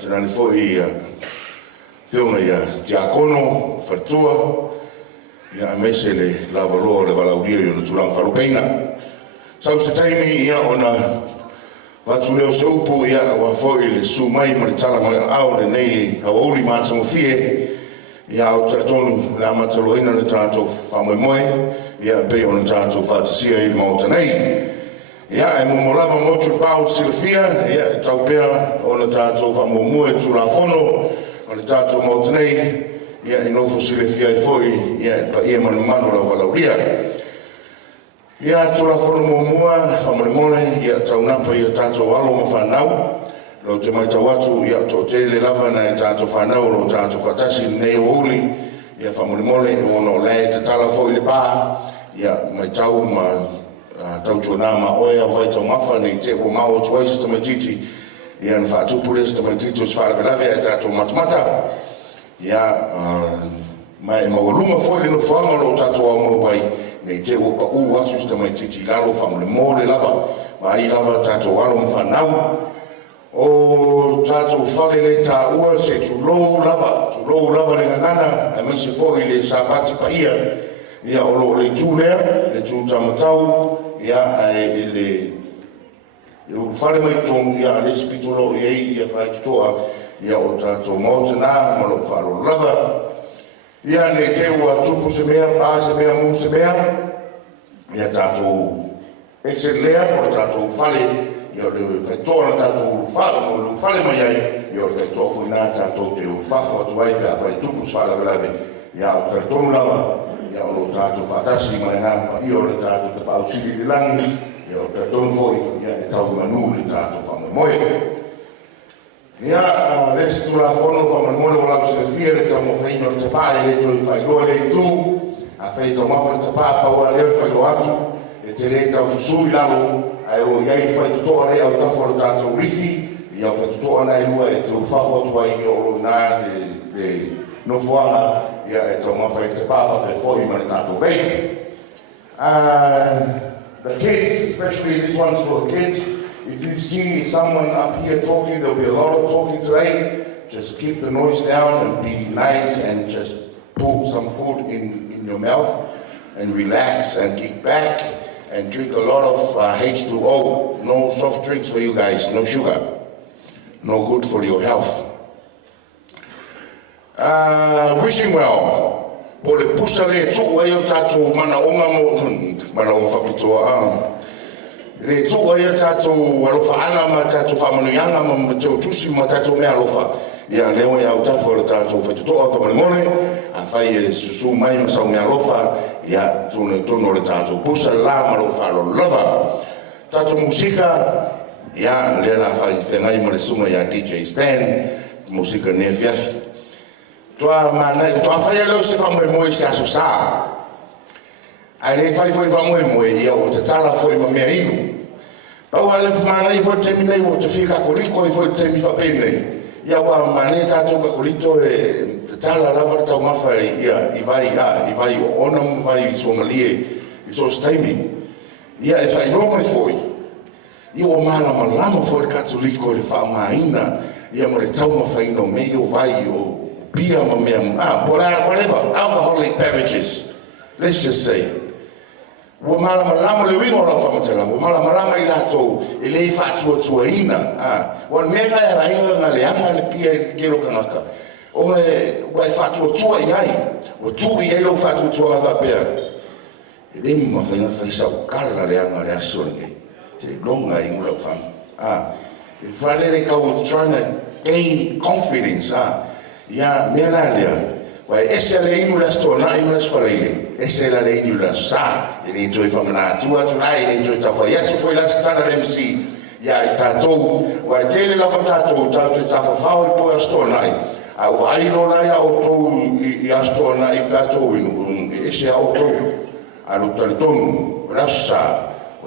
tēnā ni fōi whiunga ia Tiakono, Whatua, ia mese le lava roa le walauria i ona tūranga wharupeina. Sau se taimi ia ona watu leo se upu ia wa fōi le sumai ma le tala mai au le nei hawauri mātangofie, ia au taratonu le amataloina le tātou whamoemoe, ia pe ona tātou whātasia i le maota nei. Ia e momolava motu pāo silafia, ia e taupea ona tātou whamoemoe tūrafono, o le tātou maota nei, ia e nofo silafia i fōi, ia e pa ia manu la walauria. Ia tūrafono momoa, whamoemoe, ia taunapa ia tātou alo ma whanau, lo te mai tau atu, ia tō tele lava na e tātou whanau, lo tātou whatasi nei o uli, ia whamoemoe, ono le te tala fōi le pā, ia mai tau ma tau tūna ma oia vai tau mawha nei te o mao o tuaisi ta mai titi, ia na whaatupure ta mai titi o sfara velave e tātou matamata. Ia mai e mawaruma fōi le no whanga lo tātou au mau bai, nei te o pa u asu ta mai titi lalo whamoemoe lava, ma i lava tātou alo ma whanau, o tātou whare le tā ua se tūlou lava le ngana, e mai se fōi le sāpati pa ia, ia o lo le tūlea, le tūtamatau, ia e le whare mai tōng, ia le spitolo ia whai tutoa, ia o tātou mautana, ma lo wharo lava, ia ne te ua tupu se mea, pā se mea, mū se mea, ia tātou e se lea, o tātou whare, ia o le whaitoa na tātou whare mai ai, ia o le whaitoa fuina tātou te whawha atu ai, pia whai tupu se whare velave, ia o whaitonu lava, ia o lo tātou whaatasi ma ngā pa i o le tātou te pausiri le langi, ia o tātou fōi, ia e tau manu le tātou whamoemoe. Ia lesi tūra whono whamoemoe o lau se fia le tau mo whaino te pāre le tōi whailoa le tū, a whai tau mawha te pā paua leo whailo atu, e te re tau susui lalo, ai o iai whai tutoa le au tawha le tātou rifi, ia o whai tutoa nei lua e te uwhawha tua i o lo nā le nofuanga, ia e tau mawhai te pāpa pe whoi ma le tātou rei. The kids, especially this one's for the kids, if you see someone up here talking, there'll be a lot of talking today, just keep the noise down and be nice and just put some food in your mouth and relax and kick back and drink a lot of H2O, no soft drinks for you guys, no sugar, no good for your health. Wishing well. Po le pusa le tuku ai o tātou mana onga mo, mana onga whapitoa. Le tuku ai o tātou alofa ana ma tātou whamanuianga ma teo tusi ma tātou mea alofa. Ia leo ia o tātou le tātou whaitutoa whamanimone, a whai e susu mai ma sau mea alofa, ia tūne tono le tātou pusa la ma lo wharo lava. Tātou musika, ia le la whai whengai ma le sunga ia DJ Stan, musika ne fiafi. Toa whai leo se whamoemoe se aso sā. Ai le whai whamoemoe ia o te tala whai ma mea inu. Pau a le whamanai whai te minei o te whika koriko i whai te mi whapenei. Ia wa mane tātou ka korito e te tala lava le tau mawhai ia i vai o ona mo vai i Somalia i so staimi. Ia e whai ronga i whai. Ia o mana malama whai katoliko le whamaina. Ia mo le tau mawhai no me o vai o beer, whatever, alcoholic beverages, let's just say. Wa malama le wingo la whamatela, wa malama I lato, e le whatua tuaina. Wa mea e rainga ngā leanga le pia I kero kanaka. O e whatua tua I ai, o tui e lo whatua tua ngā pēr. E le mua whaina whaisau, kara leanga le asore kei. Te longa I ngura whanga. E whalere kau trying to gain confidence. Ia mea nā lea, wai ese ale inu las tōna inu las whaleile, ese ale inu las sā, e le tōi whamana tua tunai, e le tōi tawhai atu whai las tāna MC, ia I tātou, wai tēle lapa tātou, tātou tawhawhau I pōi as tōnai, a wai lo lai au tōu I as tōnai tātou inu, ese au tōu, a lo tali tonu, las sā,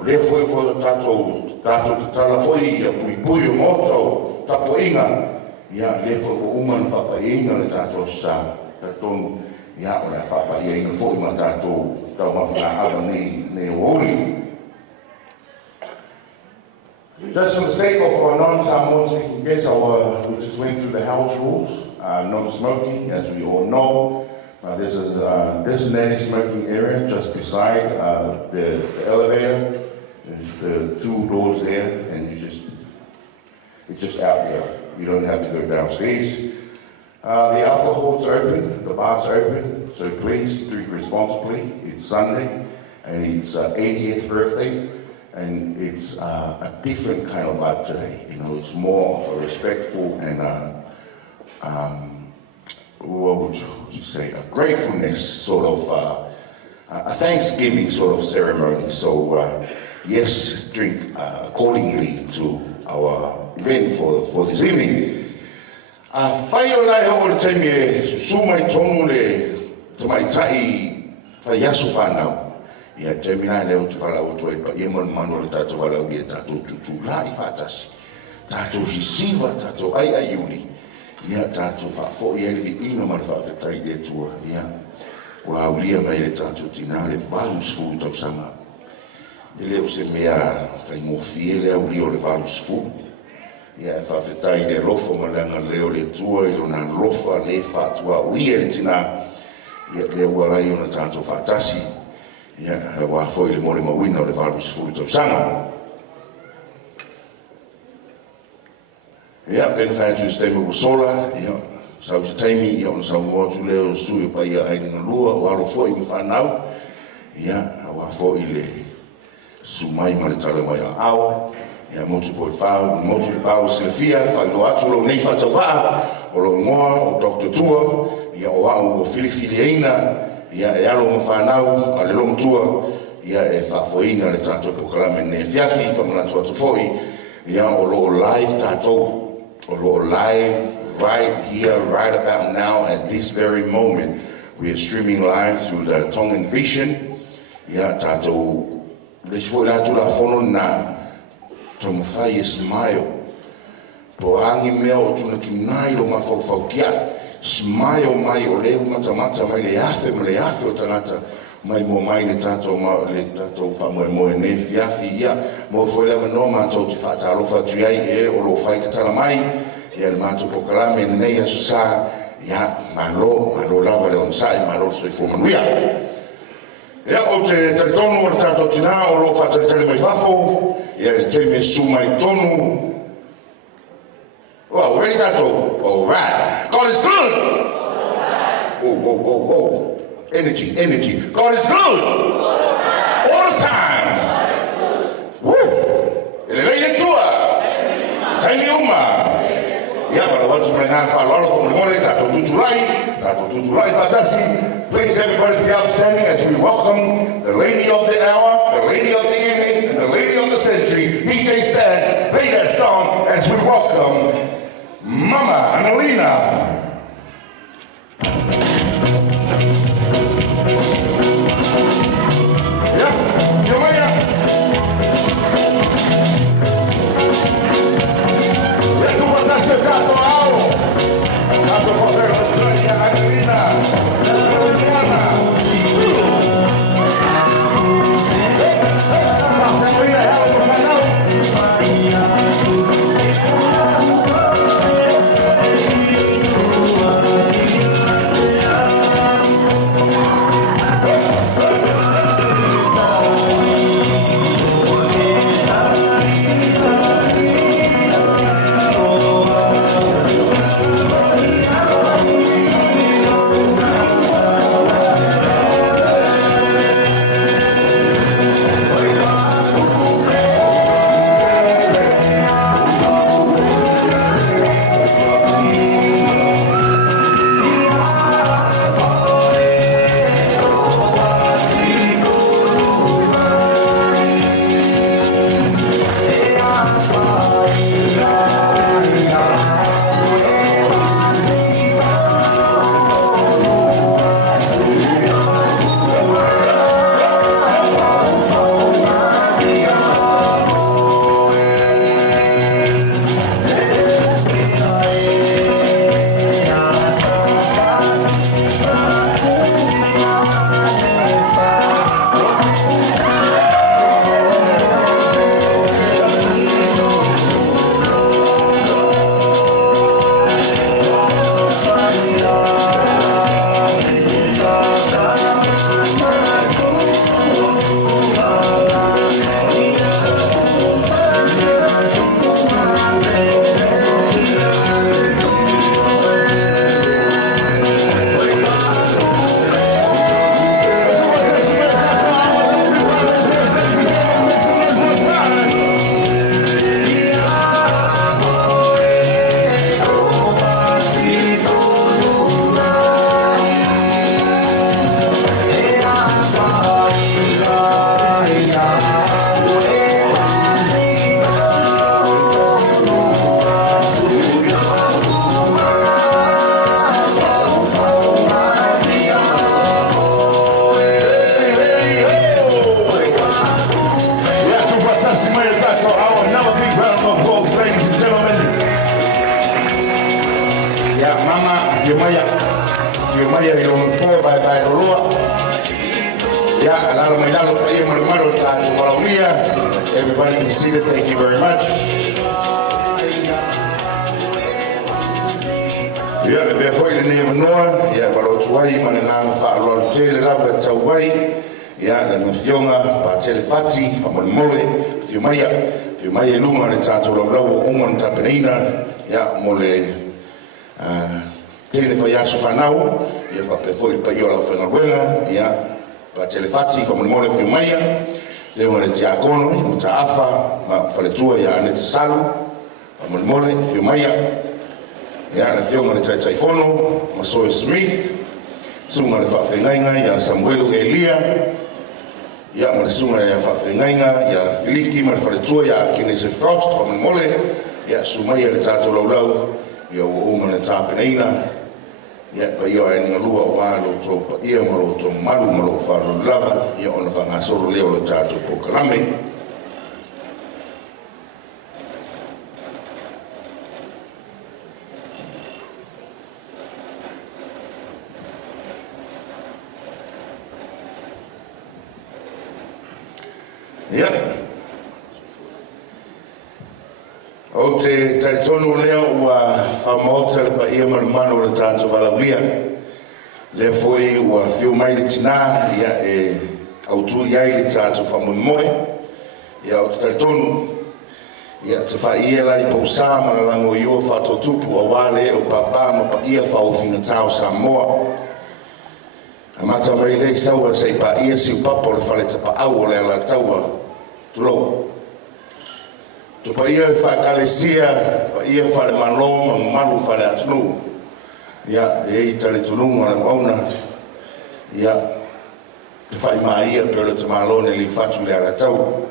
o le whai tātou te tala whai, ia pui o mōtau, tapo inga, ia le fo uma na fa inga le tātou sa tātou ia o le fa inga fo ma tātou tau mawhina ava nei ori. Just for the sake of our non-Samoans, we can guess we just went through the house rules. No smoking, as we all know. This is a designated smoking area just beside the elevator. There's the 2 doors there, and it's just out there. You don't have to go downstairs. The alcohol's open, the bar's open, so please drink responsibly. It's Sunday, and it's 80th birthday, and it's a different kind of vibe today. You know, it's more of a respectful and what would you say, a gratefulness sort of, a Thanksgiving sort of ceremony. So yes, drink accordingly to our event for this evening. Whai o lai o le taimi e sumai tonu le tamaitai whai asu whanau. Ia taimi nai leo te whala o toi pa ia manu le tātou whala o ia tātou tutu lai whātasi. Tātou sisiva, tātou ai uli. Ia tātou whafo ia le inga ma le whawhetai le tua. Ia wa aulia mai le tātou tina le valus fulu tau sanga. Le leo se mea whai ngofie le aulia o le valus fulu. Ia e whawhetai le lofa malanga leo le tua i ona lofa le whatua uia le tina. Ia le uarai ona tātou whatasi. Ia e wafo i le mole mawina o le valus fulu tau sanga. Ia pena whaitu stema usola. Ia sau se taimi ia ona sau motu leo sui pa ia aininga lua o alo fo i me whanau. Ia a wafo i le sumai ma le tala mai a au. Ia motu po i whau, motu i pao se le fia, whai lo atu lo nei whatau waa, o lo ngoa, o Dr. Tua, ia o au o filifili eina, ia e alo mo whanau, a le long tua, ia e whafoina le tātou pokalame ne fiafi, whamanatu atu foi, ia o lo live tātou, o lo live right here, right about now, at this very moment. We are streaming live through the Tongan Vision, ia tātou, le sifo i lātu la whono na, Tom fai smile. Po angi mea o tuna tunai lo mawhau kia. Smile mai o leo mata mai le afe o tanata. Mai mo mai le tātou whamoe moe ne fiafi ia. Mo foi lewa no mātou te whātalofa tuiai e o lo whai te tala mai. Ia le mātou pokalame nei aso sā. Ia malo lava le on sai, malo soi fumanuia. Ia o te taritonu o le tātou tina o lo whātaritari mai whafo. Ia le te me sumai tonu. Well, ready tātou? All right. God is good. Whoa. Energy. God is good. All the time. Woo. Ele vei le tua. Taimi uma. Ia para watu mai ngā whalolo ko mole tātou tuturai whatasi. Please everybody be outstanding as we welcome the lady of the hour, the lady of the evening, and the lady of the century. PJ Stan, play that song as we welcome Mama Annalena. Fiumaya e o fo vai roa. Ya, alalo mai lalo pa ia maru ta walaunia. Everybody can see it. Thank you very much. Ya, be foi le ne noa, ya baro tuai mana na fa lo tele la va tawai. Ya, la nacionga pa tele fati, fa mole, Fiumaya lunga le tato lo umon tapenina, ya mole tele fa yaso fa nau, ya fa pe foi pa io la fa ngawenga, ya pa tele fati fa mole Fiumaya. Le mole Diacono, mo taafa, ma fa le tua ya ne tsalu, fa mole Fiumaya. Ya na fiona le taifono, ma Soy Smith, sunga le whawhengainga, ya Samuelu Elia, ya ma le sunga le whawhengainga, ya Filiki, ma le wharetua, ya Kinese Frost, whaman mole, ya Sumaya le tātou laulau, ya Uma le tāpeneina, ya pa ia e ninga lua o alo tō pa ia maro tō maru maro wharo lava, ya ona whangasoro leo le tātou po karame. Ya. O te taitonu leo ua whamota le pa ia manu le tātou walawia. Lea foi ua whiu mai le tina ia e autu iai le tātou whamoimoe. Ia o te taitonu. Ia te wha ia lai pausā mana lango i ua whatotupu a wale o papa ma pa ia whawhinga tāo Samoa. A mata mai lei saua sei pa ia siu papa le whale te pa au o le ala taua. Tulo. Tu pa ia whakalesia, pa ia whare maloma, maru whare atunu. Ia, e tale tunu ngana wauna. Ia, te whai maa ia pero te malone li whatu le aratau.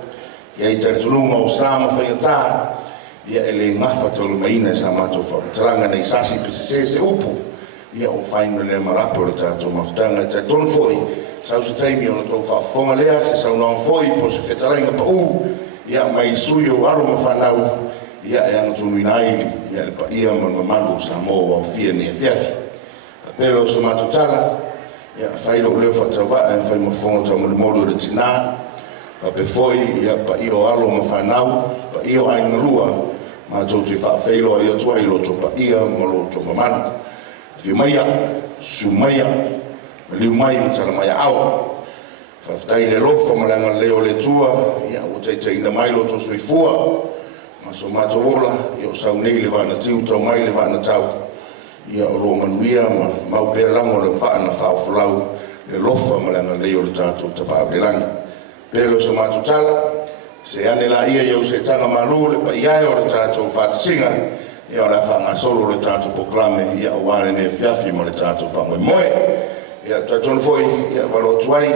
Ia, e tale tunu ma o sama whaingatā. Ia, e le ngawha tolu maina sa mato whakaranga nei sasi pese se upu. Ia, o whainga le marapa o le tātou mawhtanga. Te ton foi. Sau se taimi ona tō whaafonga lea, se sau noa foi, po se whetarenga pa u, ia mai sui o aro ma whanau, ia e anga tunu inai, ia le pa ia man mamalu sa mo wa fia ni e fiafi. Pero so mato tala, ia whairo leo whatawa, e whai mafonga tau mori re tina, pa pe foi, ia pa ia o aro ma whanau, pa ia o ainga lua, ma tō tui whaafeilo a ia tua ilo tō pa ia ma lo tō mamalu. Fiumaya, Sumaya, liu mai ma tala mai au. Whaftai le lofa ma langa leo le tua, ia o teitai na mai lo to suifua, ma so mato ola, ia o sau nei le vana tiu tau mai le vana tau. Ia o roa manuia ma mau pera lango le vana whao whalau, le lofa ma langa leo le tātou tapau le langa. Pero so mato tala, se ane la ia iau se tanga malu le pa iai o le tātou whatasinga, ia o la whanga solo le tātou poklame, ia o wane ne fiafi ma le tātou whangoe moe. Ia taitonu foi, ia waro tuai,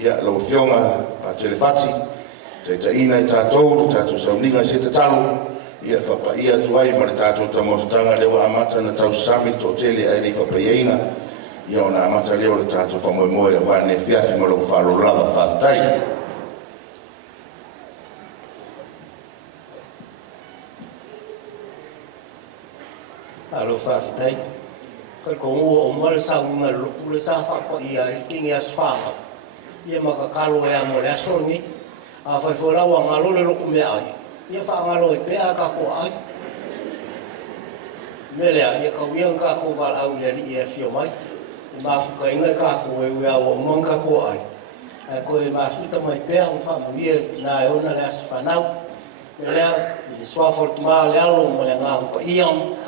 ia lau whionga pa telefati, te ina i tātou, le tātou sauninga se te talo, ia whapa ia tuai ma le tātou tamawhitanga lewa amata na tau sami tō tele ai rei whapa iaina, ia ona amata leo le tātou whamoemoe a wane fiafi ma lau wharo lava whaftai. Alo whaftai. Ka kongo o male sa unga luku le sa whapa ia i kingi as whanga. Ia makakalo e amo le asongi. A whai whalawa ngalo le luku me ai. Ia whangalo e pēa kako ai. Melea, ia kauiang kako wala au le li e whio mai. I mafuka inga kako e ua o mang kako ai. A koe mafuta mai pēa ng whamuia tina e ona le as whanau. Melea, i swafortu maa le alo mo le ngā pa iang.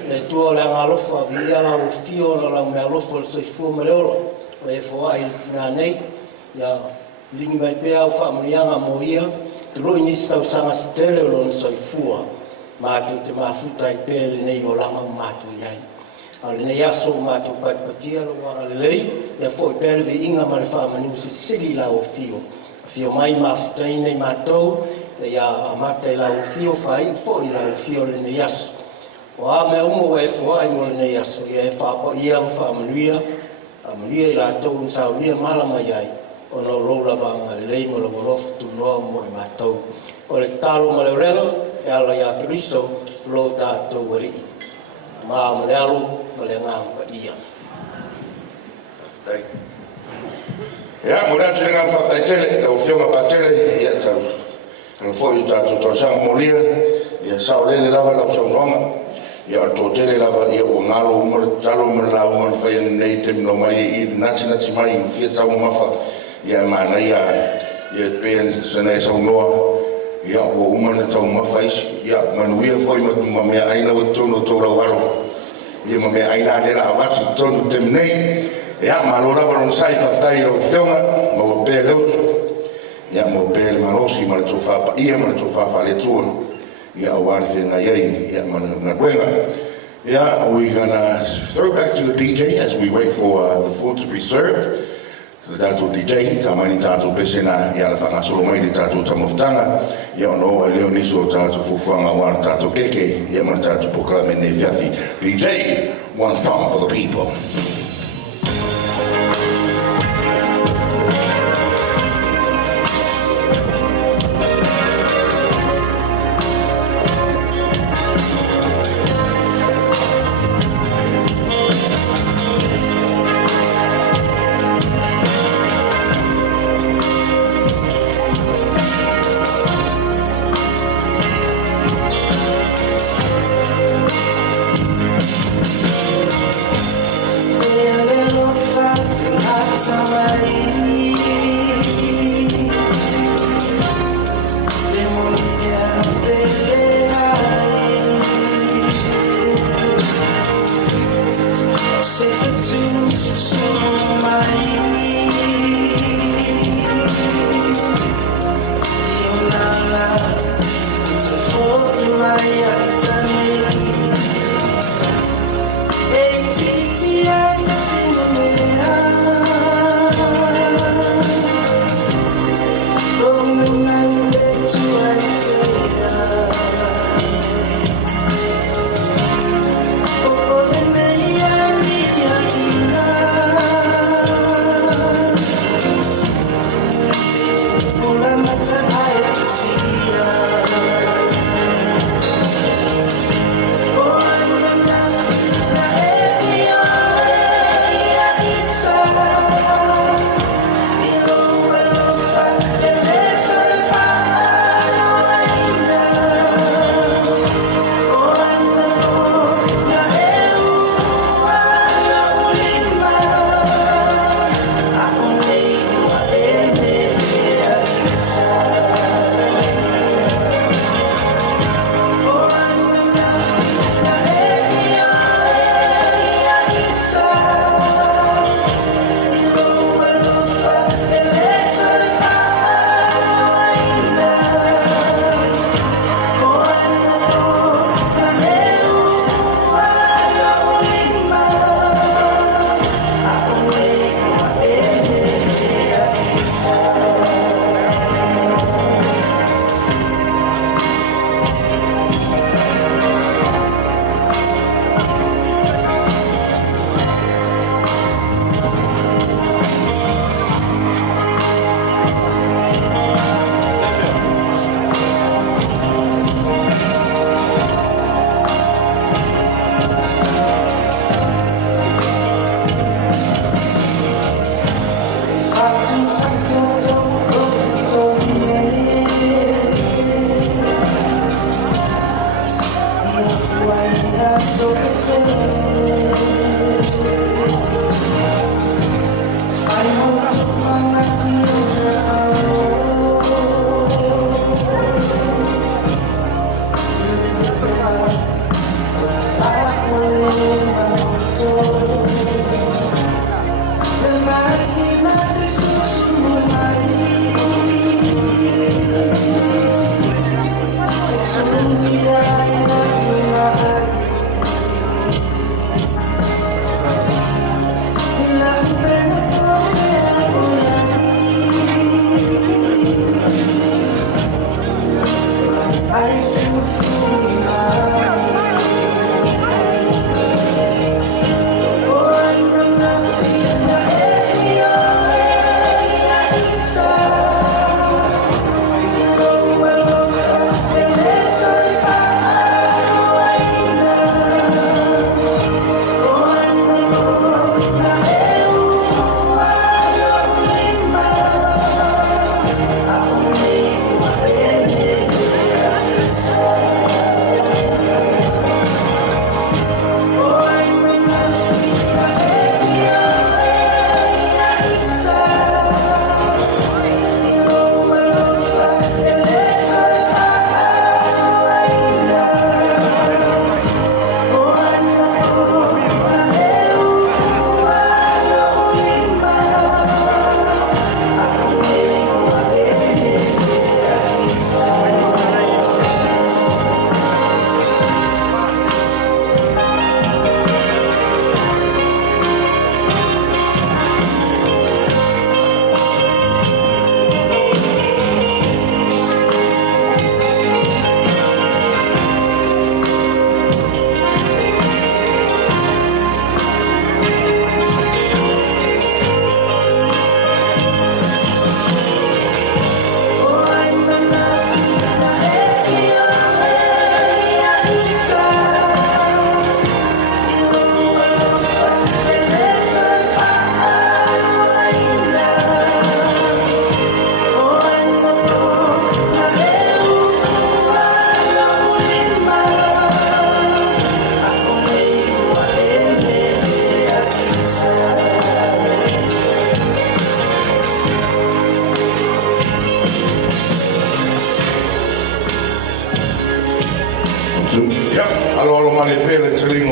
Le tua le ngalofa via la o fio na la me alofa le soifua me leolo o e foa i tina nei ia lingi mai pea o whaamurianga mo ia te roi nisi tau sanga stele o lona soifua mātu te mafuta i pēle nei o langa o mātu iai a le nei aso o mātu patipatia lo wanga le lei ia fo i pēle vi inga ma le whaamaniu si sili la o fio mai mafuta i nei mātou ia amata i la o fio whai fo i la o fio le nei aso o a me umo e fua i mole nei aso ia e whaapa ia ang whaamanuia a manuia i la tau unsaunia malama iai o no rola vanga lei mo la worofa tu noa mo i mātou o le talo ma le relo e ala ia Keriso lo tātou wari ma le alo ma le ngā ka ia. Ya, mora tūne ngā whaftai tele, o whionga pā tele, ia tau. Ang fōi tātou tō sanga molia, ia sao lele lava lau sau noanga. Ia tō tele lava ia o ngalo umar, talo umar la umar whai nei te mino mai, i nati mai, i whia tau mawha. Ia mana ia pēn sana e sau noa. Ia o umar na tau mawha isi. Ia manuia fōi ma mea aina o tono tō lau aro. Ia ma mea aina nera avatu tono te mnei. Ia malo lava ron sai whaftai ro whionga, ma o pē leutu. Ia mo pele marosi ma le tofa ia ma le tofa le tua ia o wale nga yai ia ma na ruenga ia we gonna throw back to the DJ as we wait for the food to be served. So tātou DJ tamani tātou pesena ia la whanga solo mai le tātou tamoftanga ia no leo niso tātou fufuanga wala tātou keke ia ma tātou poklame ne fiafi. DJ, one song for the people.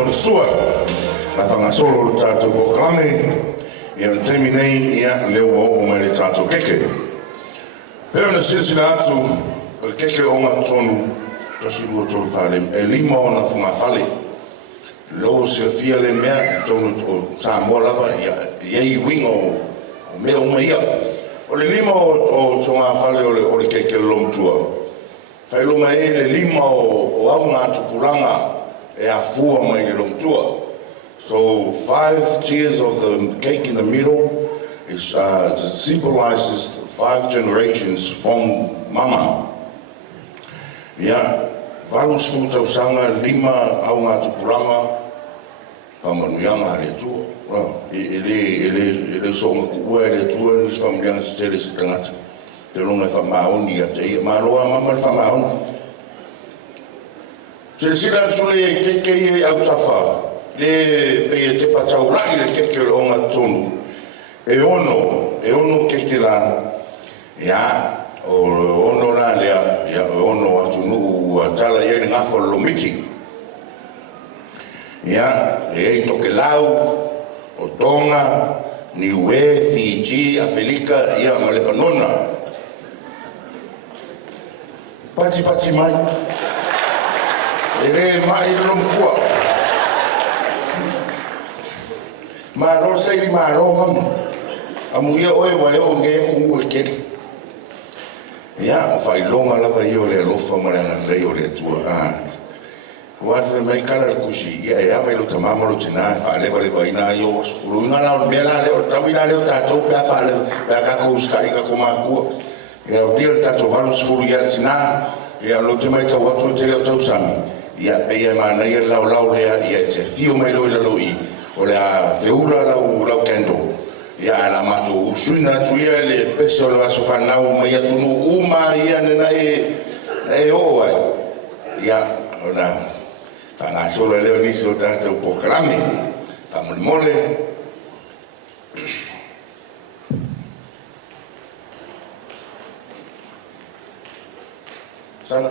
le sua. Na whangasoro le tātou pokalame. Ia na temi nei ia leo o mai le tātou keke. Peo na silsila atu le keke o ngā tonu tasi lua tolu whale. E lima o na whunga whale. Lo se fia le mea tonu o Samoa lava iei winga o mea uma ia. O le lima o tonga whale o le keke lomtua. Whailonga e le lima o au ngā tupuranga e a fua mai le lomtua. So 5 tiers of the cake in the middle is symbolizes 5 generations from mama. Yeah, valus futa usanga lima au ngā tupuranga whamanuianga le tua. Ele so ngakua le tua nis whamurianga se tere se tangata. Te ronga whamaoni a te ia maroa mama le whamaoni. Se sila tule keke i au tafa. Le pe te patau rai le keke o ngā tonu. E ono keke la, ia, o ono la lea, ia, ono atu nuu a tala ia ni ngāwha lomiti. Ia, e toke lau, o Tonga, Niue, Fiji, Awhelika, ia, ma Lepanona. Pati mai. E le mai lomkua. Maro sei maro mam. Amuia oe wai o nge ungu e keri. Ia, o whai longa lava i o le alofa maranga lei o le tua. Wata mai kala le kusi. Ia e awai lo tamama lo tina. Whaalewa le waina i o skuru. Inga la o mea la leo. Tawina leo tātou pia whaalewa. Pea kako uskai kako mākua. Ia o tia le tātou halu sifuru ia tina. Ia lo te mai tau atu te leo tau sami. Ia peia mana ia lau lea. Ia te fio mai lo i lalo i. O le a veula lau kendo. Ia la mato usuina tu ia le pese o le vaso whanau mai atunu uma ia nena e o ai. Ia, ona, whana sola leo nisi o tātou pokarame. Whamoni mole. Sana.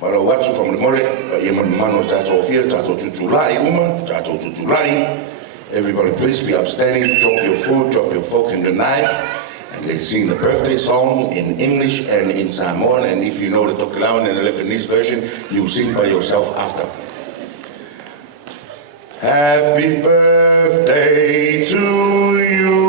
Maro watu whamoni mole, ia mano tātou fia, tātou tutulai uma, tātou tutulai. Everybody please be upstanding, drop your food, drop your fork and your knife. And let's sing the birthday song in English and in Samoan. And if you know the Tokelauan and the Lebanese version, you sing by yourself after. Happy birthday to you.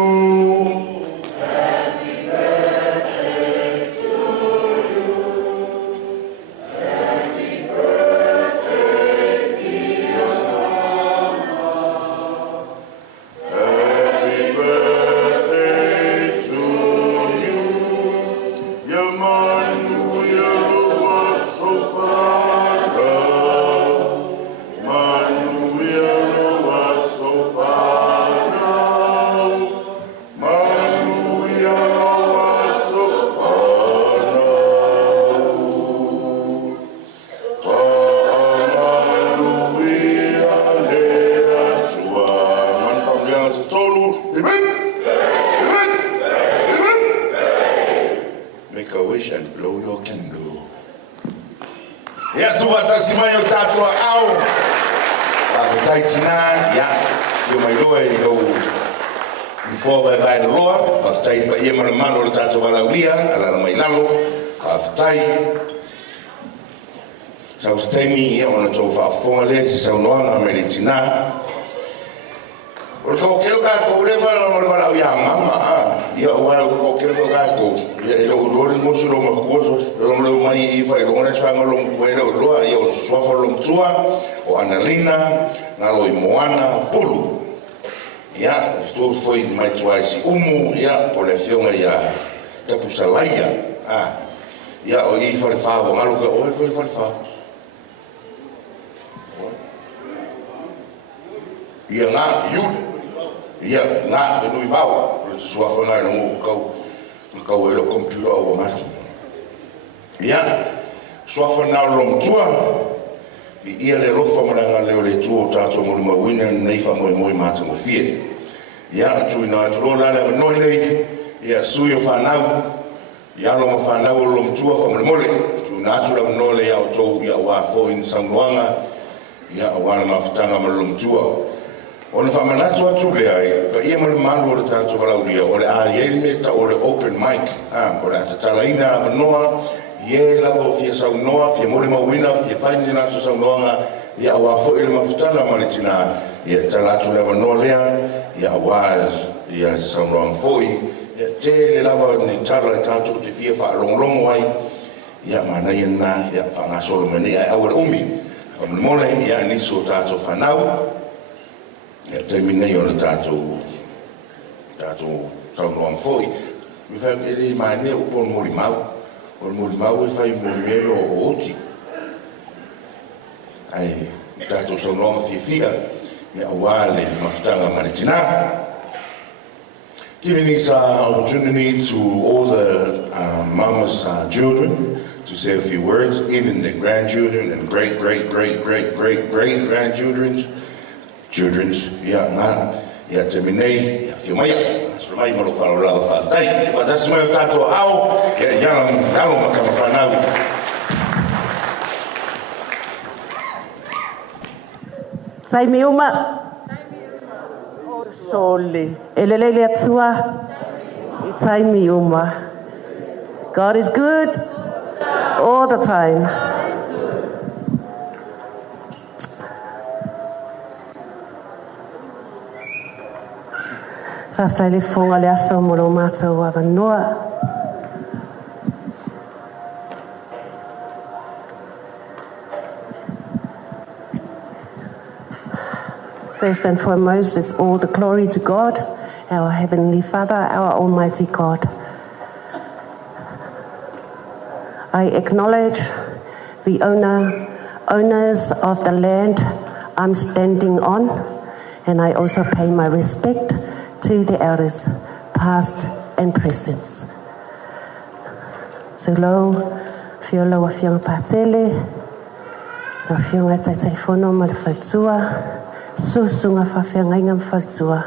Make a wish and blow your candle. Ia tua tasi mai o tātua au. Tātua taitina, ia, tio mai loa I go before vai the roa, whakatai pa ia mana mano o tātua walauria, alana mai lalo, whakatai. Sau se teimi ia ona tō whaafonga lea, si sau noanga me le tina. O ko kelo ka ko le fa no le va ya mama ia o ko kelo ka ko ia o ro mo su lo ma ko so lo mai I fa ko na fa lo ko lo ia o so fa lo tua o Annalena na lo I Moana pulu ia sto foi mai tua si umu ia por le fiona ia tapu salaia ia o I fa fa o malo ko o fa ia na you ia nga no ivao o sua fanga no kau e lo computer o ma ia sua fanga lo tua ki ia le rofa maranga leo le tuo tātou mori mawina nei wha moi moi mātango fie. Ia atu ina atu rola le vanoi nei, ia sui o whanau, ia longa whanau o lom tua wha mole mole, tu ina atu la vanole ia o tau ia wā fōin saunoanga, ia o wana mawhitanga ma lom tua. O na whamanatu atu le ai, pa ia mole malu o le tātou walauria, o le a ielme ta o le open mic, o le atatalaina a vanoa, ie lava o fia saunoa, fia mole mawina, fia whaini natu saunoanga, ia wā fōi le mawhitanga ma le tina, ia talatu le vanoa lea, ia waz, ia saunoanga fōi, ia te le lava ni tara le tātou te fia whaalongolongo ai, ia mana ia nā, ia whangasolo mani ai awara umi, whamole ia niso tātou whanau, ia teimi nei o le tātou saunoanga fōi, mi whai ere mai ne upo mori mau, o le mori mau e whai mori mero o oti, ai tātou saunoanga fia ia awale mawhitanga maritina. Giving this opportunity to all the mama's children to say a few words, even the grandchildren and great-great-great-great-great-grandchildren's ia ngā, ia te minei, ia whiumaia, so mai maro wharo rāwa whātai, te whatasi mai o tātou au, ia iano makama whanau. Sai me uma sole elelele atua it's sai me uma. God is good all the time. Whaftai le whonga le aso moro mātou a wanoa. First and foremost, it's all the glory to God, our Heavenly Father, our Almighty God. I acknowledge the owners of the land I'm standing on, and I also pay my respect to the elders, past and present. So lo, fiolo a fianga patele, no fianga taitai fono ma le whaitua, susunga whawhiangainga mwhautua,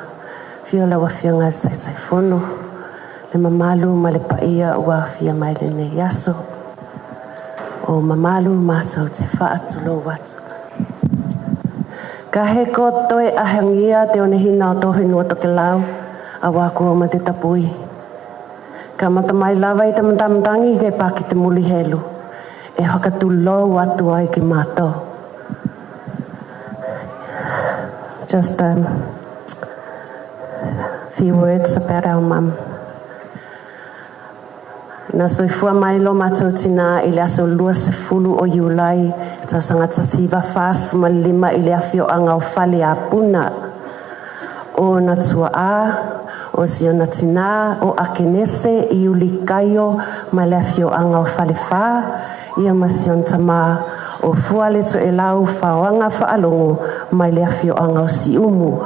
whiola wa whianga taitai whono, le mamalu ma le paia ua whia mai le nei aso, o mamalu mātou te whaatulo watu. Ka he kotoe ahangia te one hina o tohe nua toke lau, a wākua ma te tapui. Ka matamai lawa I te matamantangi kei pāki te muli helu, e hakatulo watu ai ki mātou. Just a few words about our mum. Nā soifua mai lo mātou tina I le aso lua se fulu o Iulai, ta sangata siva fast fuma lima I le awhio anga o whale a puna. O na tua a, o si ona tina, o akenese I ulikaio ma le awhio anga o whale wha, ia masion tama o fuale to e lau whaoanga whaalongo mai le awhio anga o si umu.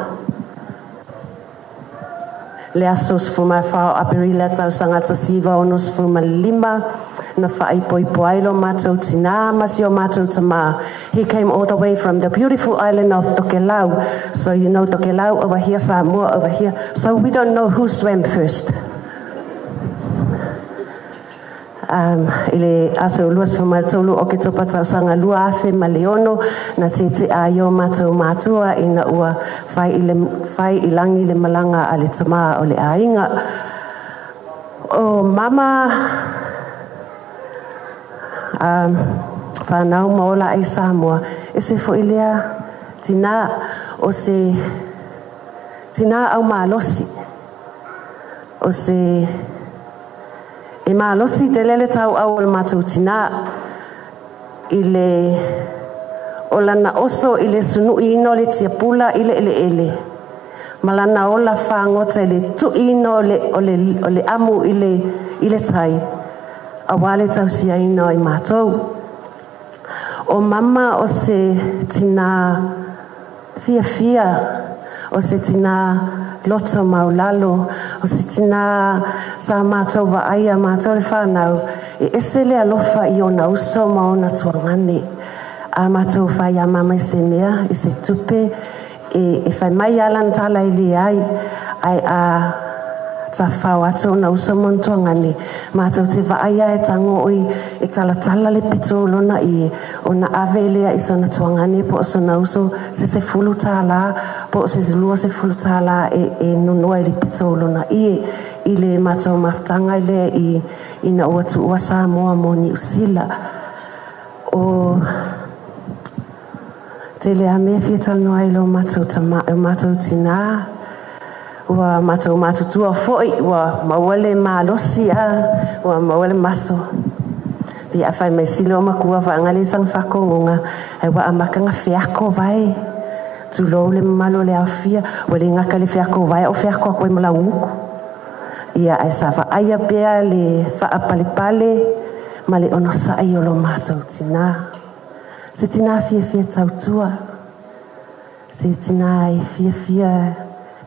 Le asos fuma whao aperila tau sangata siva o nos fuma lima na whai poipoailo mātou tina masio mātou tama. He came all the way from the beautiful island of Tokelau. So you know Tokelau over here, Samoa over here. So we don't know who swam first. Ile aso luas famatolu o ke topata sanga lua afe maleono na tete ayo matou matua ina ua fai ilangi le malanga ale tama o le ainga o mama whanau maola ai Samoa e se fo ilea tina o se tina au maalosi o se e maalosi te lele tau au o le mātou tina I le o lana oso I le sunu ino le tia pula I le ele. Malana ola whangota I le tu ino o le amu I le tai. A wale tau sia ino I mātou. O mama o se tina fia, o se tina loto maulalo, o se tina sa mātou wa aia mātou le whanau, e ese le alofa I ona uso maona tuangane. a mātou whai a mama i se mea, i se tupe, e whai mai alan tala i li ai a ta whau atu na usa montua ngani. Mātou te whaia e tango oi e tala le pito lona i o na ave lea i sona tuangani po o sona uso se fulu tala, po se lua se fulu tala e nunua i le pito lona i le mātou maftanga i le i na uatu ua Samoa mo ni usila. O te lea mea fiatal noa i lo mātou tina, wa mātou tua foi, wa mawale malosi wa mawale maso. Pi a whai mai silo makua wa angali sang whakongonga, e wa amakanga whiako vai. Tu lou le malo le awhia, wa le ngaka le whiako vai, o whiako a koe mala uku. Ia ai sa wa aia pea le whaapalipale, ma le ono sa i o lo mātou tina. Se tina fia tautua, se tina i fia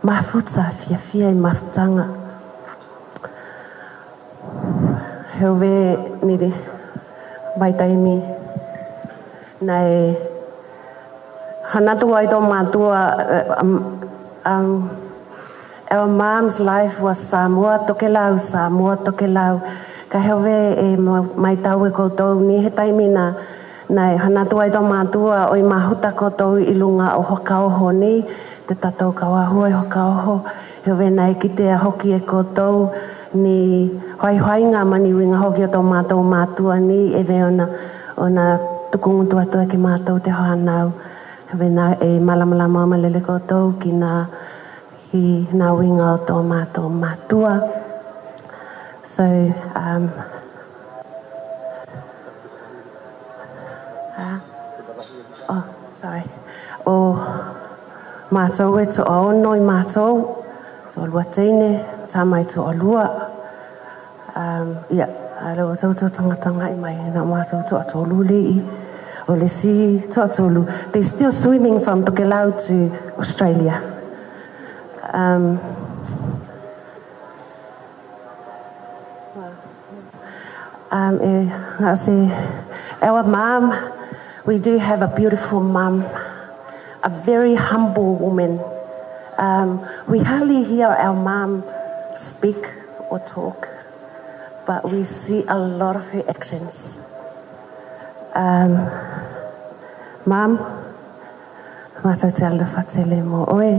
mafuta, fia i mafutanga. Hewe niri, mai taimi, nei hanatua i tō mātua, our mom's life was Samoa tokelau. Ka hewe e mai tau e koutou ni he taimi nei hanatua i tō mātua o i mahuta koutou i lunga o hokaoho ni, te tatou kawahua i hokaoho. Hewe nei ki te hoki e koutou ni hoai ngā mani winga hoki o tō mātou mātua ni e ve ona tukungu tuatua ki mātou te hoanau. Hewe nei e malamalama malele koutou ki nā winga o tō mātou mātua. So, sorry. O mātou e to ono i mātou, so lua teine, tā mai to alua. Ia, alo tau tanga i mai, nā mātou to atolu lei, o le si to atolu. They're still swimming from Tokelau to Australia. Our mom, we do have a beautiful mom, a very humble woman. We hardly hear our mom speak or talk, but we see a lot of her actions. Mom, mātou te alofa tele mo oe,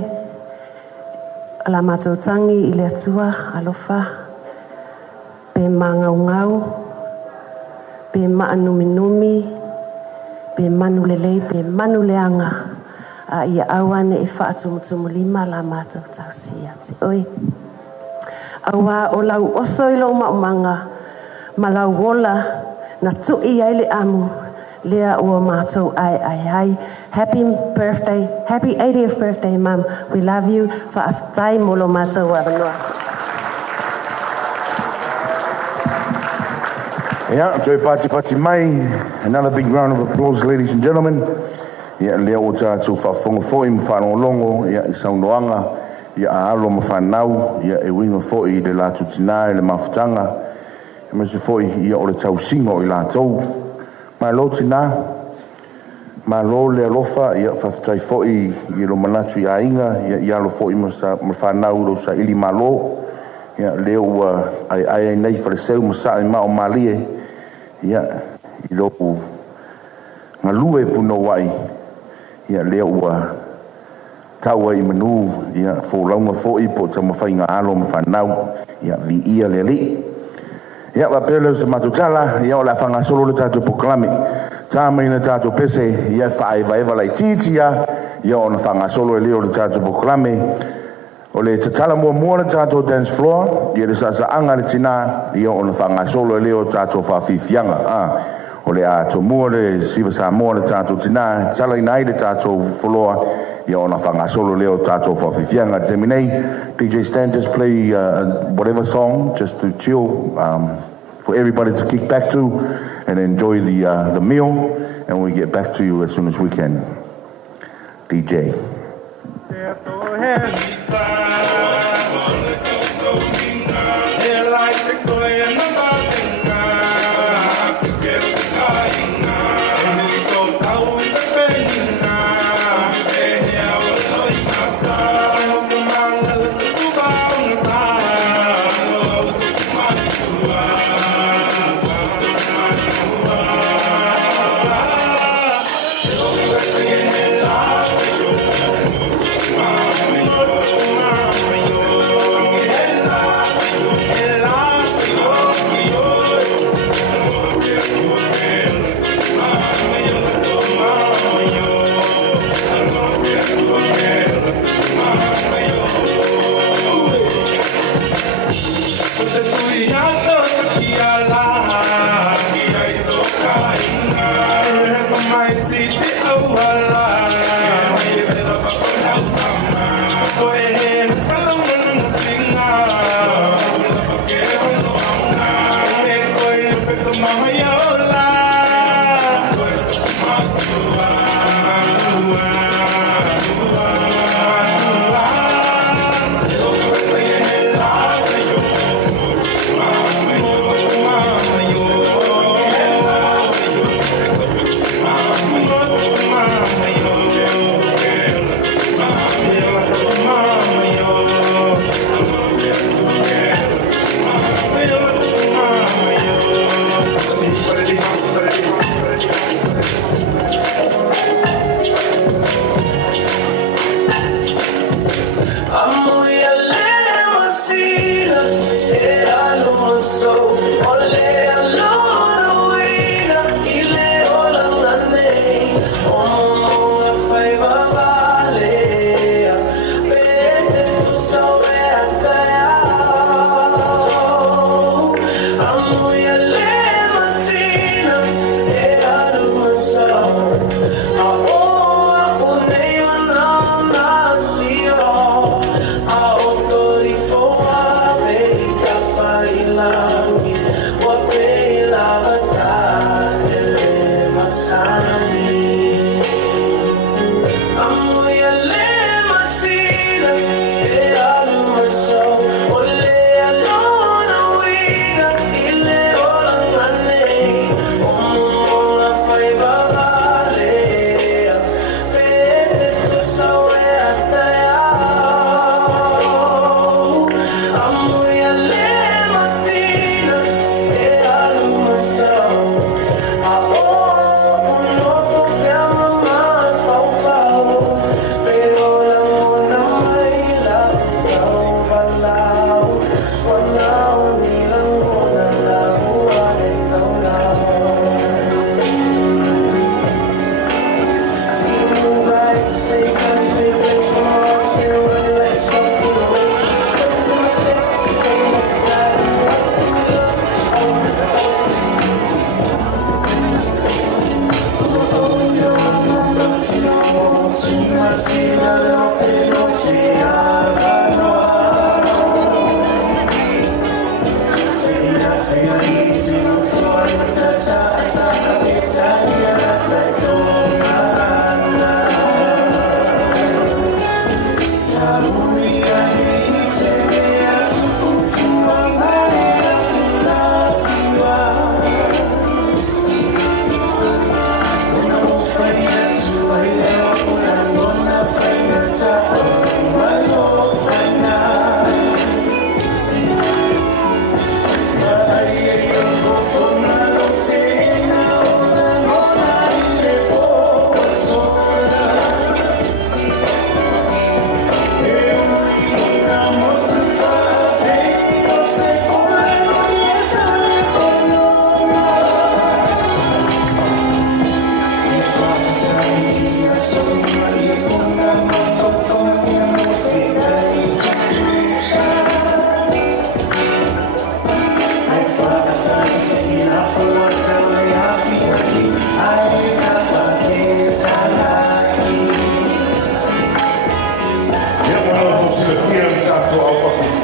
ala mātou tangi i le atua alofa, pe māngau, pe maanuminumi, pe manulelei, pe manuleanga, a ia awane e whaatumutumu lima la mātou tausi ati. Oi, awa o lau oso i lau maumanga, ma lau wola na tui ai le amu, lea ua mātou ai. Happy birthday, happy 80th birthday, Mum. We love you. Whaafitai molo mātou wawanoa. Yeah, Joe Pati Mai. Another big round of applause, ladies and gentlemen. Yeah, lea o tātou whaafonga fōi mwhānau longo, yeah, i saunoanga, yeah, alo mwhanau, yeah, e winga fōi i le lātou tina, i le mawhutanga. E mese fōi, yeah, o le tau singo i lātou. Mai lo tina, mai lo le alofa, yeah, whawhitai fōi i lo manatu i ainga, yeah, i alo fōi mwhanau lo sa ili malo, yeah, leo ai nei whareseu masa i mao malie, yeah, i lo ngalue puno wai, ia leo taua i manu, ia fōlaunga fōi po ta mawhainga alo mawhanau, ia vi ia le li. Ia wapeleo sa matutala, ia o la whangasolo le tātou poklame, tā mai na tātou pese, ia whaewa lai titia, ia o na whangasolo e leo le tātou poklame, o le tatala mua le tātou dance floor, ia le sasaanga le tina, ia o na whangasolo e leo tātou whawhiwhianga, o le ato mua le siva sa mua le tātou tina, tala inai le tātou wholoa, ia ona whangasolo leo tātou whawhiwhianga. Te minei, DJ Stan, just play whatever song, just to chill, for everybody to kick back to and enjoy the meal, and we get back to you as soon as we can. DJ. Out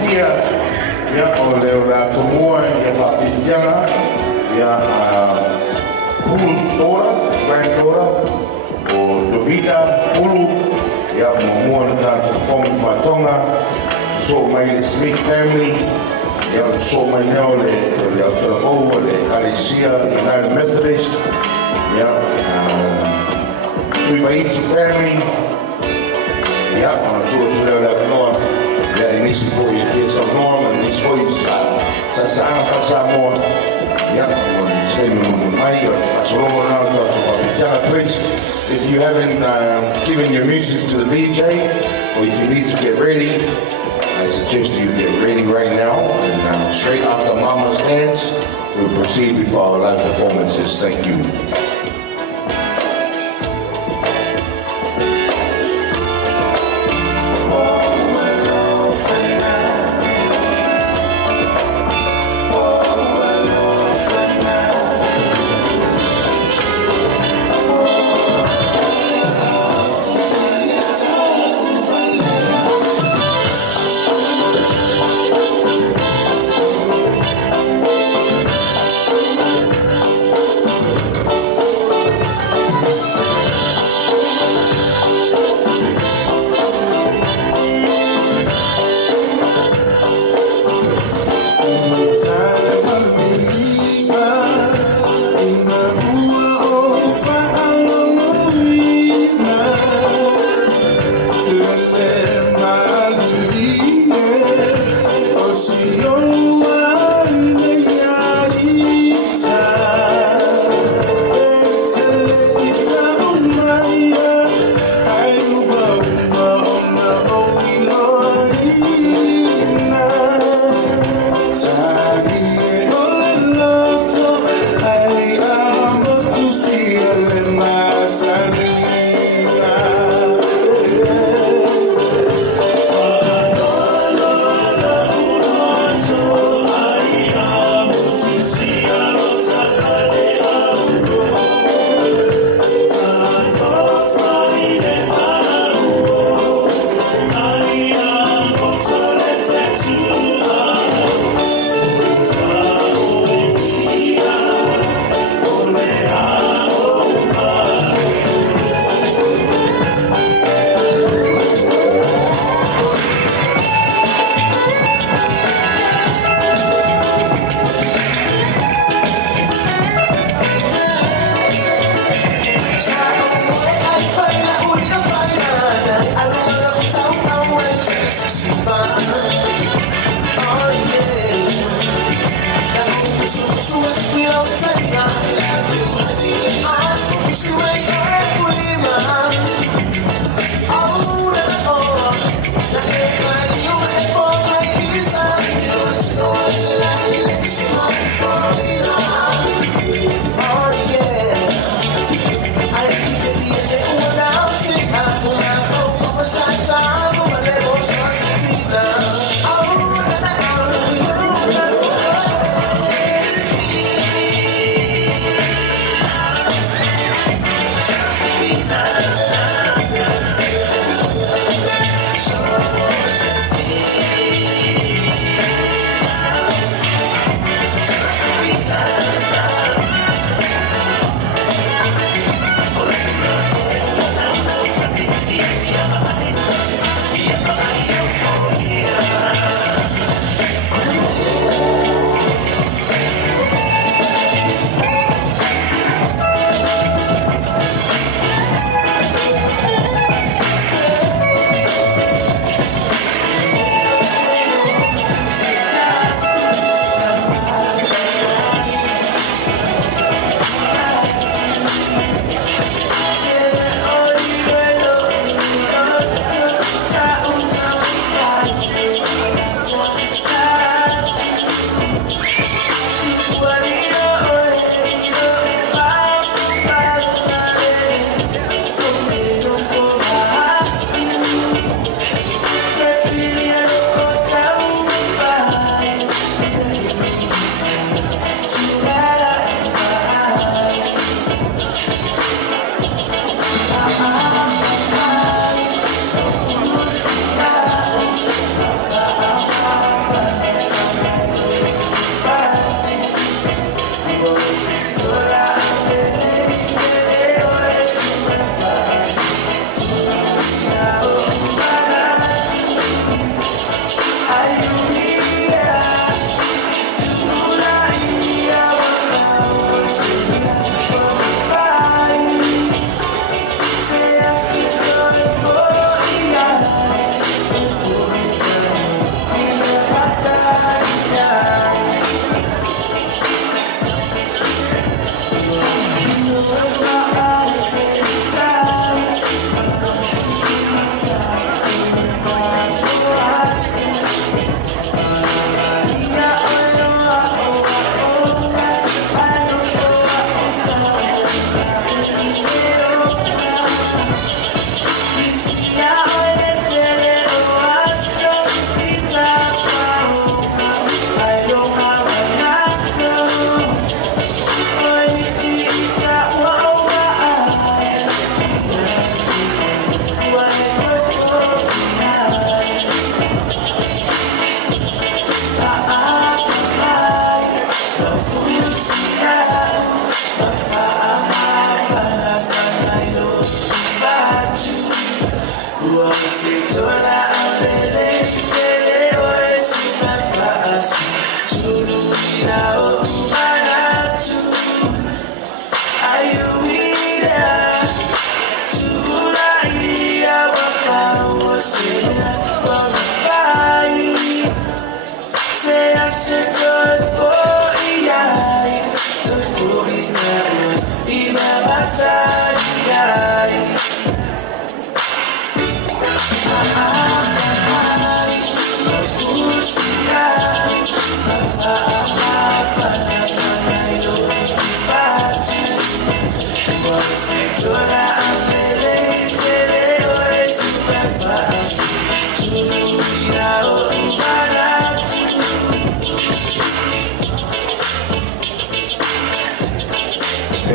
Pia, ia o leo la tomua, ia whapitianga, ia Pulu Stora, granddaughter, o Dovita Pulu, ia mua na tātou whongi whatonga, so mai le Smith family, ia so mai neo le Aotearoa, le Kalesia, United Methodist, ia Tuivaiti family, ia ona tua leo le Noa, ia inisi po i Fia Saunoa, inisi po i Sasana Fasamoa, ia please, if you haven't given your music to the DJ, or if you need to get ready, I suggest you get ready right now, and straight after Mama's dance, we'll proceed with our live performances. Thank you.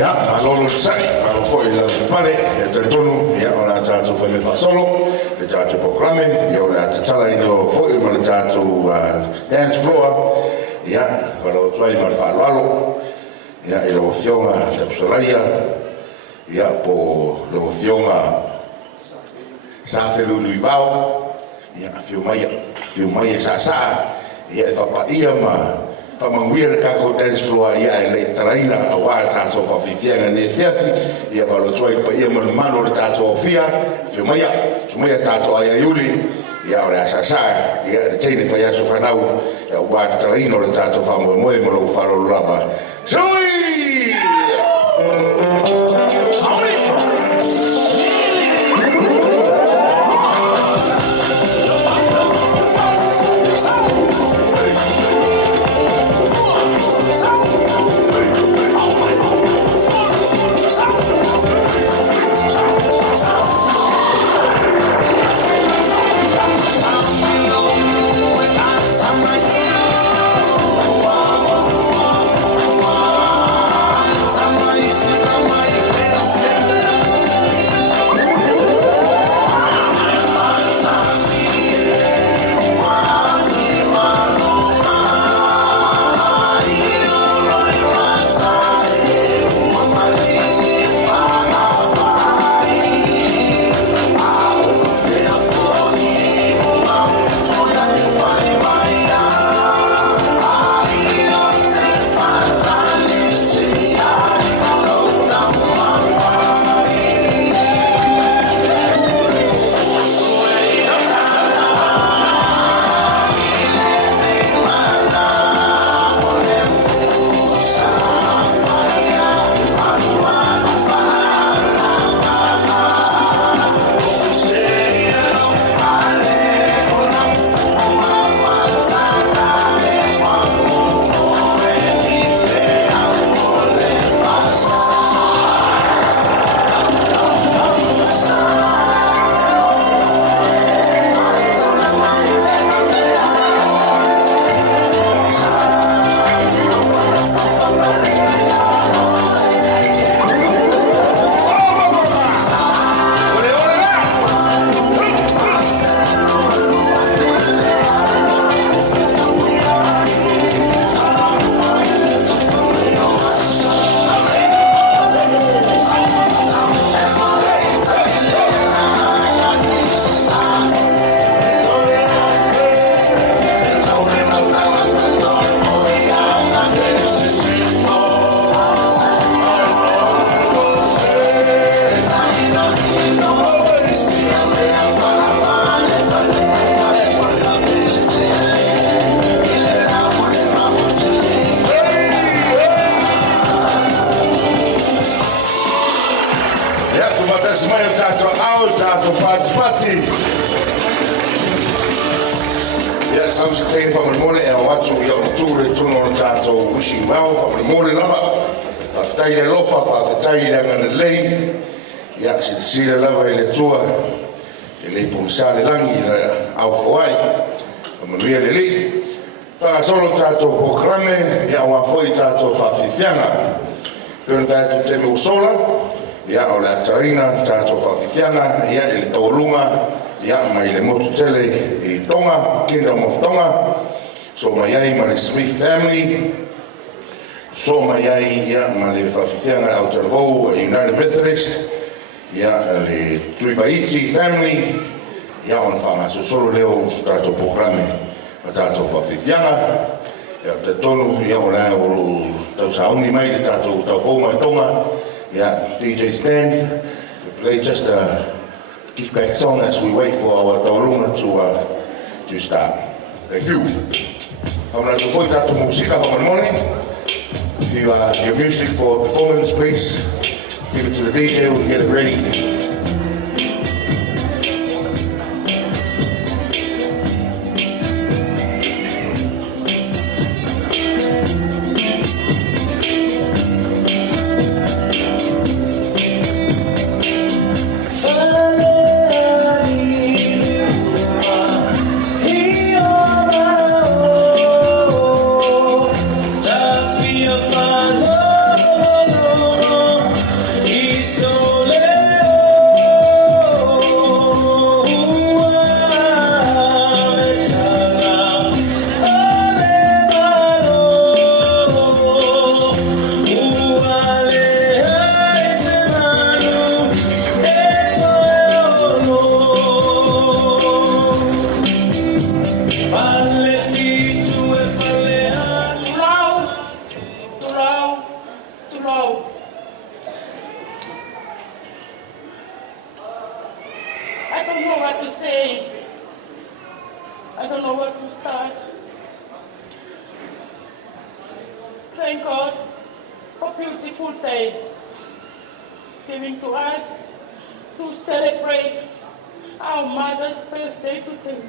Ya, malolo sai, malo foi la pare, e te tonu, ya ona tātou whai me whasolo, e tātou proklame, e ona tatala i no foi ma le tātou dance floor, ya, wala o tuai ma le whaalwalo, ya, e lo fionga tapusalaia, ya, po lo fionga sāwhiru lui vau, ya, fiumaia sa, ya, e whapaia ma, Whamanguia le kako dance floor ia e le taraina a wā tātou whawhiwhianga ne whiathi ia whalotua i pa ia manu le tātou whia whiumaia, whiumaia tātou ai aiuli ia o le asasa ia le teine whai aso whanau ia wā taraina le tātou whamoe mo lo whalolo lava Sui! Sila lava i le tua, i le pumisale langi, i le au fawai, a manuia le li. Whakasolo tātou pokrame, ia o awhoi tātou whawhiwhianga. Pēna tātou teme usola, ia o le atarina tātou whawhiwhianga, ia i le tōlunga, ia mai le motu tele i Tonga, Kingdom of Tonga, so mai ai ma le Smith family, so mai ai ia ma le whawhiwhianga au Tarvou, United Methodist, ia le Tuivaiti family, ia on whamaso solo leo tātou programe a tātou whawhiwhianga, ia te tonu ia o rea o tau saoni mai le tātou tau pō mai Tonga, ia DJ Stand, to play just a kickback song as we wait for our taurunga to start. Thank you. Hamana tu foi tātou musika hamanimoni. If you your music for performance, please give it to the DJ, we'll get it ready. Oh what to start. Thank God for a beautiful day giving to us to celebrate our mother's birthday today.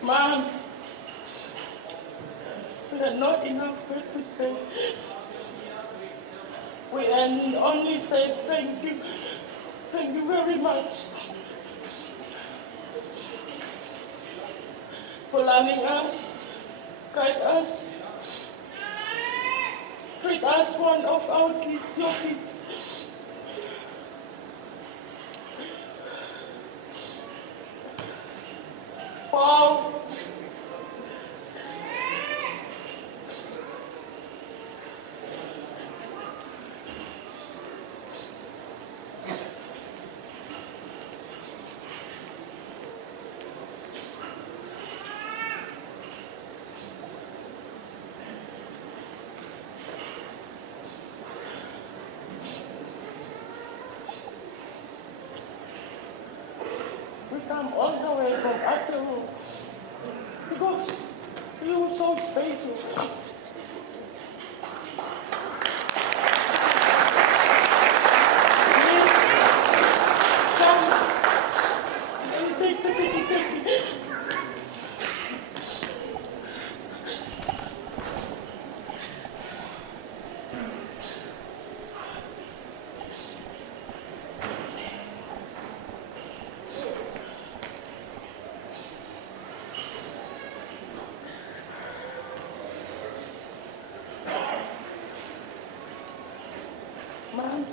Mom, we have not enough words to say. We can only say thank you. Thank you very much for loving us, guide us, treat us one of our kids, your kids. Wow. We come all the way from Atteroo because you were so special. Please come and take the picture. Mom.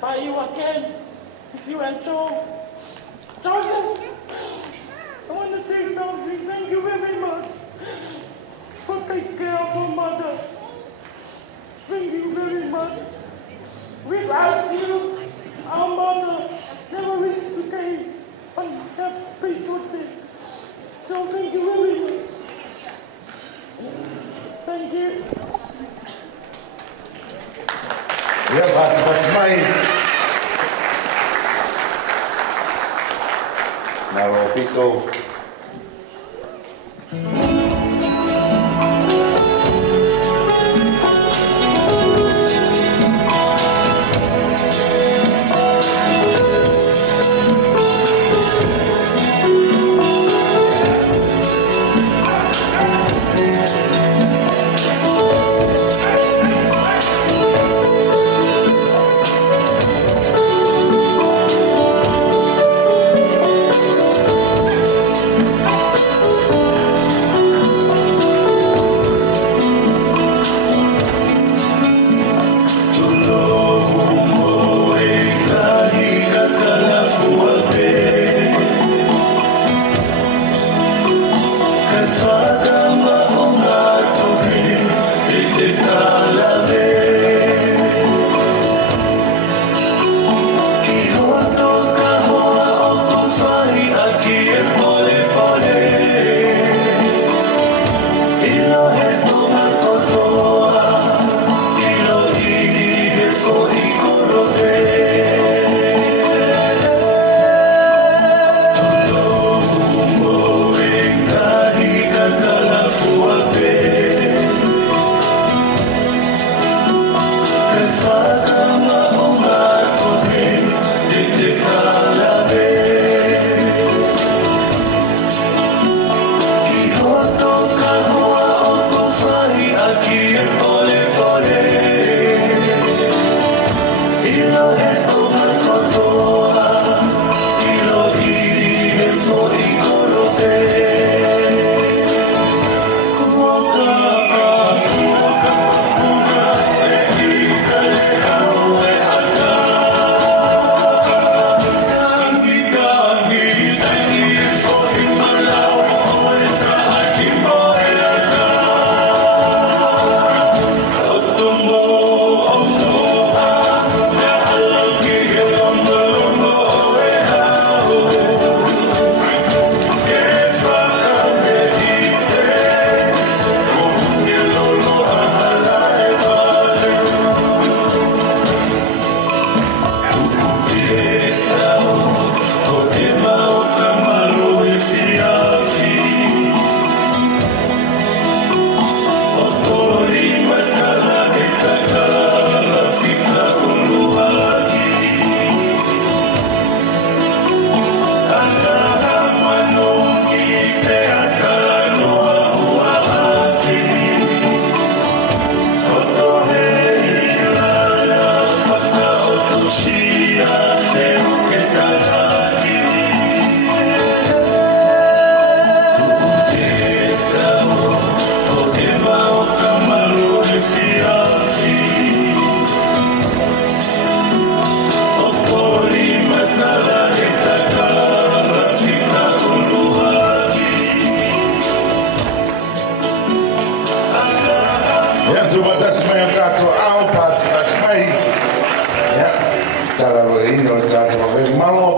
By you again, if you and Joe. Joseph, I want to say something. Thank you very much for taking care of our mother. Thank you very much. Without you, our mother never reached the day on that special day. So thank you very much. Thank you. Ia pati mai. Nā ro pito.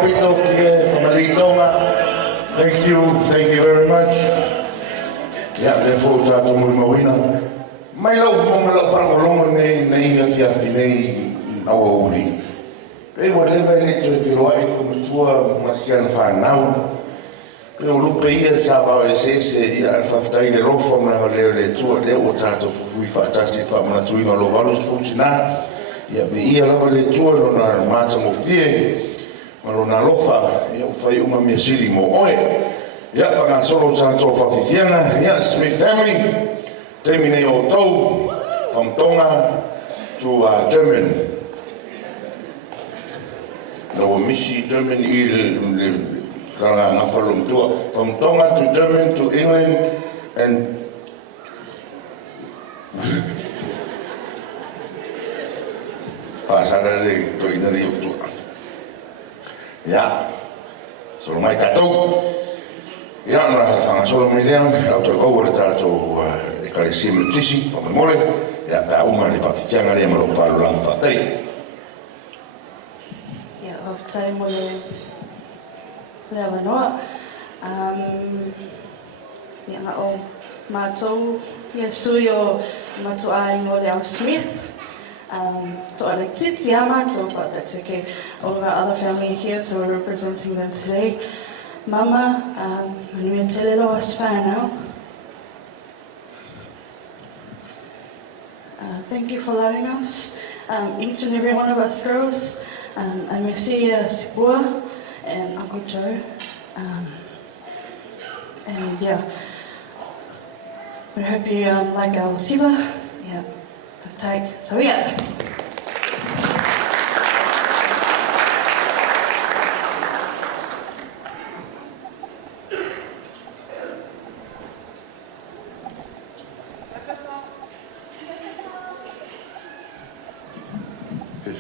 Pito, Kia, Whamalītonga. Thank you very much. Yeah, therefore, tātou muri mawina. Mai lau whakalonga nei na fiafi nei awa uri. Pei wa lewa le tue whiroai ko matua masiana whanau. Pei o lupe ia sa wau e sese ia al whaftai le rofa mana leo le tua leo o tātou fufui whaatasi whamana tuina lo walos futina. Ia pe ia lava le tua lo na mata mo fie. Maro na lofa, ia ufai uma mea siri mo oe. Ia panga solo tātou whawhifiana, ia Smith family. Teimi nei o tau, from Tonga to German. No misi German i le kara na whalum tua. From Tonga to German to England and whaasara le toina ri o tua. Ia, solo mai tātou. Ia, nara whanga solo mai lea, au tau kau le tātou Kalesia Matisi, Pamemole, ia pa uma le whawhiwhianga rea malo whalu lang whawhai. Ia, whawhitai mo le rewa noa. Ia ngā o mātou, ia sui o mātou a ingo le au Smith. So I like Titi Amato, but that's okay. All of our other family here, so we're representing them today. Mama, Manuia Te Lelo as whānau. Thank you for loving us, each and every one of us girls. I miss Sipua and Uncle Joe. And yeah, we hope you like our siva. Yeah. So yeah.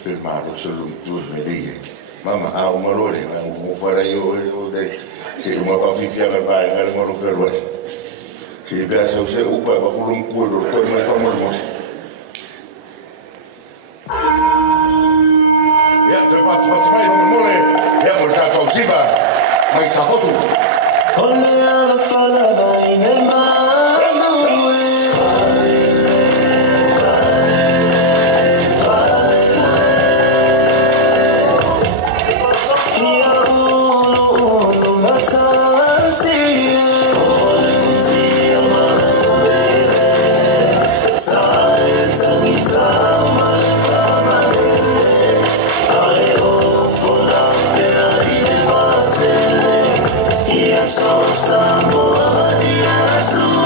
Filmado solo tu me diga. Mama, a uma lore, não fora eu dei. Se uma whawhiwhianga vai, ngare ngoro wherua. Se bea sau se upa, wakulum kuero, koi mai whamarmore. Ia, te pats mai homo mole, ia mo tātou siva, mai sa fotu. Ole ala whala vai ne mai. So,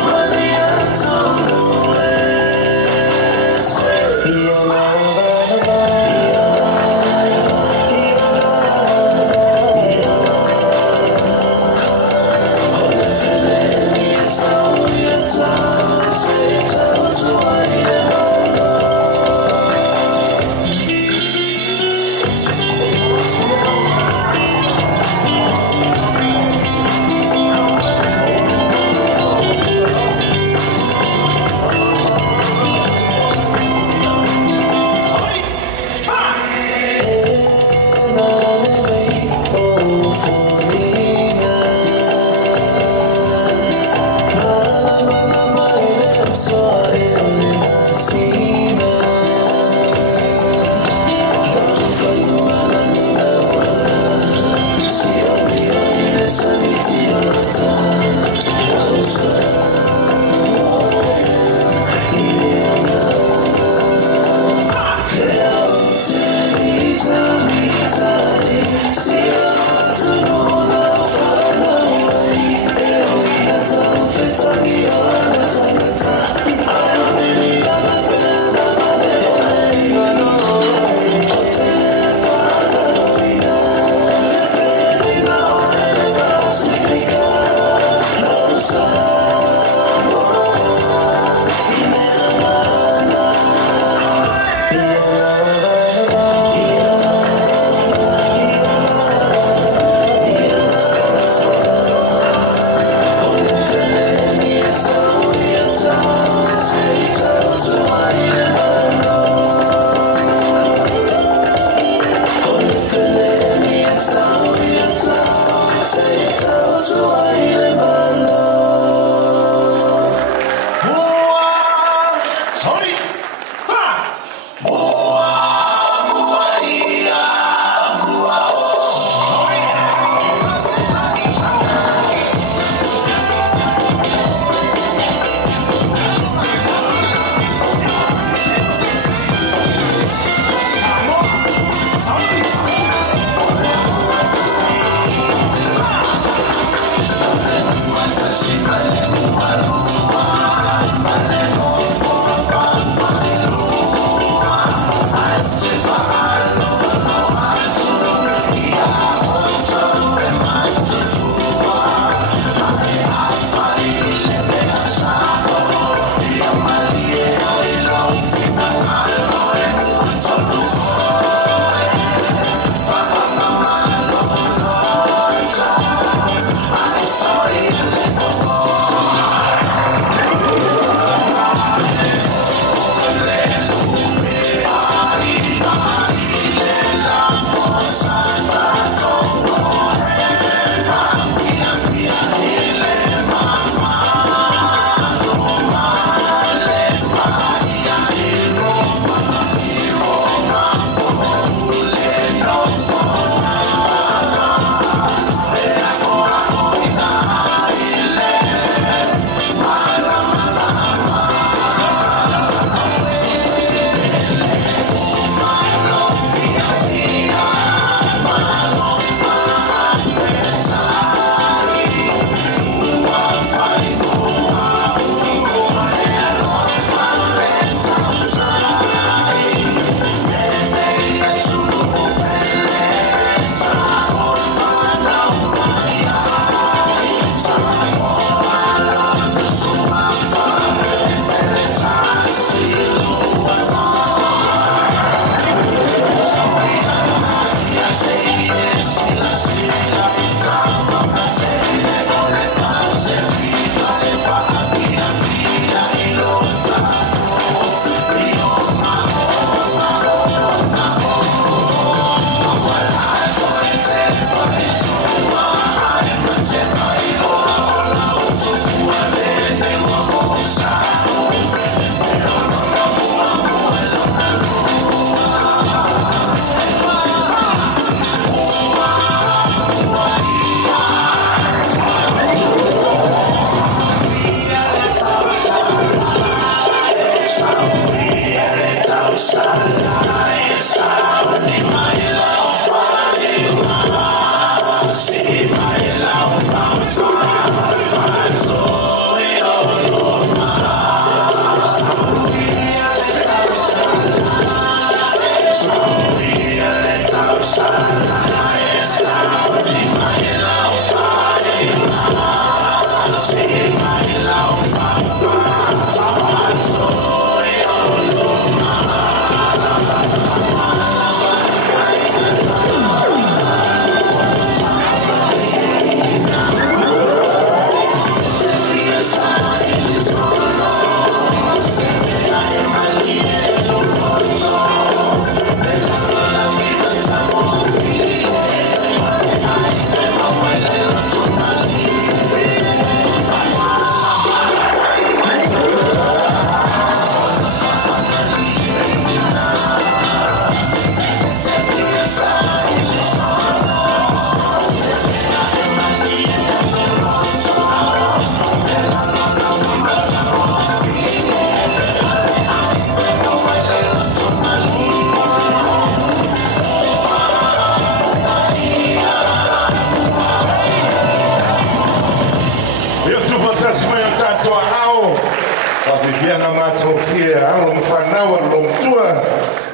whawhiwhianga mātou whia, alo mwhanawa long tua.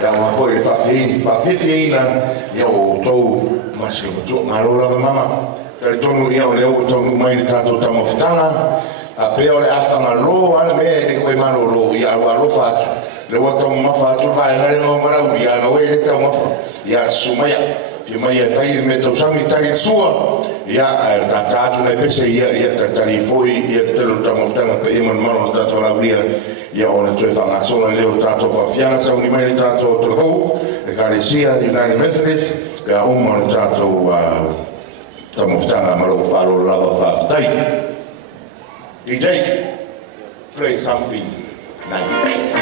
Ia wā fwoi le whawhiwhiina, ia o tau masi o tō ngaro lava mama. Kare tonu ia o leo tau mai ni tātou tamawhitanga. A peo le awhanga lo, ale mea le koe mano lo, ia awa lo whātu. Le wata mawha atu hae ngare no marau, ia na wei le tau mawha. Ia sumaya, fi mai e whai me tau sami tari sua. Ia ta tātu nei pese, ia tari foi, ia telo tamawhitanga pe iman maro na tātou lauria. Ia ona tue whangasona leo tātou whawhianga, sau ni mai ni tātou trohou, e Karesia, United Methodist, ia uma ni tātou tamawhitanga marau wharo lava whawhitai. DJ, play something nice.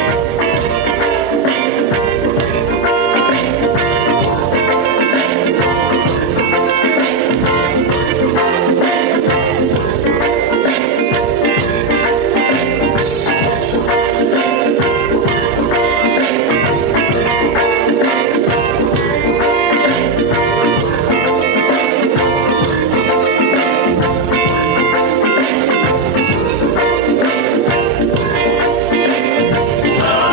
Ah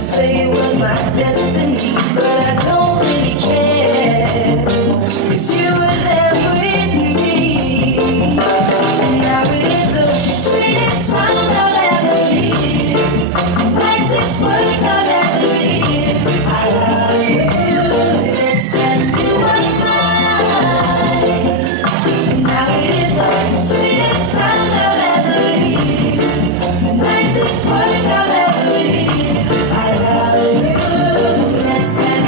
Say it was my destiny, but I don't really care, 'cause you were there with me. Now it is the sweetest sound I'll ever hear, nicest words I'll ever hear. I love you, yes, and you are mine. Now it is the sweetest sound I'll ever hear, nicest words I'll ever hear. I love you, yes, and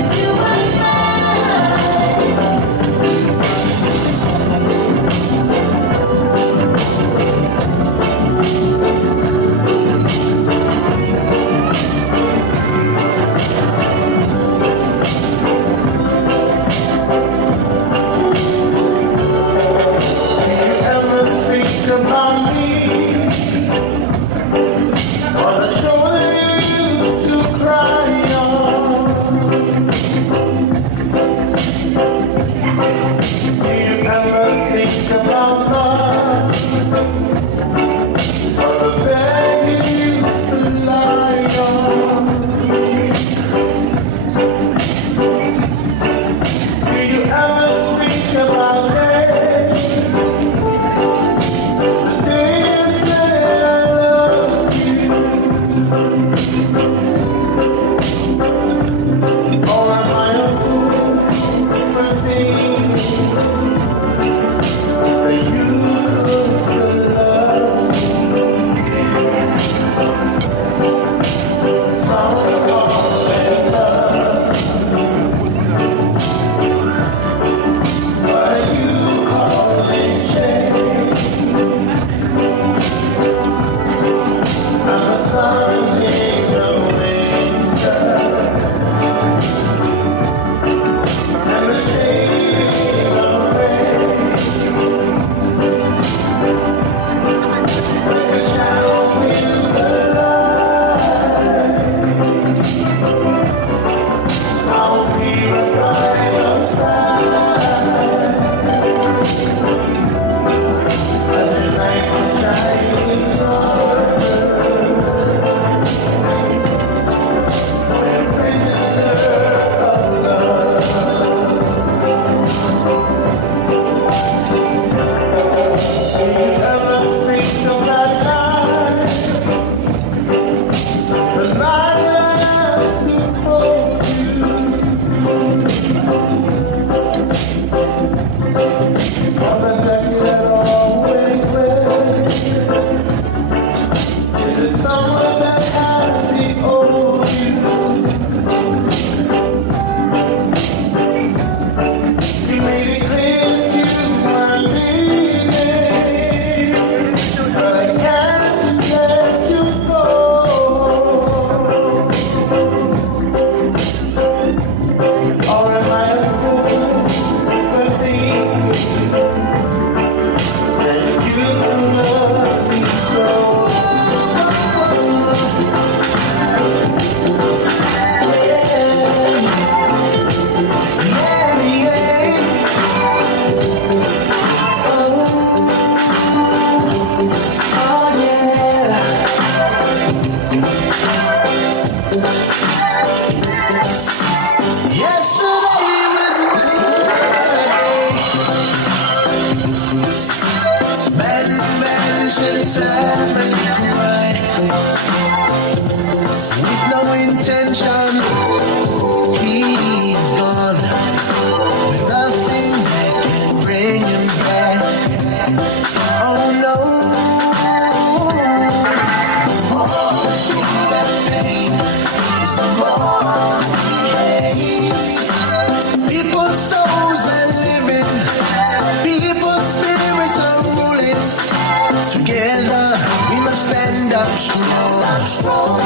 strong.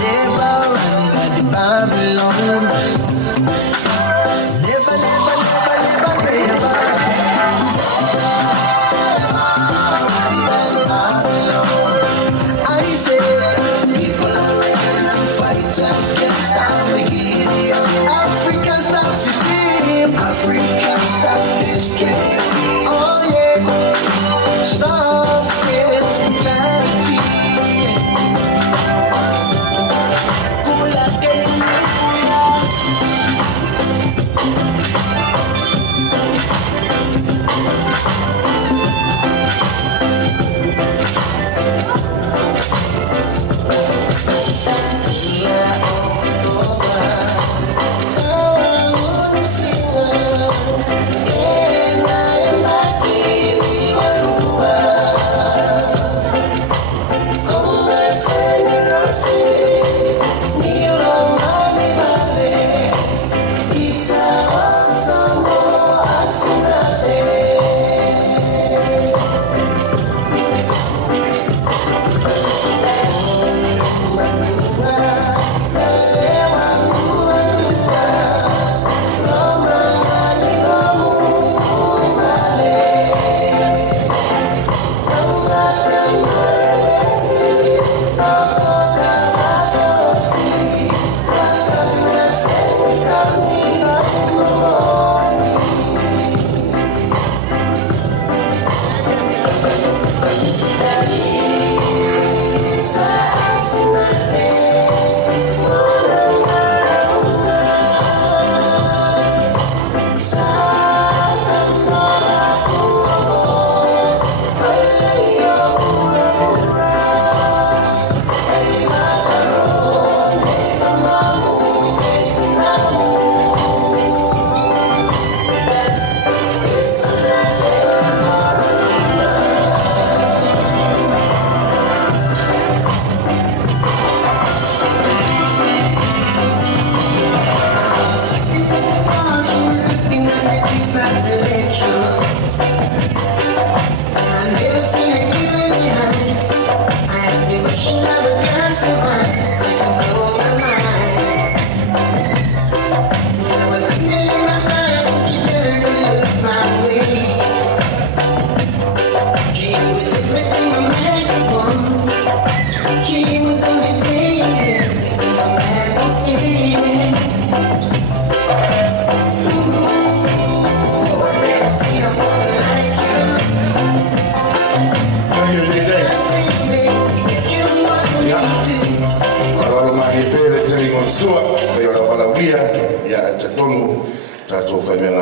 Never running like the Babylon. Never, never, never, never, never. I say people are ready to fight against our wicked. Africa stop this dream. Africa stop this dream. Oh yeah, stop its brutality.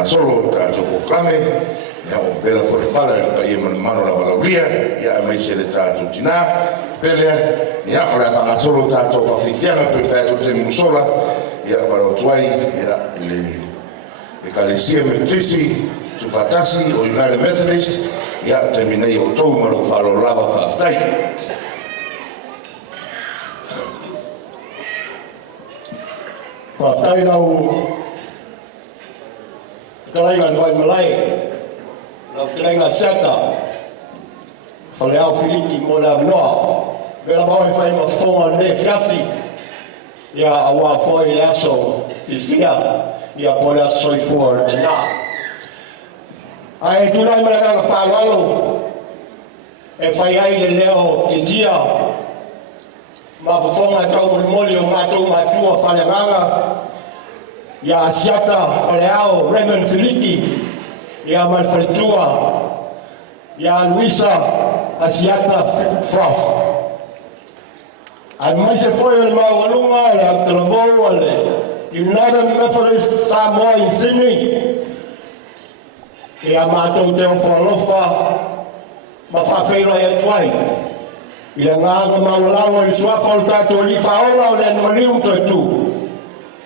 Solo ta jo proclame ya o vela for fala ka ye man mano la valauria ya mai se le ta tu tina pele ya ora ta solo ta to oficiana per ta tu te musola ya varo tuai era le kalesia metisi tu patasi o United Methodist ya terminei o tau maro falo lava faftai faftai nau Kalaigan vai malai, la kalaigan sata, faleau filiki mo la noa, vela vai fai ma fonga le fiafi, ya awa foi laso fifia, ya pola soi for tina. Ai tunai malanga fa lalo, e fai ai le leo te dia, ma fonga tau moli o matou matua falenganga. Ya asiata faleao Reverend Filiki ya Malfretua ya Luisa asiata Frost ai mai se foi o maulunga le trovou le United Methodist Samoa in Sydney ya matou te folofa ma fa feira ya tuai ia ngā maulalo i suafa o tatou li faola o le no liu tu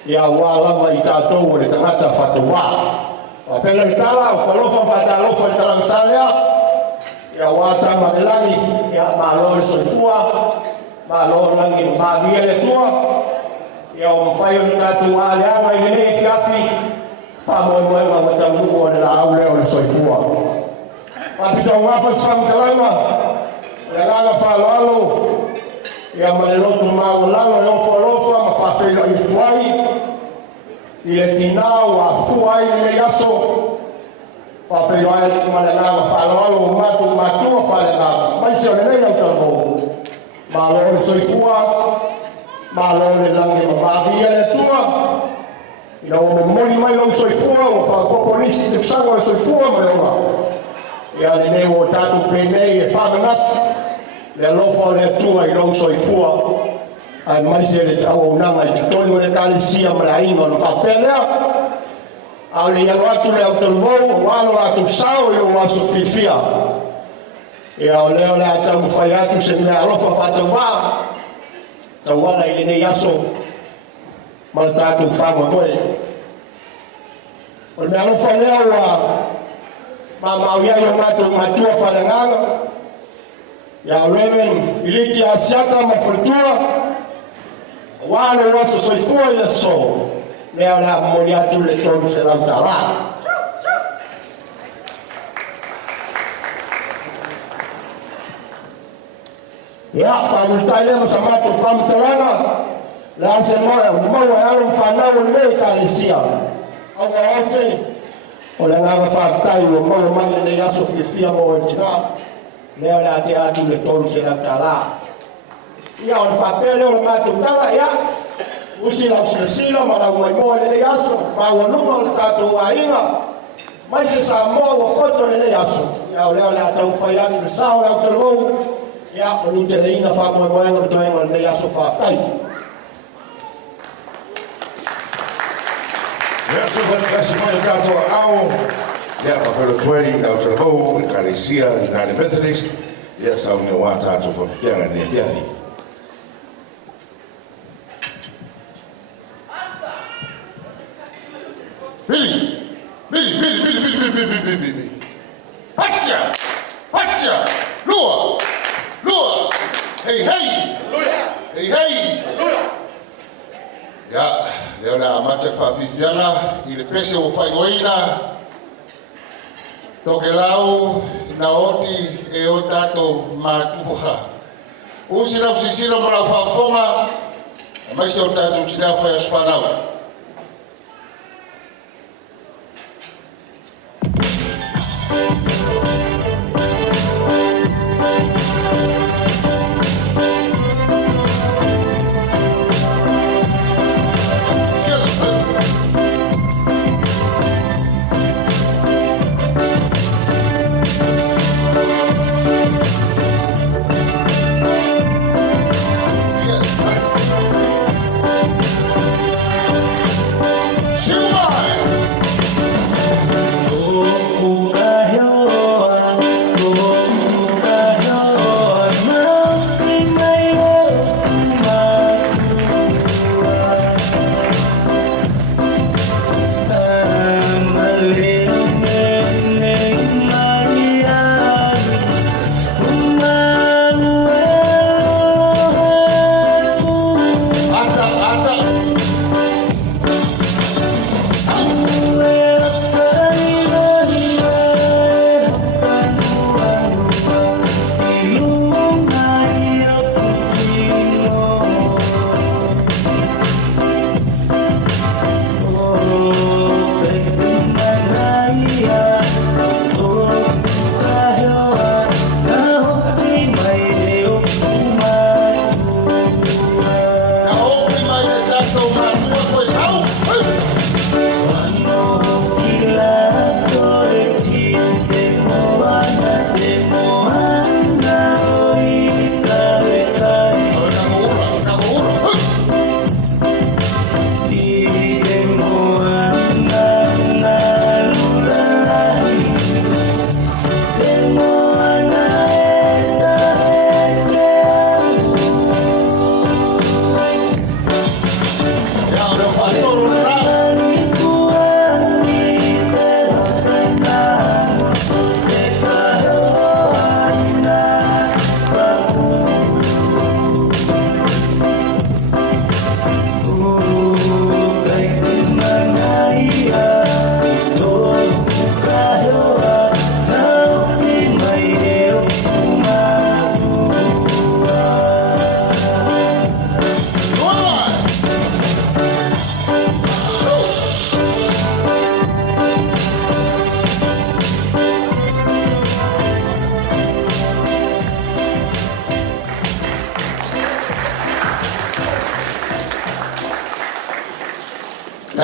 ia wala i tātou o le tangata whatuwa. Wa pela i tala, o whalofa whatalofa i talansalea, ia wata marelangi, ia malo le soifua, malo langi magia le tua, ia o mwhai o ni tātou aleanga i nenei fiafi, whamoe moenga mo tamuku o le la aule o le soifua. Wa pita ngafas whamkalanga, le nganga whaloalo, Ia malelotu maulanga e ofolofa ma whawhelo i tuai. I le tinao a fuai le aso. Whawhelo ai tu malenanga whaloalo o matua whalenanga. Mai se o le nei au tango. Ma lo le soifua. Ma lo le lange ma mawia le tua. Ina o mori mai lau soifua o whakoponisi te kusango le soifua ma leonga. Ia le nei o tatu penei e whamanatu. Le alofa o le atua i lau soifua. Ai mai se le tau o nanga i tutoinu le kalisia ma le ainga no whapelea. Au le ialo atu le autolvou o alo atu sao i o aso fifia. Ia o leo le atau mwhai atu se me alofa whatau waa. Tau ana i le nei aso. Mal tātou whanua moe. O le alofa leo ma mau iai o mātou matua whananganga. Ia o Reverend Filiki Asiata ma whatua. Wāno waso soifua i le so. Leo le amori atu le tonu se lau tala. Ia, whanutai leo sa mātou whamtalanga. Le anse moa, maua e arum whanau le kālesia. Au ka ote, o le nganga whaatai o maua mani le aso fia mo e tina. Leo le ate atu le tonu se lau tala. Ia, o le whapea leo le mātou tala, ia. Usi lau sila ma lau mai moa le aso. Maua numa o le tātou a inga. Mai se sa moa o koto le aso. Ia, o leo le atau whai atu le sao lau te lou. Ia, o nute le ina whamoe moenga me toenga le aso whaatai. Ia tu kasi mai katoa ao. Ia whawhelo tuai au te rau e Kalesia i Nare Methodist. Ia saunga wā tātou whawhianga ne tiathi. Billy. Hacha! Lua! Hey! Ya, leo na amata whawhiwhianga i le pese o whaigoina. Toke lau na oti e o tato mātua. Usi rau sisira mara whawhonga. Mai se o tato tina whai aswhanau.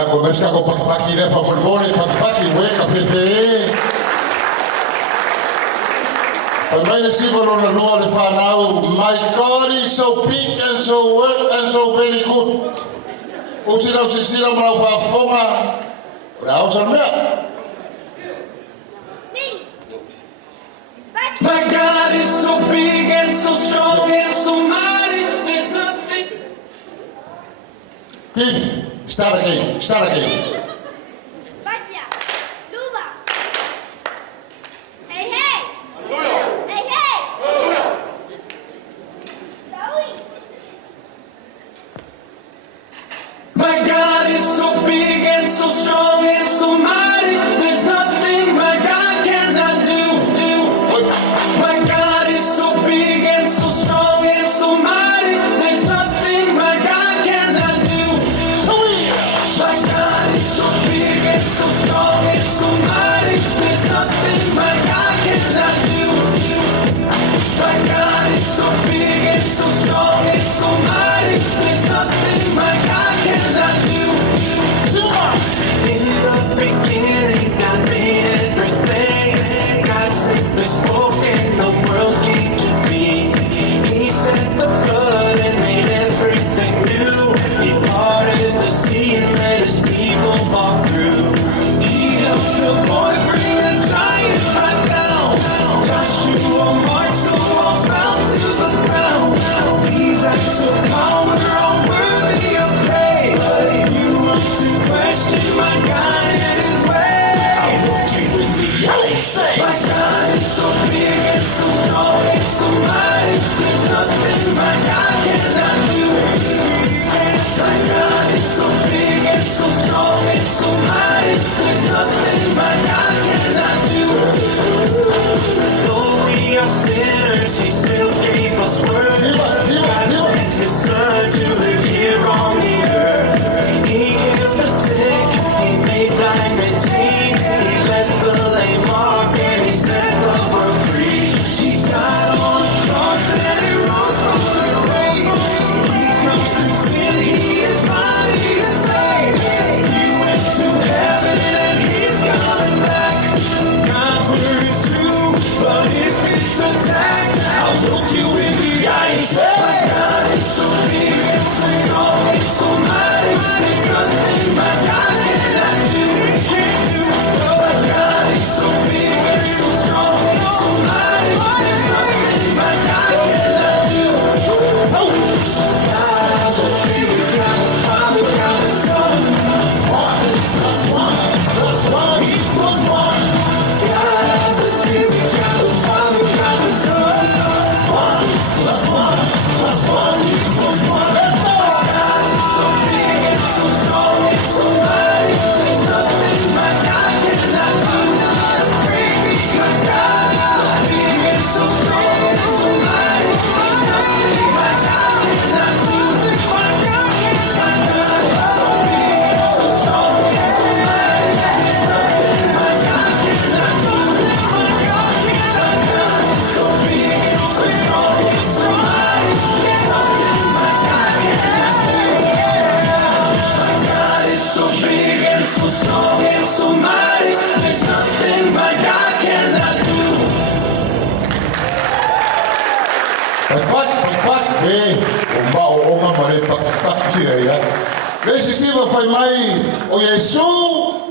Ya ko meska ko paki le fa mo paki we ka fe. And by the civil on the law, the now, my God is so big and so work and so very good. Usila usila mara fonga. Ora usa me. My God is so big and so strong and so mighty. There's nothing. Cliff, start again. Batia, Luba. Hey, hey. Hey, hey. My God is so big and so strong and so mighty. There's nothing my God cannot do. My God is so big and so strong and so mighty. There's nothing my God cannot do. My God is so big and so strong and so mighty. There's nothing my God cannot do. My God is so big and so strong and so mighty. There's nothing my God cannot do. In the beginning, God made everything. God simply spoke and the world came to be. He sent the flood and made everything new. He parted the sea and let his people walk through. He helped the boy bring the giant back down. Joshua marched, the walls fell to the ground. These acts of power are worthy of praise. But if you want to question my God and his way, I'll look you in the eye and say, my God is so big and so strong and so mighty. There's nothing my God cannot do. My God is so big and so strong and so mighty. There's nothing my God cannot do. Though we are sinners, he still gave us worth. God sent his son to live here on the earth. He healed the sick, he made blind men see. He let the lame walk and he set the world free. He died on the cross and he rose from the grave. He conquered sin, he is mighty to save. He went to heaven and he's coming back. God's word is true, but if it's attacked, I'll look you in the eye and say, my God is so big and so strong and so mighty. There's nothing my God cannot do. He can't do. My God is so big and so strong and so mighty. There's nothing my God cannot do. God the Spirit, God the Father, God the Son. 1+1 equals 1. God the Spirit, God the Father, God the Son. 1+1 equals 1. Let's go! God is so big and so strong and so mighty. There's nothing my God cannot do. I'm free because God is so big and so strong and so mighty. There's nothing my God cannot do. My God cannot do. So big and so strong and so mighty. There's nothing my God cannot do. My God cannot do. So big and so strong and so mighty. There's nothing my God cannot do. My God is so big and so strong and so mighty. There's nothing my God cannot do. Onga mare pak ya. Lesi siva fai mai o Yesu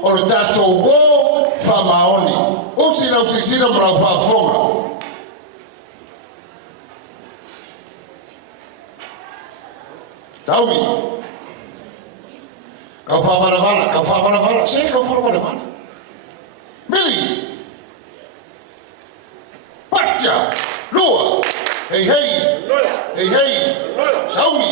o le tatou go fa maoni. O sila mara fa fonga. Taui. Kau fa bala. Sei kau fa bala. Billy. Pacha. Lua. Hey, Saumi.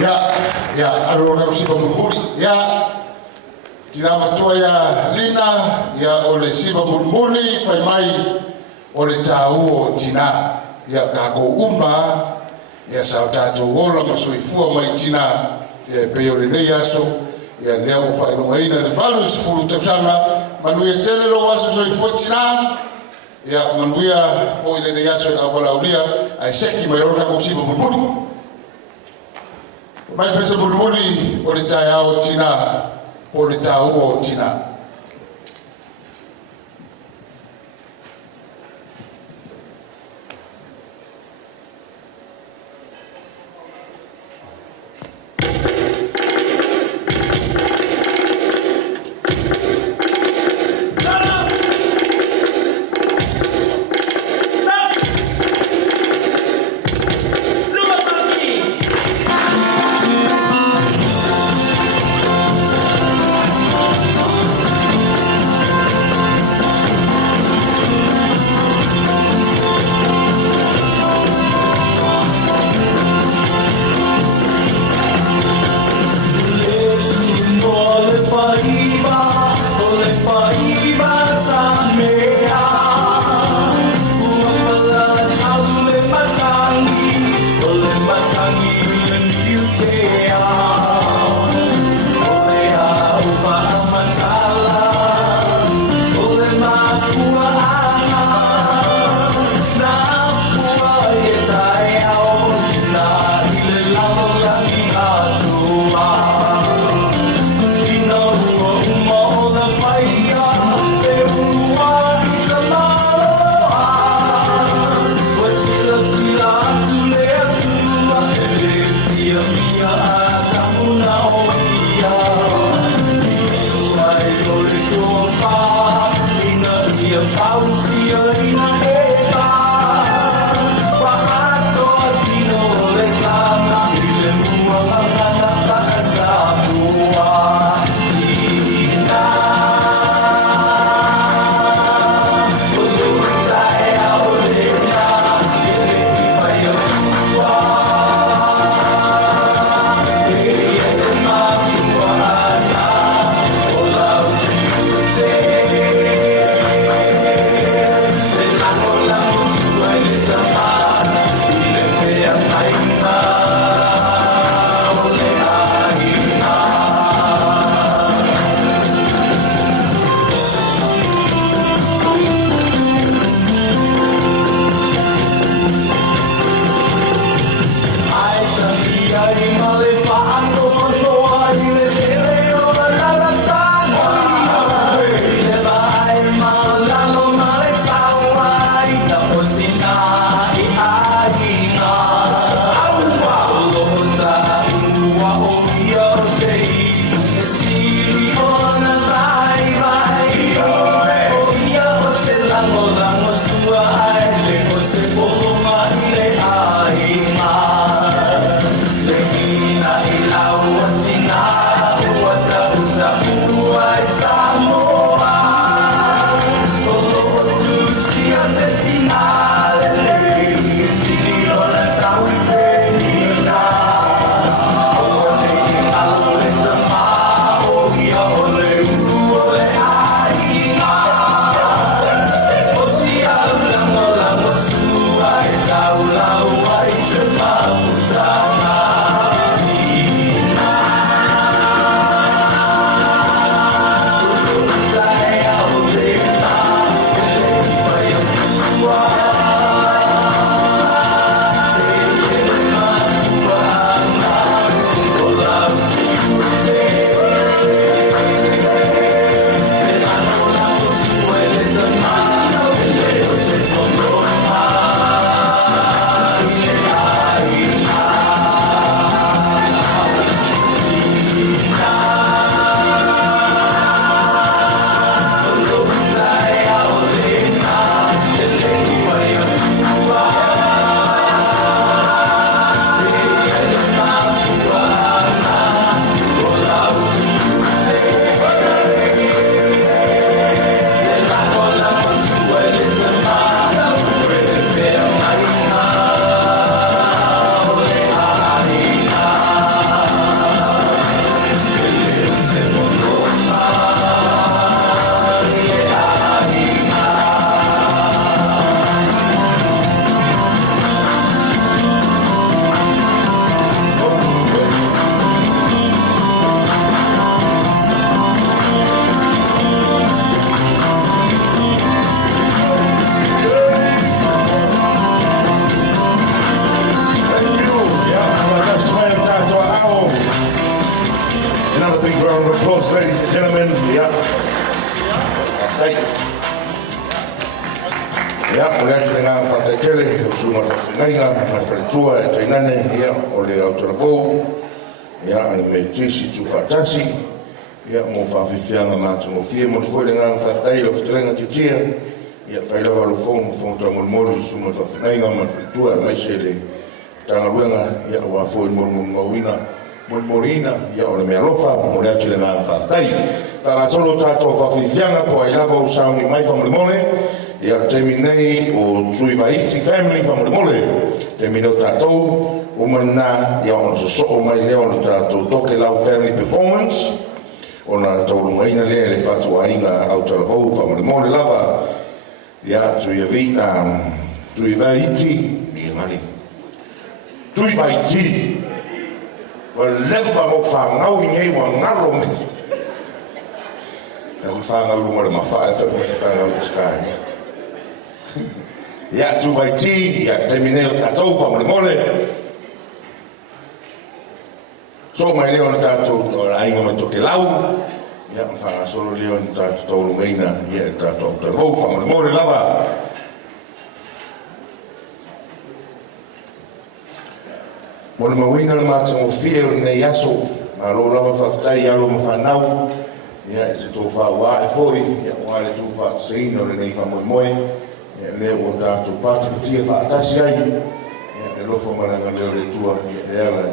Ya, alo na sipa mulmuli. Ya, tina matua ya Lina, ya ole sipa mulmuli, fai mai ole tau o tina. Ya kako umba, ya sao tato wola masoifua mai tina, ya peo le nei aso, ya leo fai longa ina le balu sifuru tapsana, manuia tele lo aso soifua tina, ya manuia foi le nei aso na wala ulia, ai seki mai rona ko sipa mulmuli. Mai pesa mulmuli o le tai ao tina, o le tau o tina. whaatai. Ia, o le atu ngā whaatai tele, o sunga whawhinaiga, mai whaletua e tainane, ia, o le autarapou, ia, ane me tisi tu whaatasi, ia, mo whawhiwhianga mātu mo fie, mo le fwoi le ngā whaatai, lo whatalenga titia, ia, whailawa lo fōng, fōng tango mori, sunga whawhinaiga, mai whaletua, mai se le tangaruenga, ia, wa fwoi mori mawina, Morina, ia o le mea lofa, mo le atu le ngā whaatai. Whangatolo tātou whawhiwhianga po ai lava o sauni mai whamorimone, ia temi nei o Tui Vaiti Family whamorimone. Temi no tātou, o mana, ia o so o mai leo no tātou Toke Lau Family Performance, o nā taurunga ina lea le whatua inga au taravou whamorimone lava, ia Tui Vaiti, ni ngani. Tui Vaiti, wa lewa mo whangau i ngei wa ngaro me. Ka whangau runga le mawhae tau me whangau i skani. Ia Tui Vaiti, ia temine o tātou whamorimone. So mai leo na tātou o la inga mai Toke Lau. Ia mwhangasolo leo na tātou taurungaina, ia tātou taurou whamorimone lava. Mona mawina na mātanga o fia o nei aso, ngā ro lava whaftai alo ma whanau, ia e se tō whāua e fōi, ia o ale tō whātaseina o le nei whamoe moe, ia le o tātou pātukutia whātasi ai, ia e lofa maranga leo le tua, ia le ala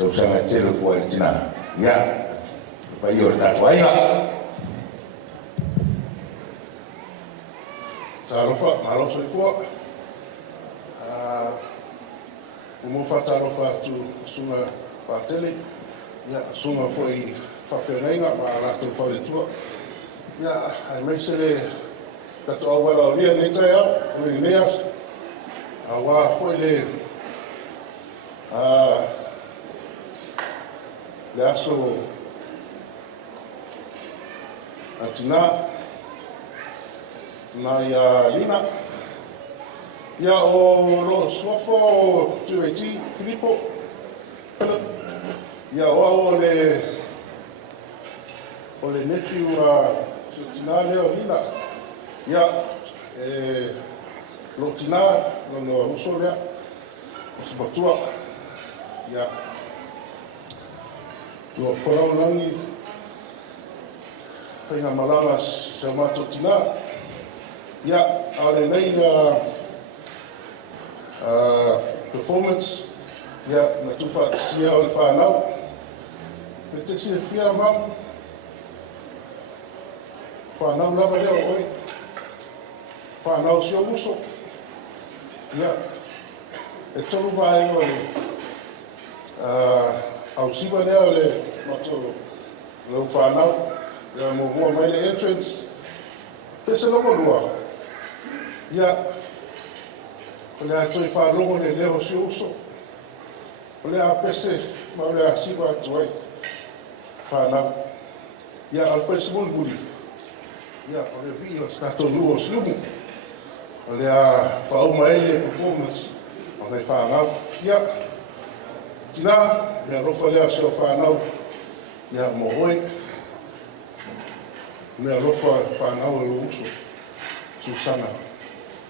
tau sanga tele fua e tina, ia, pai o le tātou aiga. Tā lofa, mā loso i fua, o mo whatarofa atu sunga pātele, ia sunga foi whawheneinga, ma rātou whauretua. Ia, ai mai se le kato au wala o ria nei tai au, o i neas, a wā foi le aso atina, tina ia lina, ia o lo swafo o Tueti, Filipo, ia o le nephew so tina leo lina, ia lo tina no uso lea, o se batua, ia lo whanau nangi, whainga malanga se mato tina, ia a le nei performance, ia na tufa sia o le whanau. Me te si fia mam, whanau lava leo oi, whanau si o muso. Ia, e tolu vai o le, au siwa leo le mato leo whanau, ia mo hua mai le entrance, pese longo lua. Ia, o le atoi whanongo le leo si uso. O le a pese, ma o le a siwa atu ai. Whanau. Ia al pese mulguri. Ia o le vi o stato luo si umu. O le a whauma ele performance. O le whanau. Ia, tina, mea rofa lea si o whanau. Ia mo hoi. Mea rofa whanau e uso. Susana.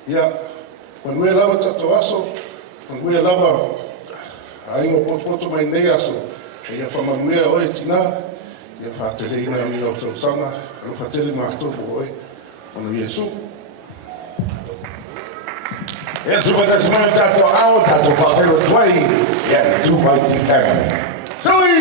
Ia, Manuel lava tato aso, Manuel lava aingo poto mai nei aso, ia whamanuea oe tina, ia whātele ina mi o sausanga, alo whātele mātopo oe, ono Iesu. Ia tūpatasi mai tato ao, tato whawhero tuai, ia Tui Vaiti Family. Sui!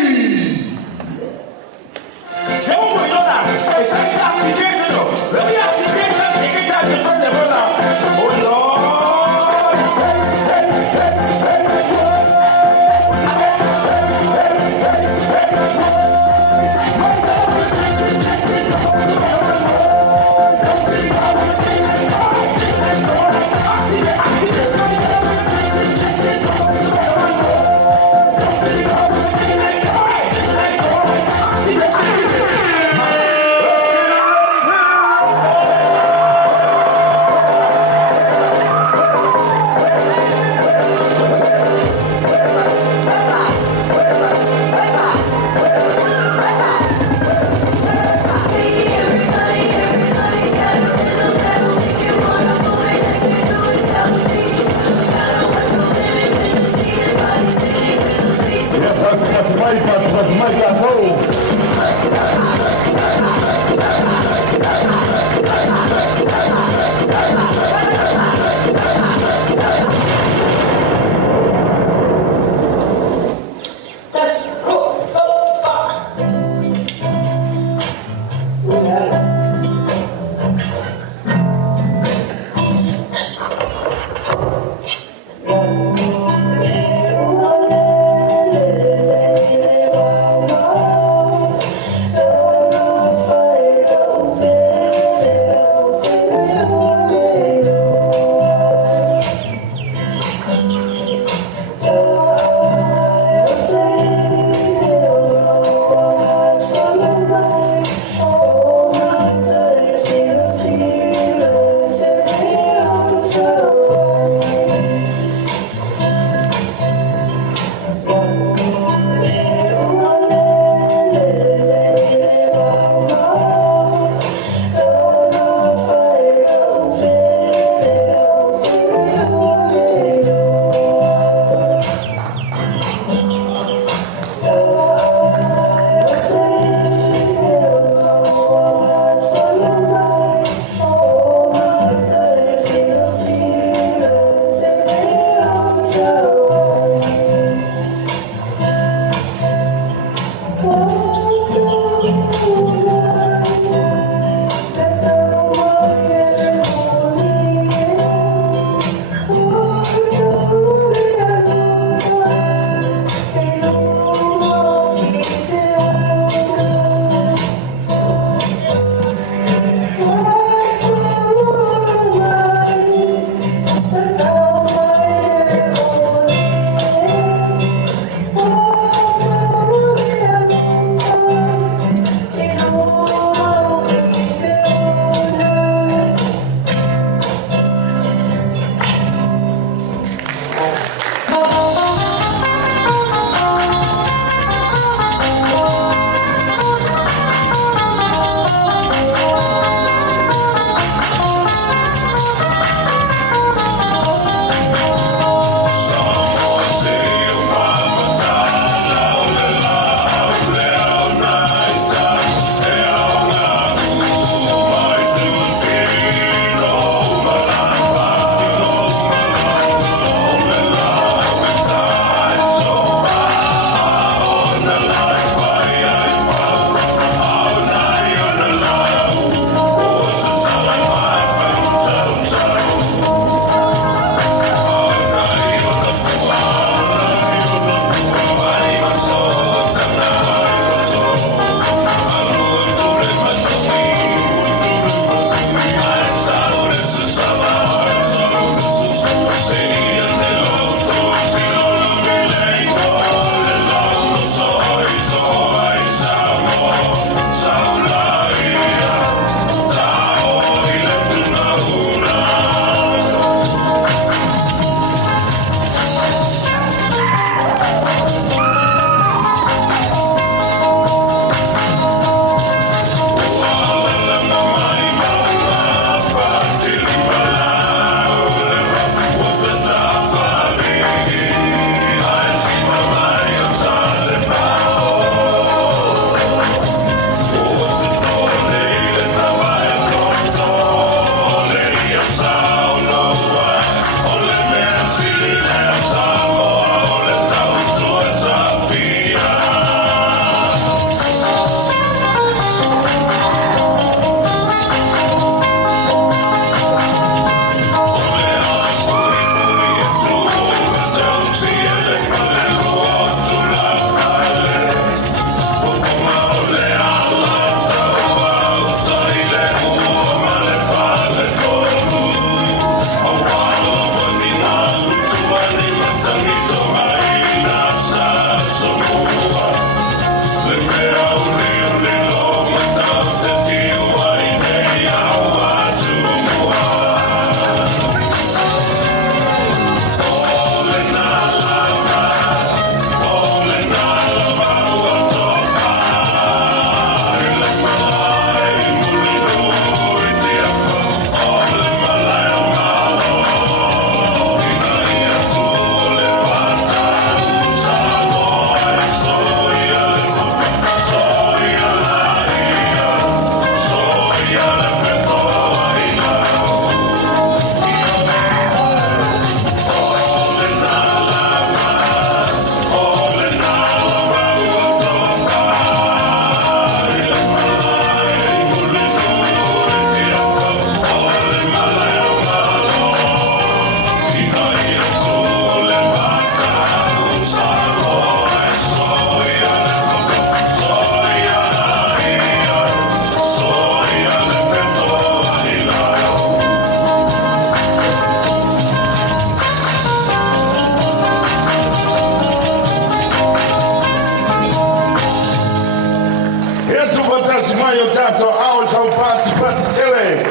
mai o tātou ao tau pāti tele.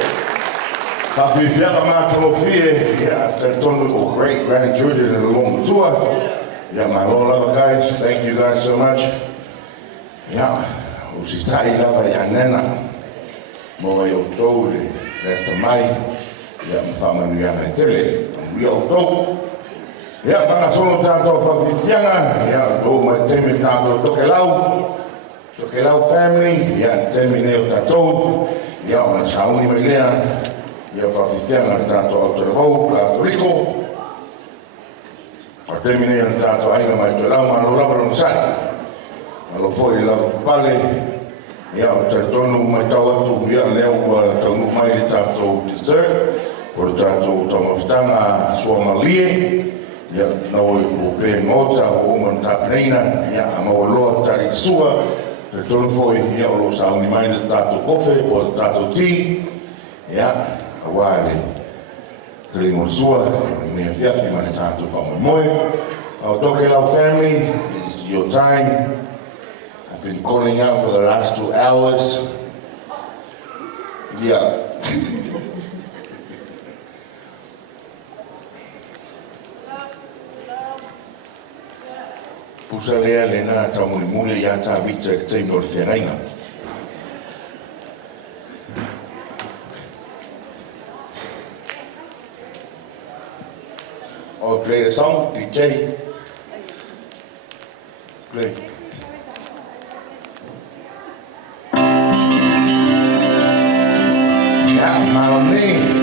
Whawhiwhianga mātamo fie, tonu o great grandchildren in the long tour. My love guys, thank you guys so much. Usitai lava nena. Mo ai o tau le mai. Whamanu tele. We o tau. Mana sono tātou whawhiwhianga. Tō mai teme tātou toke lau family. Teme neo tātou. Ona sauni mai lea. Whawhiwhianga tātou au telefou, tātou riko. O termine ana tātou ainga mai tō lau mano lava rona sai. Alo foi lava pale. O tonu mai tau atu. Leo kua taunu mai le tātou dessert. O tātou tamawhitanga sua malie. Na oi o pē ngota o umana tāpeneina. A maua loa tari sua. Tonu foi o lo sauni mai le tātou kofe. O tātou ti. Awale. Telingo sua, me fiafi mane tātou whamoe. Our Tokelau family, this is your time. I've been calling out for the last 2 hours. Pusa lea le nā tau mule ia tā vita e teimi o le whengainga. I'll play the song, DJ. Play. Malone.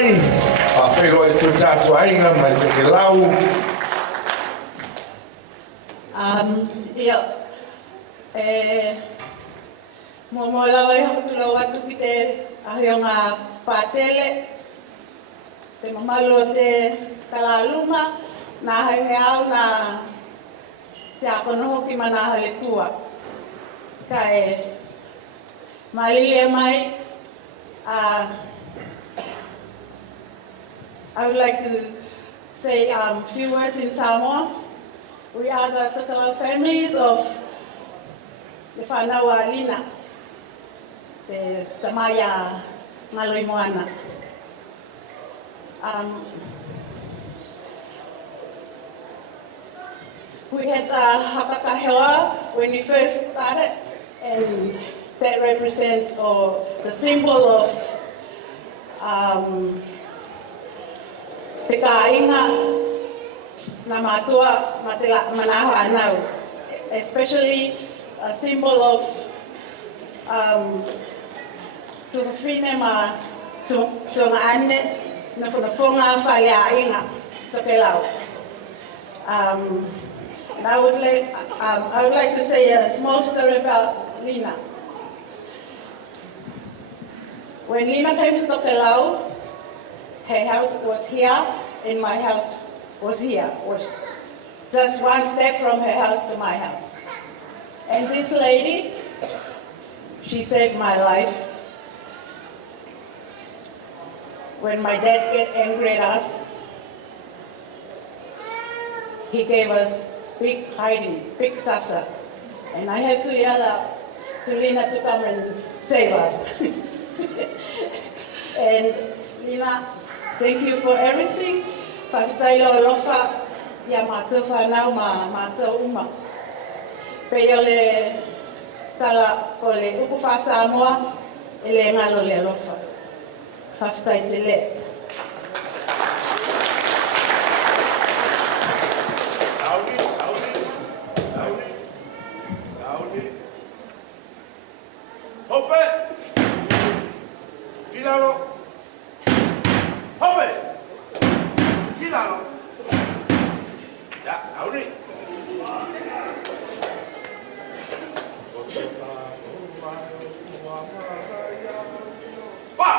mai. Whawhero e tu tātu ainga mai te ke lau. Ia, mo lawa i hotu lau atu ki te ahionga pātele, te mamalo te talaluma, nā hauhe au nā te akono hoki mana hale tua. Ka malilia mai, I would like to say a few words in Samoa. We are the Tokelau families of the Whanaua Lina, the Tamaya Ngaloi Moana. We had Hakakahewa when we first started, and that represents the symbol of te kāinga na matua manaho anau, especially a symbol of tuwhine ma tuanga ane na whanafonga whaleainga Tokelau. I would like to say a small story about Lina. When Lina came to Tokelau, her house was here and my house was here, was just one step from her house to my house. And this lady, she saved my life. When my dad get angry at us, he gave us big hiding, big sasa. And I have to yell out to Lina to come and save us. And Lina, thank you for everything. Whawhitailo lofa ia mātou whanau mātou uma. Peo le tala o le upu wha Samoa, e le ngalo le lofa. Whawhitai te le. Hope! Kilalo! Hope! Kilalo! Ya, auri! Pa!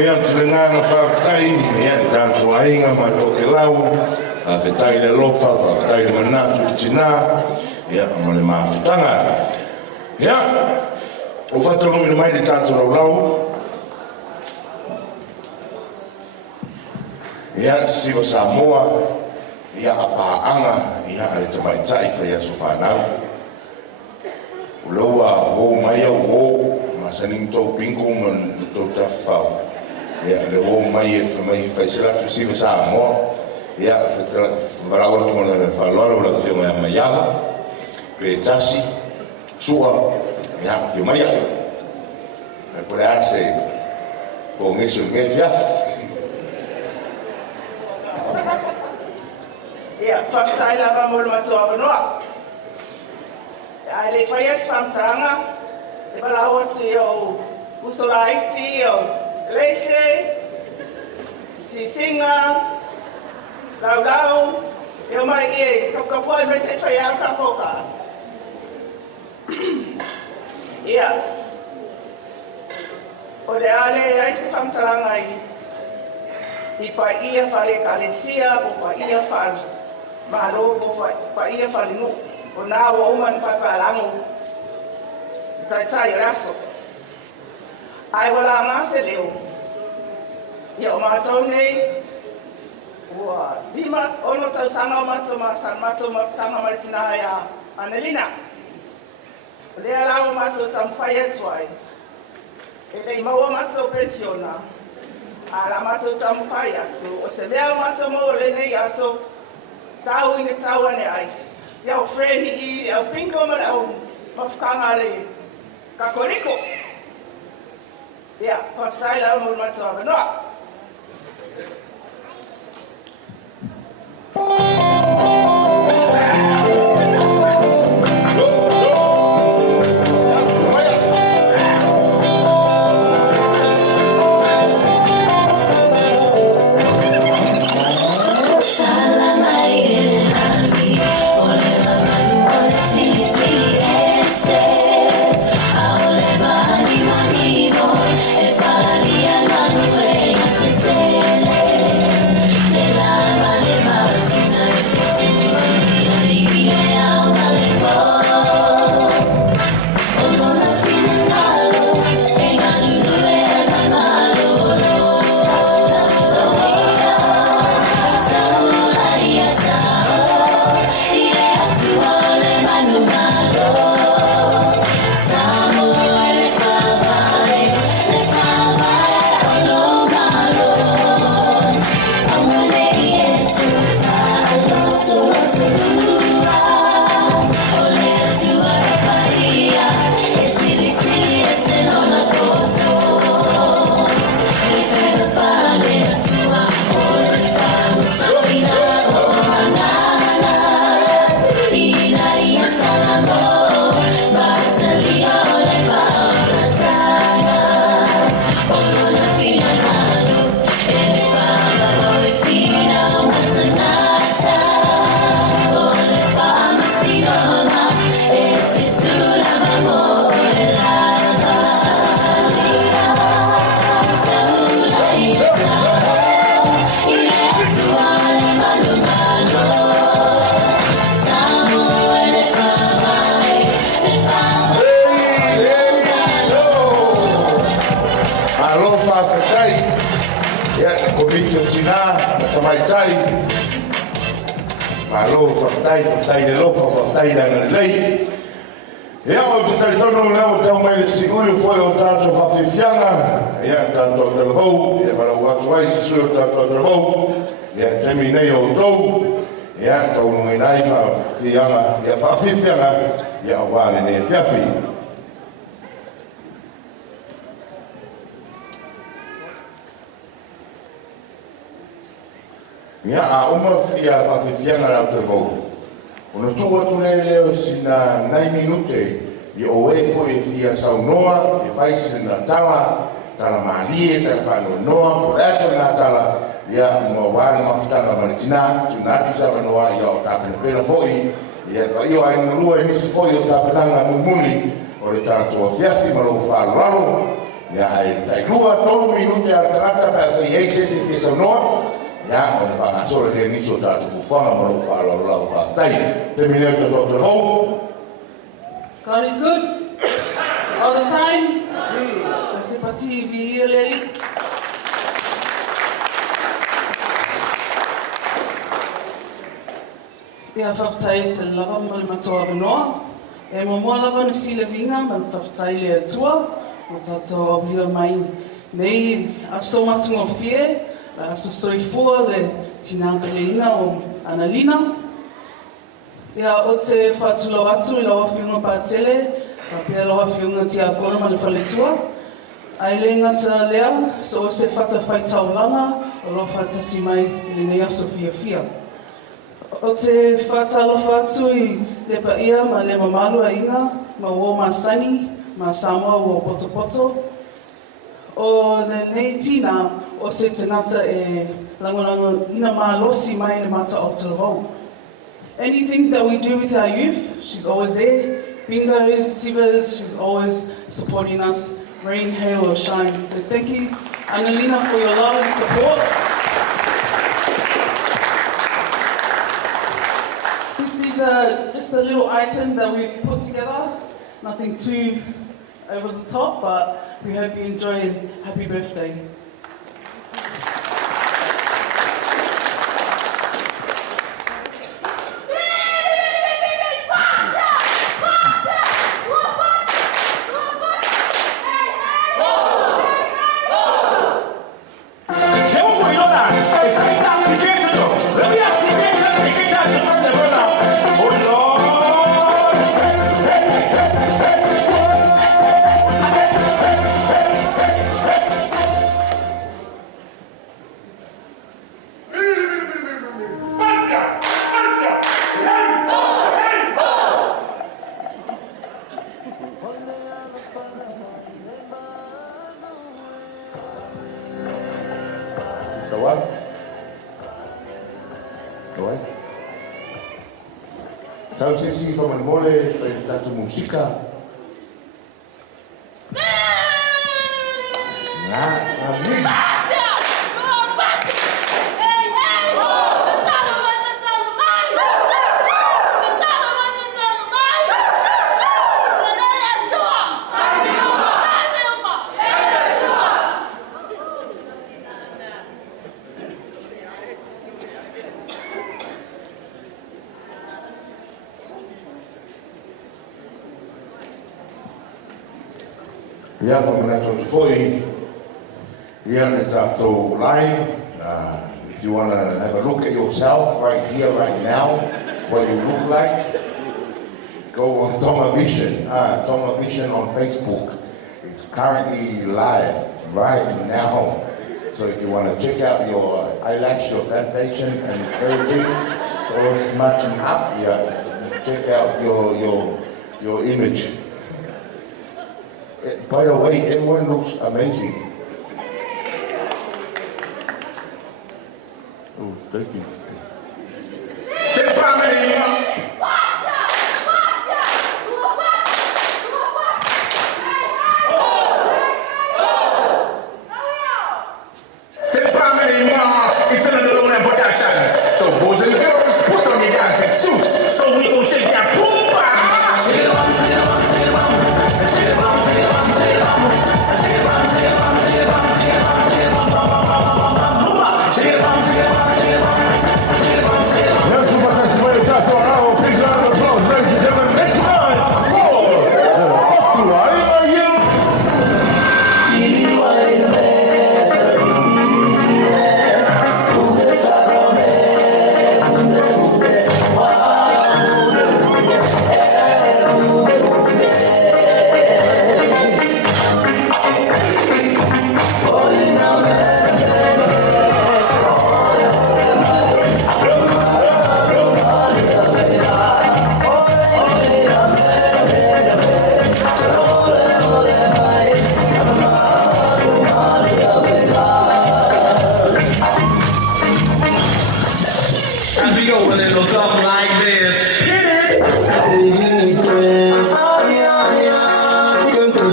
ia tulengana whawhtai, ia tātou ainga mai toke lau, whawhetai le lofa, whawhetai le manatu ki tina, ia ma le mawhitanga. Ia, o whatanumi mai le tātou lau, ia siwa Samoa, ia apaanga, ia ale tamaitai whai aso whanau. Uloa o mai au o, masaning tau pinko man tau tawhau. Ia le o mai e whamai whaisilatu siwa Samoa, ia wharawa tumana whaloara wala whio mai maiaga, pe tasi, sua, ia whio mai au. E kore ase, o ngesu nge whiafi. Ia, whaktai lava mulu matua wanoa. Ia, le whaias whamtaranga, le walau atu i o Usolaiti, o Leise, Sisinga, Laulau, i o mai e kapkapua i me se whaiau kapoka. Ia, o le ale aise whamtaranga i pa ia whare kalesia, o pa ia whare Malo po pa ia falinu o na o man pa palango tai raso ai wala nga se leo ia o matou nei ua lima ono tau sanga o matou ma san matou ma tanga maritina ia Anelina le ala o matou tam fai atuai e lei maua matou pensiona ala matou tam fai atu o se mea matou mo le nei aso tau ine tau ane ai. Iau freni i, iau pinko ma lau mafukanga le kakoriko. Ia, whaktai lau mulu matua wanoa. Whaktai le lofa, whaktai le lei. Ia o te taitono leo tau mai le siguri foi o tātou whawhiwhianga. Ia tātou telefou, ia para watu ai si sui o tātou telefou. Ia temi nei o tau. Ia tau nungai nai whawhiwhianga, ia whawhiwhianga, ia o wāle nei whiawhi. Ia a uma fia whawhiwhianga rau telefou. Ono tū atu leo sina 9 minute i o e fo e fia saunoa, e whaisi na tala, tala maalie, tala whanua noa, po reato na tala, ia mua wāna mawhitanga maritina, tūna atu sa wanoa ia o tāpina pena foi, ia o aina lua e nisi foi o tāpinanga mumuni, o le tātua whiawhi ma lo whāloraro, Ia ai tai lua tolu minuti a tata pa fa ye se se sa no. Ya on fa solo le niso ta tu fa ma lo fa lo fa tai. Termine to ho. God is good all the time. C'est parti vivre les. Ia whaftai te lava mole matoa wanoa. E mo lava na sila vinga ma whaftai le atua. Ma tātou ablia mai. Nei a so matungo fie, a so soifua le tinanga le ina o Annalina. Ia o te whatulo atu I lawa whiunga pātele, ka pia lawa whiunga tia kona ma le whaletua. Ai le ngata lea, so o se whata whaitaulanga, o lo whatasi mai le nei aso fia. O te whatalofa atu I le paia ma le mamalu a inga, ma o Masani, ma Samoa o Poto. O le nei tina, o se tenata e langolango ina malosi mai le mata o te rau. Anything that we do with our youth, she's always there. Bingos, sivas, she's always supporting us, rain, hail or shine. So thank you, Annalina, for your love and support. This is just a little item that we've put together. Nothing too over the top, but we hope you enjoy it. Happy birthday. Tau sesi fa man mole fa tatu musika. Na, amin. Ia whamanato tu foi, ia ne tātou live. If you want to have a look at yourself right here, right now, what you look like, go on Toma Vision on Facebook. It's currently live right now. So if you want to check out your eyelash, your foundation and everything, it's all smudging up, check out your image. By the way, everyone looks amazing. Oh, thank you. So boys and girls, put on your dancing shoes. So we gon' shake that boom ba.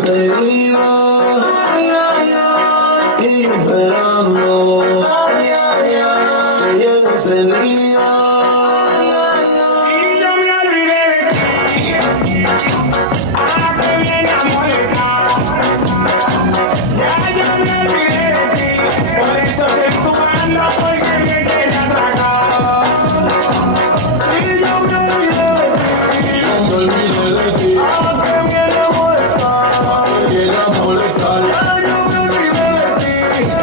Te iba ese día. Y yo me olvidé de ti. Ah, que viene a molestar. Ya yo me olvidé de ti. Por eso te estoy jugando porque me quería sacar. Y yo me olvidé de ti. Yo me olvidé de ti. Ah, que viene a molestar. Que viene a molestar. Ya yo me olvidé de ti.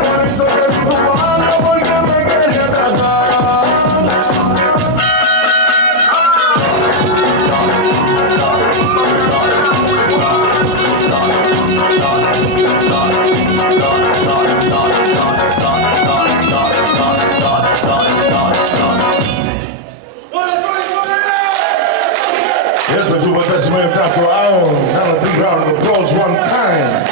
Por eso te estoy jugando porque me quería tratar. Here's the Super Dutchman, Dr. Owen. Now a big round of applause one time.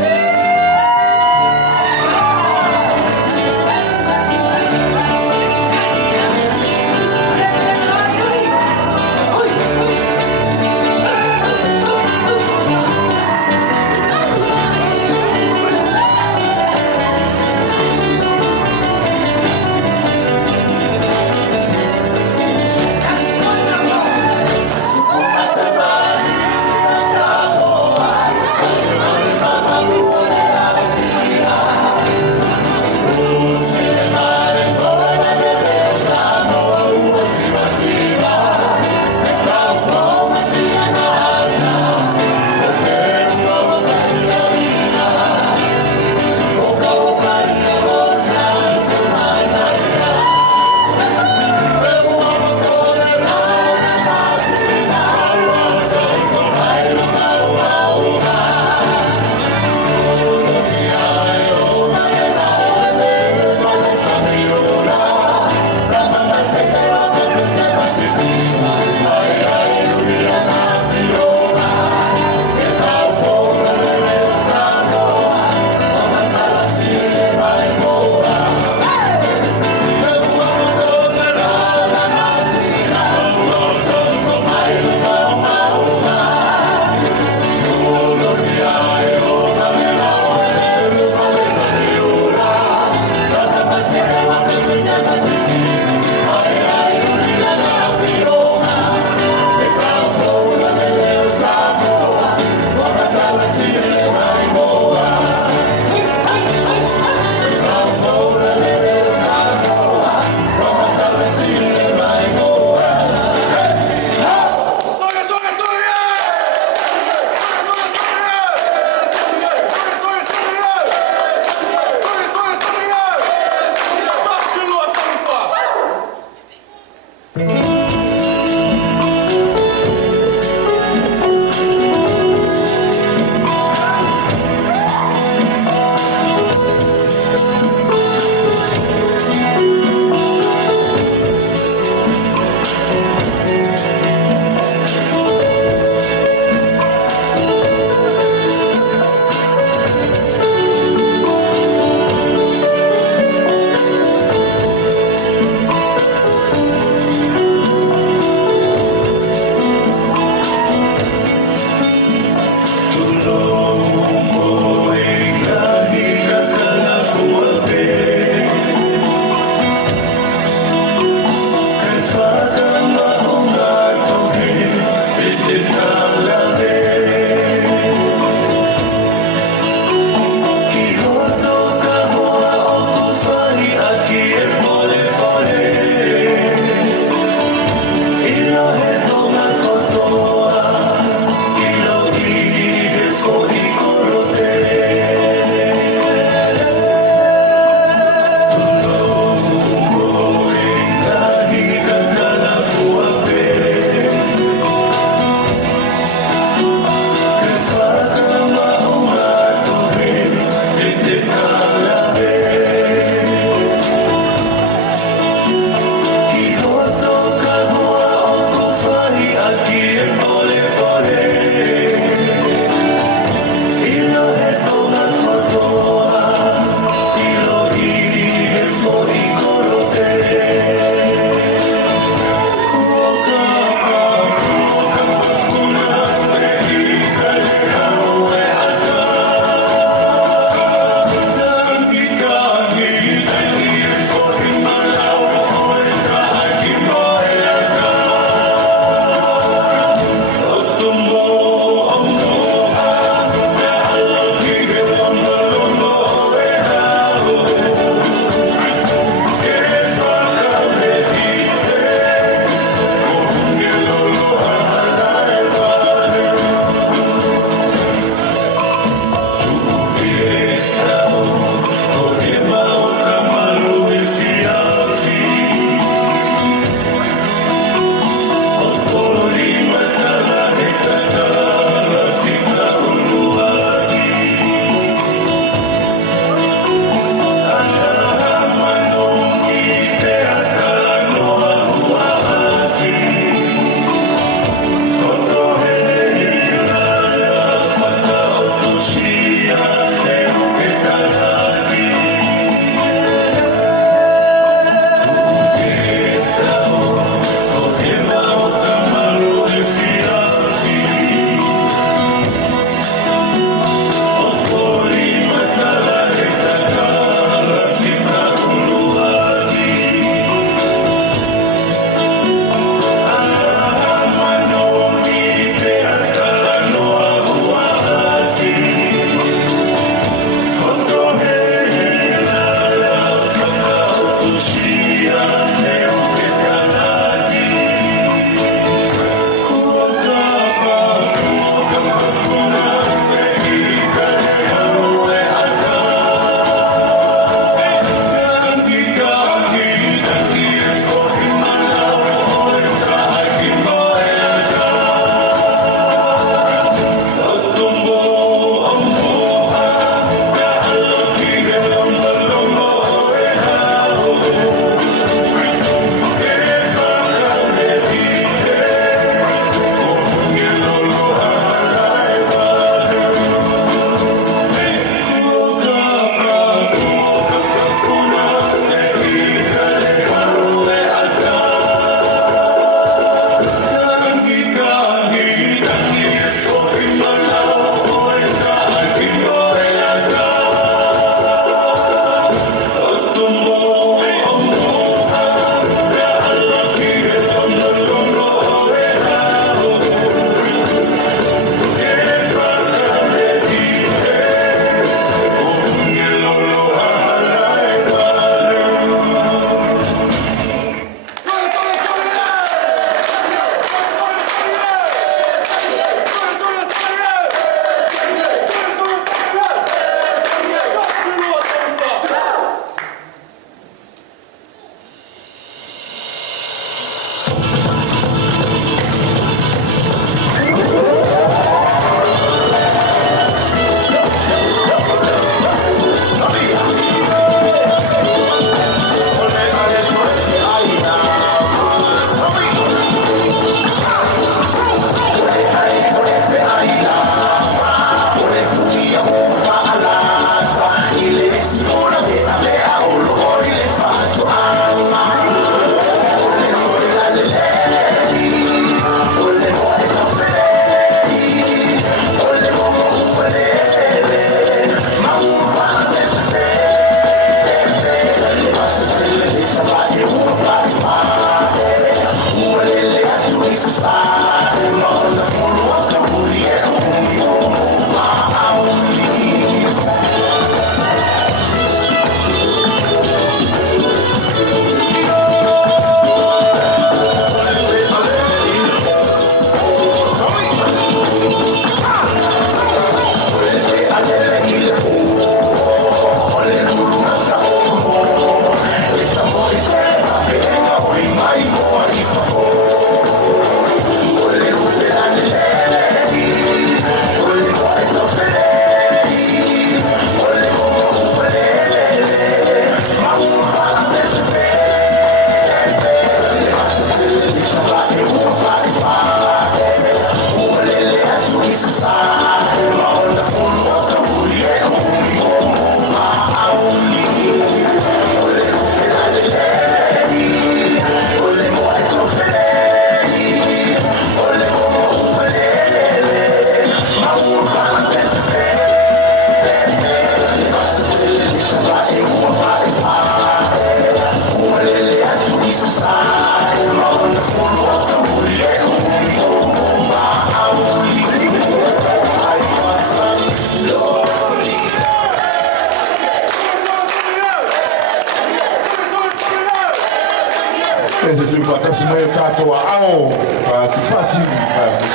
Hey!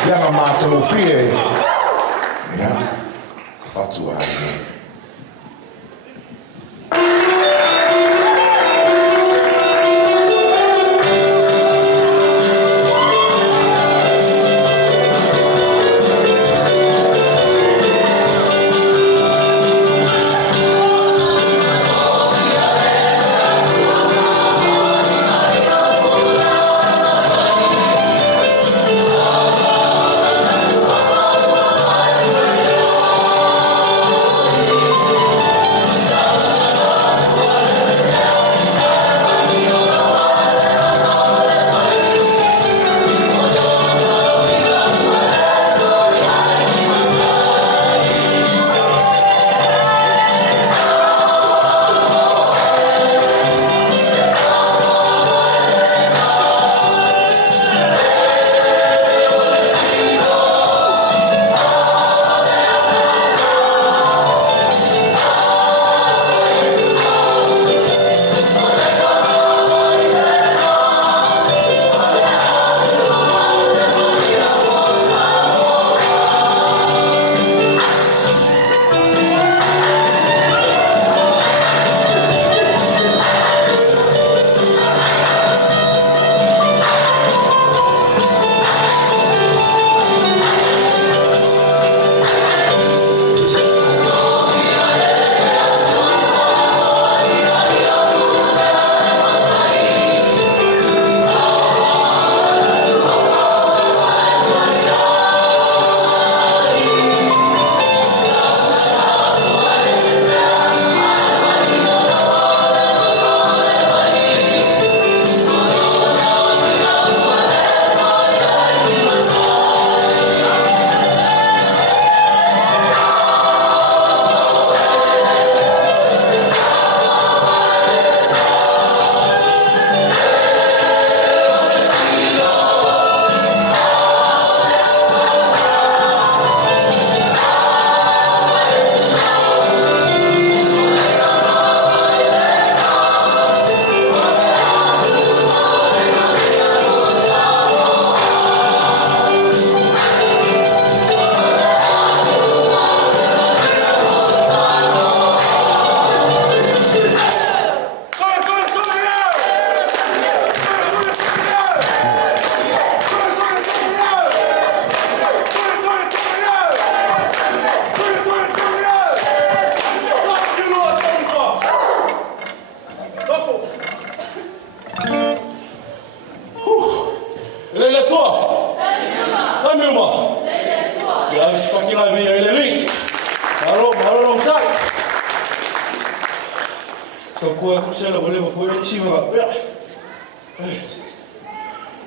Tianga mātou fie. Ia, whatu ai.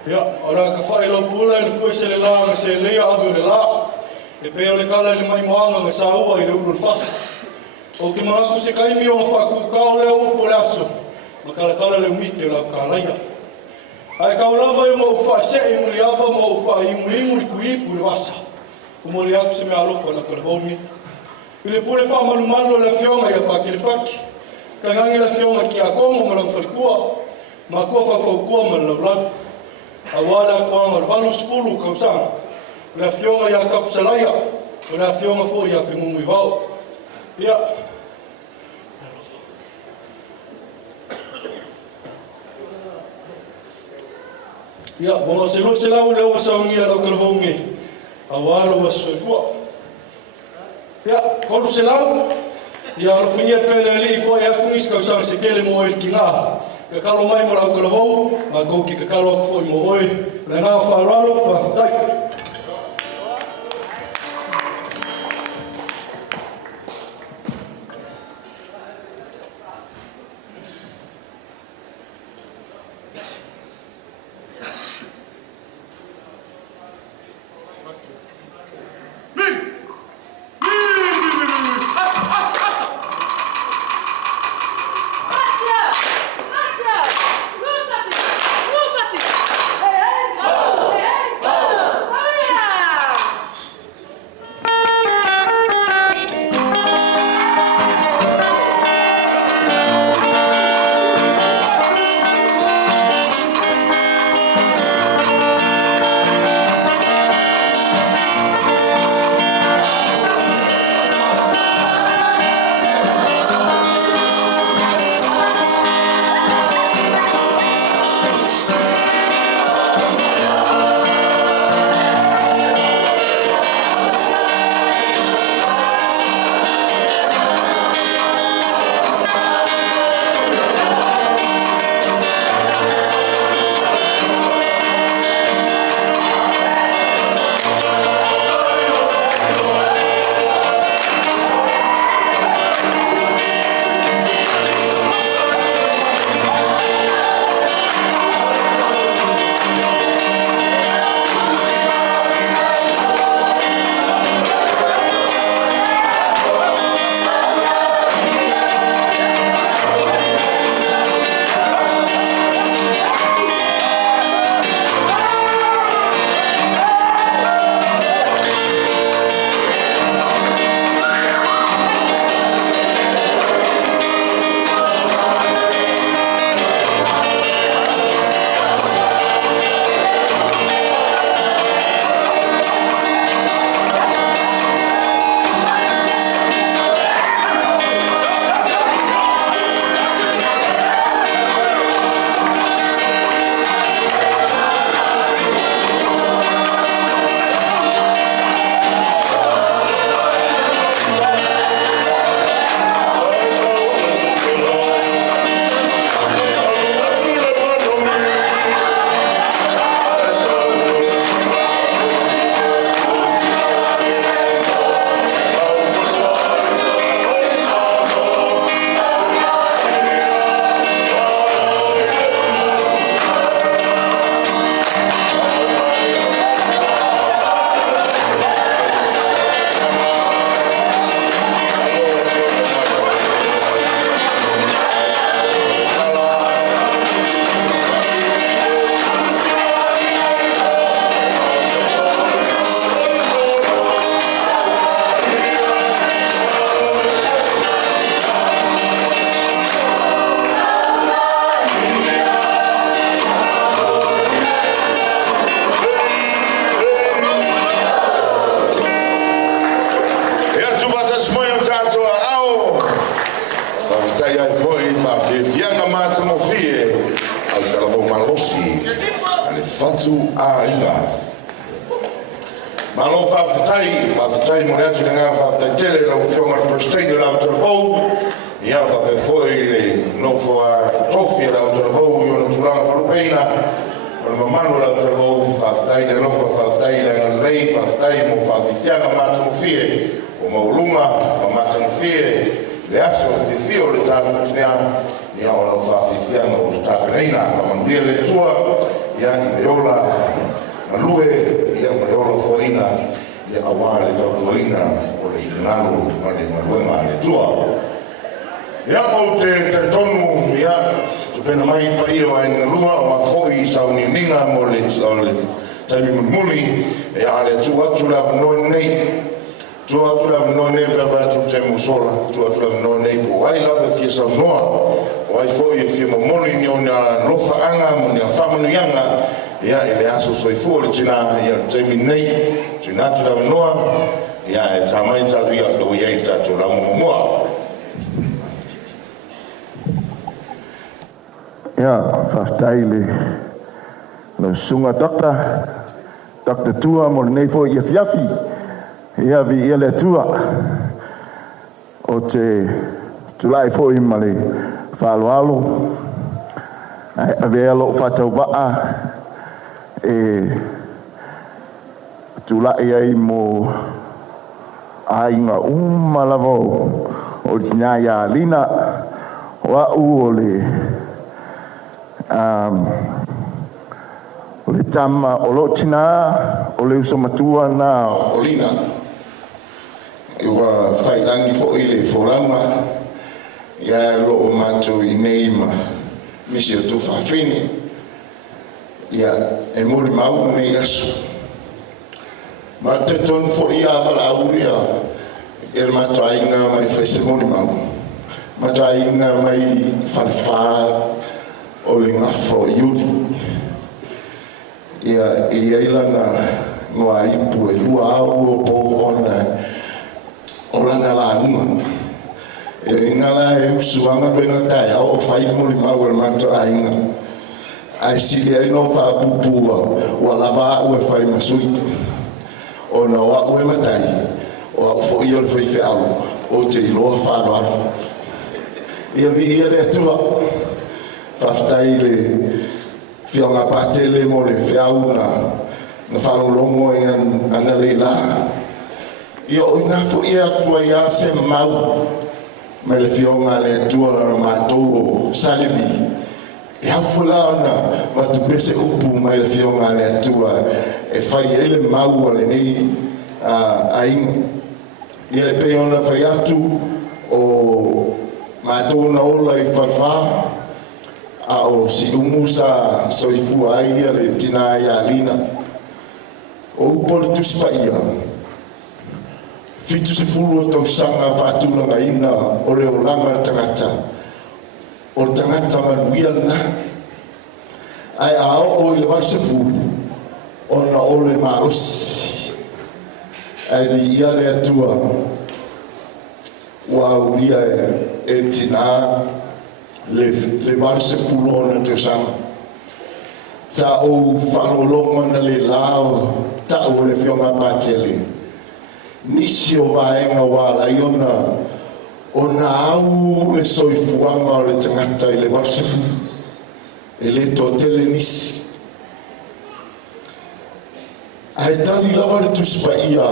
Ja, ora ka whaelo pula i fue se le la se lea avu le la. E pe o le kala le mai moanga nga sa ua i le uru fasa. O ki mga ku se kaimi o whaku kau leo upo le aso. Ma kala le umite o la kalaia. Ai kau lava i mo ufa se i muli ava mo ufa i muingu i kuipu le wasa. O mo le aku se me alofa na kala homi. I le pule wha manu manu le fionga i a paki le whaki. Ka ngangi le fionga ki a kongo ma lang whalikua. Ma kua whawhaukua ma lau lagu. Awala ko ang valus fulu kausang. La fionga ya kapsalaya. La fionga fo ya fingungu vao. Ya. Ya, bonga selo selau leo saungi la kalvongi. Awala wasufua. Ya, kodu selau. Ya lo finia pele li fo ya kuis kausang sekele mo el kinga. Ka kalo mai mo la kalvou, ma go ki ka kalo fo mo oi. La nga fa ralo fa tai. Hey! whaftai ai foi whawhianga māta mo fie au talavo malosi ane whatu a inga. Malo whawhitai mo rea tina ngā whawhitai tele lau whionga presteidio lau talavo ia whape foi le nofo a tofi lau talavo i ona turanga wharupeina ona mamano lau talavo whawhitai le nofo whawhitai le nganrei whawhitai mo whawhianga māta mo fie o maulunga o māta mo fie le aso te fio le tātu tinea ia o no whawhianga o tāpereina whamanuia le tua ia i meola malue ia meola foina ia awa le tautuaina o le ingalu ma le maluenga le tua ia o te tonu ia tupena mai pai o ai ngalua o a foi saunininga mo le taimi mulmuli ia ale atu la vanoa nei tua tu la no ne per tu te musola tua tu la no ne po ai la fie sa no o ai foi fie mo moni ni ona lo fa anga mo ni fa mo yanga ia ele aso so i fu le tina ia te mi nei tina tu la no ia e tamai ta dia do ia ta tu la mo mo ia fa taile no sunga dokta tua mo nei foi ia fiafi ia vi ia le tua o te tulai foi male faloalo ai ave alo fatau ba tulai ai mo ainga malavo o tina ya lina wa uole o le tama o lo tina o le uso matua na olina Iwa whairangi fo i le whorama ia lo o mātou i neima misi o tō whawhine ia e mori mau nei aso ma te tonu fo i awala auria e le mātou ainga mai whaise mori mau mātou ainga mai whalewha o le ngafo iuri ia i eilana noa ipu e lua au o po ona Olana la numa e ngala e usuanga bena tai au fai mo li mau mato ainga ai sili ai no fa pupua wala va o fai masui o no wa o matai o fo io foi fe au o te lo fa lo ia vi ia le tua fa tai le fionga patele mo le fe au na fa lo longo en anale la Io ina fu ia tua ia se mau me le fionga le tua la matou salivi e au fulana ma tu pese upu me le fionga le tua e fai ele mau le nei ai ia pe ona fai atu o matou na ola i falfa a o si umusa so i fu ai le tina ia lina o pol tu spaia Fitu se fulu o tau sanga whātuna nga ina o leo langa tangata. O tangata manuia na. Ai ao o ile vai se fulu. O na o le marosi. Ai ni ia le atua. Wa ulia e tina le vai se fulu o na tau sanga. Sa o whanolonga na le lao ta o le fionga pātele. Nisi o vaenga wala i ona au le soifuanga o le tangata i le wasifu e le totele nisi ai tali lava le tuspa ia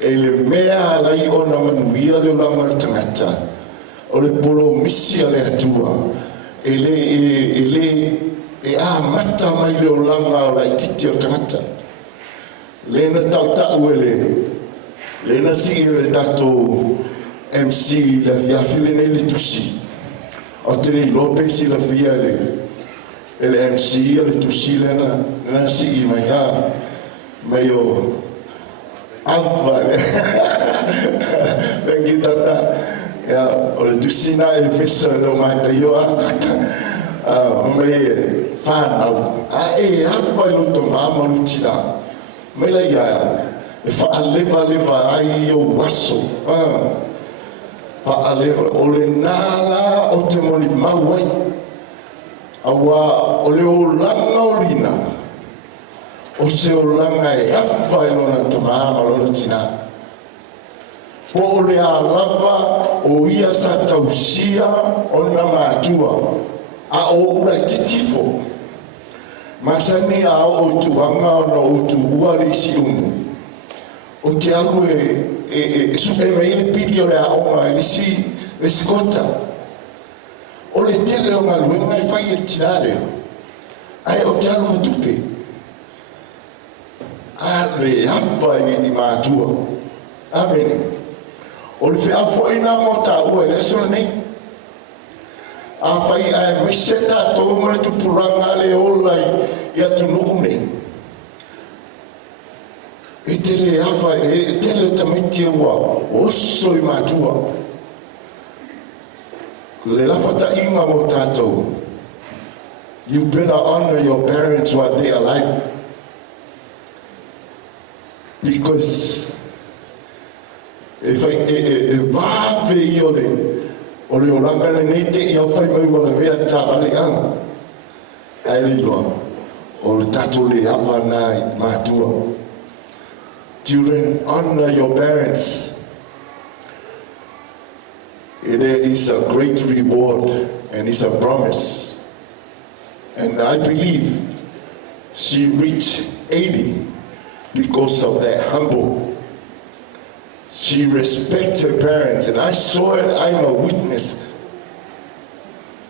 e le mea lai ona manuia le ulanga le tangata o le polo misi a le atua e a mata mai le ulanga o la ititi o tangata le na tau tau le na si le tato MC la fiafi le nei le tusi o te le lope si la fia le MC le tusi le na si mai ha mai o alfa le gitata ya o le tusi na e fesa no mai te yo atata mai fan e alfa lo to mama lutina mai la ya e fa leva ai o waso Whaale o le nala o te moli mauai. Awa o le o langa o lina. O se o langa e awha e lona tamama lona tina. Po o le a lava o ia sa tausia o na mātua. A o ura titifo. Masani a o tuanga o na o tu uari si umu. O te alu e meile pili o le a onga e si kota. O le tele o ngā luenga e whai e tirare. Ai o te alu matupe. A le hawha i mātua. Amen. O le whea whaina mo tā ua e lesona nei. A whai a mese tātou mare tupuranga le olai i atu nuku nei. E tele hawha e tele tamiti ua oso i mātua. Le lafata inga mo tātou. You better honor your parents while they are alive. Because if vāwhe i o le oranga nei te i au whai mai wala vea tā wale anga. Ai le loa, o le tātou le awa nai mātua. Children, honor your parents. There is a great reward and it's a promise. And I believe she reached 80 because of that humble. She respects her parents, and I saw it. I'm a witness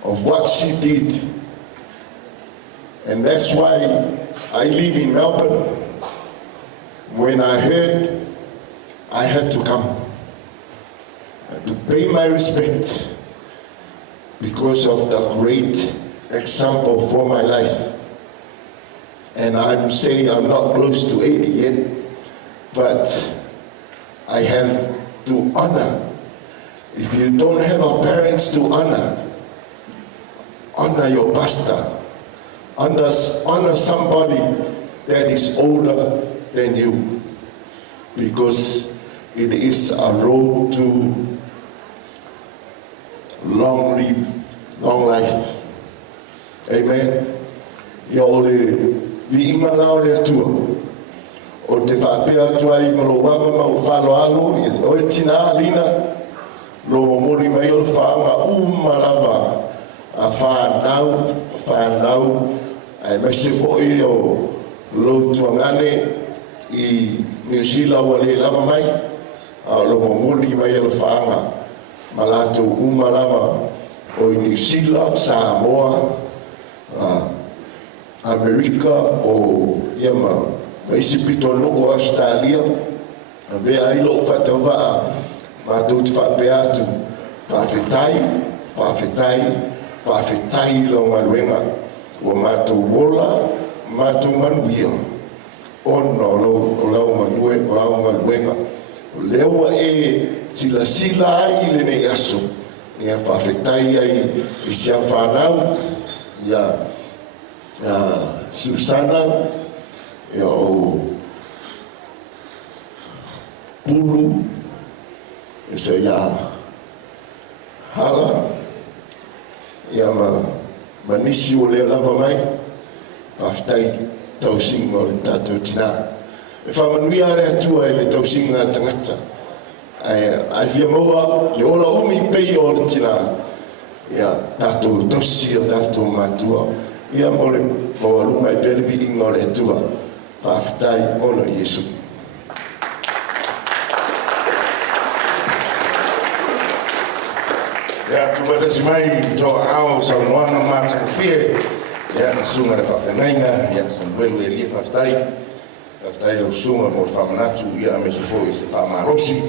of what she did. And that's why I live in Melbourne. When I heard, I had to come to pay my respect because of the great example for my life. And I'm saying I'm not close to 80 yet, but I have to honor. If you don't have a parents to honor your pastor, honor somebody that is older than you, because it is a road to long life. Amen. Yo le vi imalao le tua. O te whapea tuai ma lo wama ma o whalo alo, o e tina alina, lo mori mai o le whaanga umalawa, a whanau, ai mese foi o lo tuangane i New Zealand wa le lava mai, a lo mori mai o le whaanga, ma lato umalawa, o i New Zealand, Samoa, Amerika, o Iama, mai si pito no Australia, a vea i lo whatawaa, ma tau te whapea atu, whawhetai lo manuenga, o mātou wola, mātou manuia, ono o lau manuenga, o lewa e sila ai le nei aso, ia whawhetai ai i sia whanau, ia Susana, ia o Pulu, isa ia Hala, ia manisi o lea lava mai, whawhitai tausinga o le tātou tina. E whamanui ale atua e le tausinga tangata. Ai whia maua, le ola umi pei o le tina, ia tātou tausi o tātou mātua. Ia mo le maua e pelevi inga o le atua. Whawhitai ona Iesu. Ia tumatasi mai toa ao sa moana mātou fie. Ia na sunga le whawhengainga, ia sa nwelu e lia whawhitai. Whawhitai o sunga mo whamanatu, ia a mese foi se whamarosi.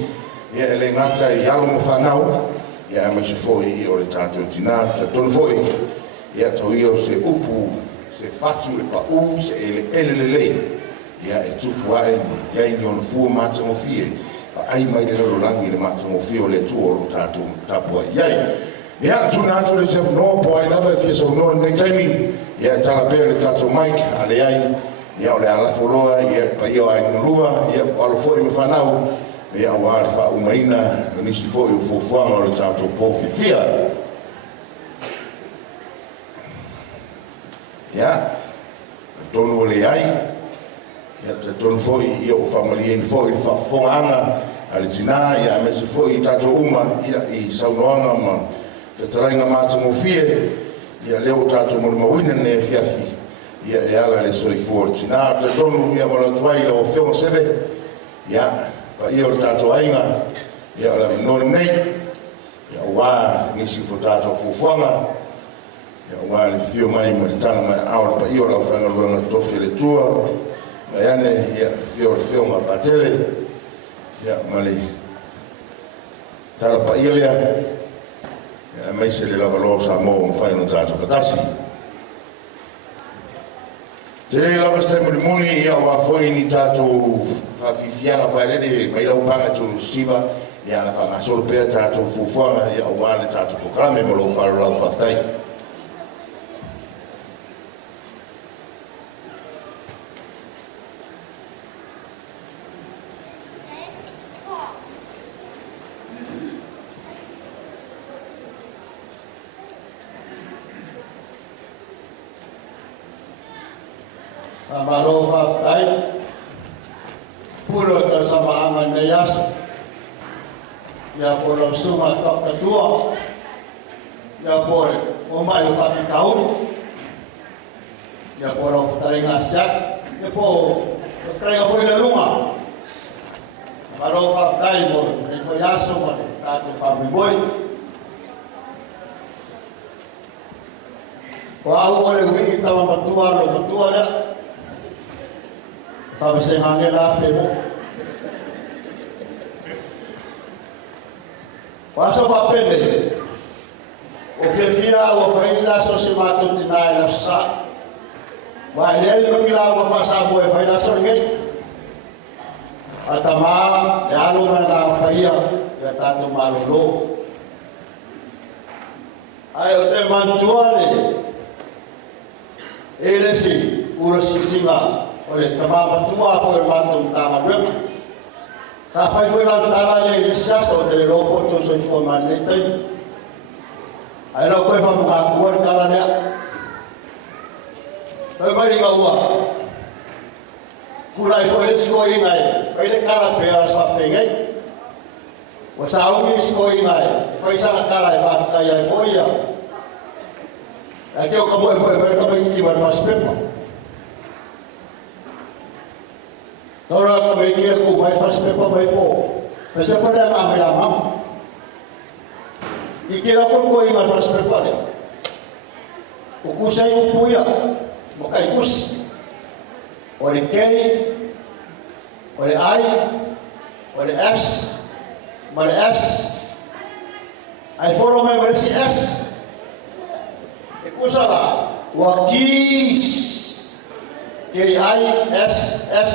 Ia ele ngata i alo mo whanau. Ia a mese foi i o le tātou tina, ta tonu foi. Ia tau i o se upu, se whatu e pa u, se ele lei. Ia e tupu ai, ia i niona fua mātou mo fie. Pa ai mai le rolangi le mātou mo fie o le tu o lo tātou tapua iai. Ia tuna atu le sefu noa po ai nawa e fia sau noa nei taimi. Ia tala pēr le tātou Mike, ale ai. Ia o le alafoloa, ia pa ia o ai ngalua, ia o alo foi me whanau. Me a wā le wha umaina, na nisi fōi o fōwhanga o le tātou pōwhiwhia. Ia, tonu o le ai, ia te tonu fōi i o whamalieni fōi le whawhonganga, a le tina, ia me se fōi i tātou uma, ia i saunoanga ma te tarainga mātu mo fie, ia leo tātou mo le mawina ne fiafi, ia e ala le soi fōi tina, te tonu ia mo la tuai o whionga seve, ia, pa ia o tātou ainga, ia o la minori nei, ia o wā nisi fo tātou fufuanga, ia o wā le fio mai mo le tana mai aora pa ia o la whangaruanga tofi le tua, mai ane ia fio le fio ngā patele, ia ma le tala pa ia lea, ia mai se le lava loa sa mō o mwhaino tātou katasi. Te rei lava stai moni moni ia wā fwoi ni tātou whawhiwhianga whaerere mai lau panga tu siva ia na whangasoro pēr tātou fufuanga ia o wāle tātou pokrame mo lau wharo lau whaftai. Amaro whaftai, puro ta samaanga nei aso. Ia polo suma toka tua, ia pore o mai o whawhikauri, ia polo whataringa siak, ia po whataringa fwoi na lunga. Amaro whaftai mo, nei fwoi aso ma te tātou whawiboi. O au o le hui i tawa matua lo matua rea, Fabese hange la pemo. Waso fa pele. O fefia o faila so se mato tina la sa. Wa ele lo mila o fa sa bo e faila so ngai. Atama e alo na la faia ya tanto malo lo. Ai o te mantuale. Ele si uro singa. Oleh tamama tua foi mantum tama brema. Sa fai foi lan tala le siasa o te lopo to so foi man le tai. Ai lo ko fa ma ko kala ne. Ai mai ga ua. Kula foi sko ingai. Foi le kala pe a sa pe ngai. O sa o ni sko ingai. Foi sa kala fa ka ia foi ya. Ai ke o como ko ki ma fa spepa. Tora ka me kia ku mai fas pepa mai po. Pese pa le ame ama. Ikira ko ko i mai fas pepa le. O ku sai u puia. Mo kai kus. O le kei. O le ai. O le s. Ma le s. Ai foro mai ma le si s. E kusala. Wa kis. K-I-S-S-S.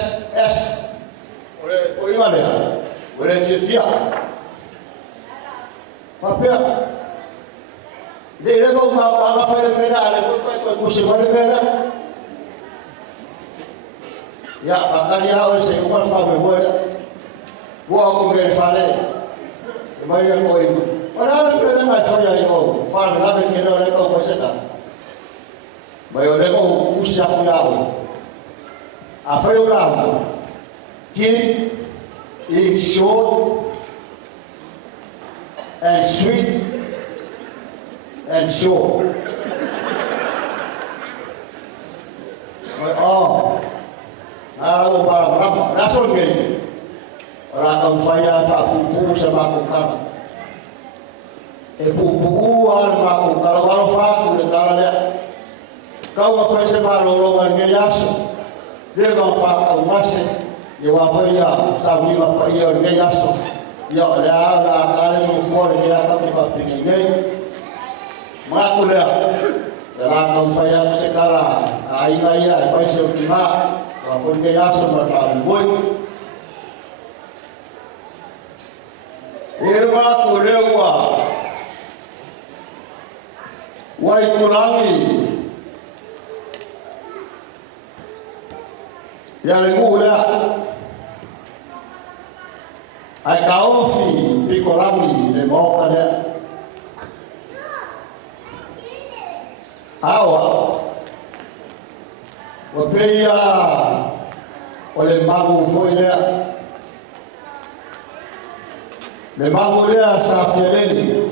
O imalea. O le fia. Papea. Le lego ma fa le mena le ko kusi ma le mena. Ya fakari ha o se ko fa me bola. Bo ko me fa le. Mai ya ko i. Ora le mena mai fa ya yo. Fa la be ke no le ko fa se ta. Mai o le ko kusi a ku a foi o lado que is short and sweet and short. Oh, o para brava, that's okay. Ora ka faya fa pupu sa makukara. E pupu ar makukara wala fa ku le kala le. Kau fa se ma lo nge yaso. Dia bang fa almase ye wa fa ya sa mi ma pa ye nge yaso. Ya la ka le so fo le ya ka fa pingi nge. Ma ku le. Dalam kau fa se kala ai la ya pa se ukima wa fa nge yaso ma fa boy. Irma ku le wa. Wai kulangi ya le gula ai kaofi pikolami le moka le awa o peia o le magu foi le magu lea sa fieleli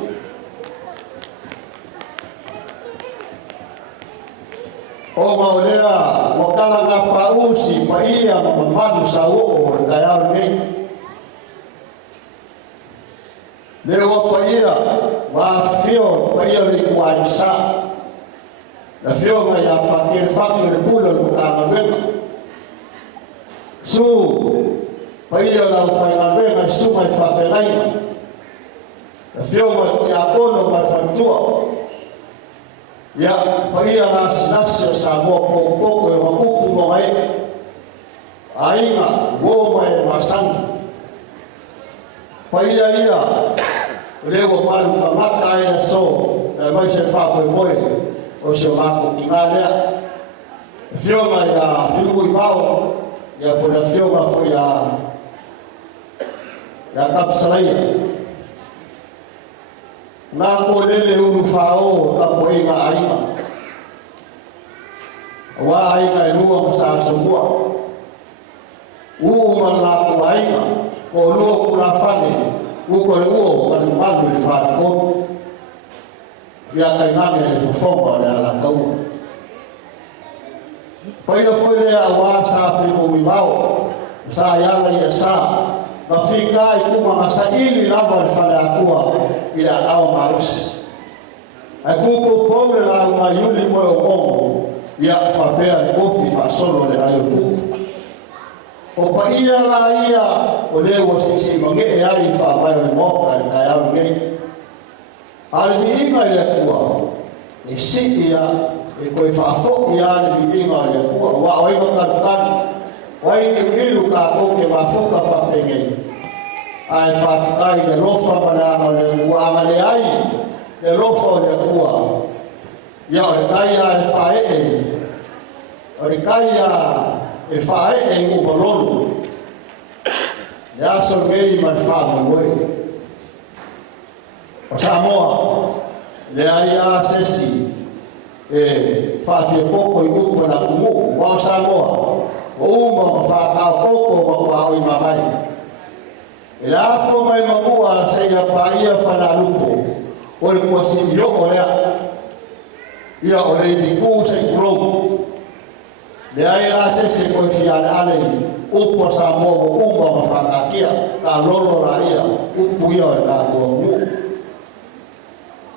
o maulea mo kala nga pausi pa ia mamadu sa o kaya ni le o pa ia wa fio pa ia le kuansa la fio ma ya pa ke fakir le pulo ka ngabema su pa ia la fa ngabema su mai fa felai la fio ma ti akono ma fantua ya paia nasi sa mo poko e makupu mo mai ainga wo mai masang paia ia lego palu pamata ina so e mai se fa ko moi o se mako kingalea fioma ya filu ibao ya pona fioma foi ya kapsalaya na ko lele ulu fao ka poinga ainga wa ainga lua sa semua na ko ainga ko lua ko na fane ko lua ka mangu fa ko ya ka ngame le fofo la la kau poina foi le awa sa fi ko wibao sa ya la ya sa mafika ikuma masaili lava fala kuwa ila au marus akuko pobre la mayuli mo omo ya fapea kofi fa solo le ayo ku o pa ia la ia o le wo sisi mangi e ai fa mai le mo ka ya nge ali inga le kuwa e sitia e ko fa fo ia le inga le kuwa wa oi ka kan wai ilu ka ko ke mafuka fa penge ai fa kai de lofa bana le wa le ai de lofa de kuwa ya le kai ai fa le kai e fa e ko bololo ya so gei ma fa mo o Samoa le ai a sesi e fa fi poco i grupo na kumu wa Samoa uma fa ka koko wa o mai ela fo mai mamua se ya paia fa na lupo o le ko si yo o ia o le di ku se gro le ai la se ko fi ale upo sa mo uma fa ka kia ka lolo la ia upu ia ka ko mu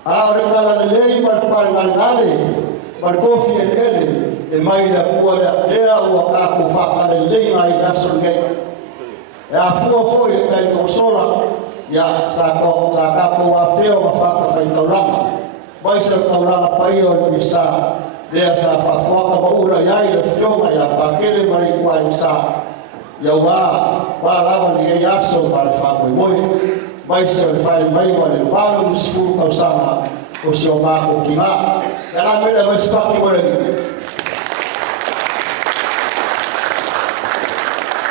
a re kala le lei ma pa ngale ma ko fi ele e mai la kua lea ua ka ko whakare lenga i naso ngai. E a fua e kai ko sola, ia sa ka ko a wheo ma whaka whai tauranga. Mai sa tauranga pai o ni sa, lea sa whawhaka maura iai le whionga ia pakele mari kua ni sa. Ia wā rawa ni e aso ma le whakoi moi. Mai sa le whai mai wa le whāra usifu kausanga o si o māko ki ngā. Ia la mele mai spaki mo le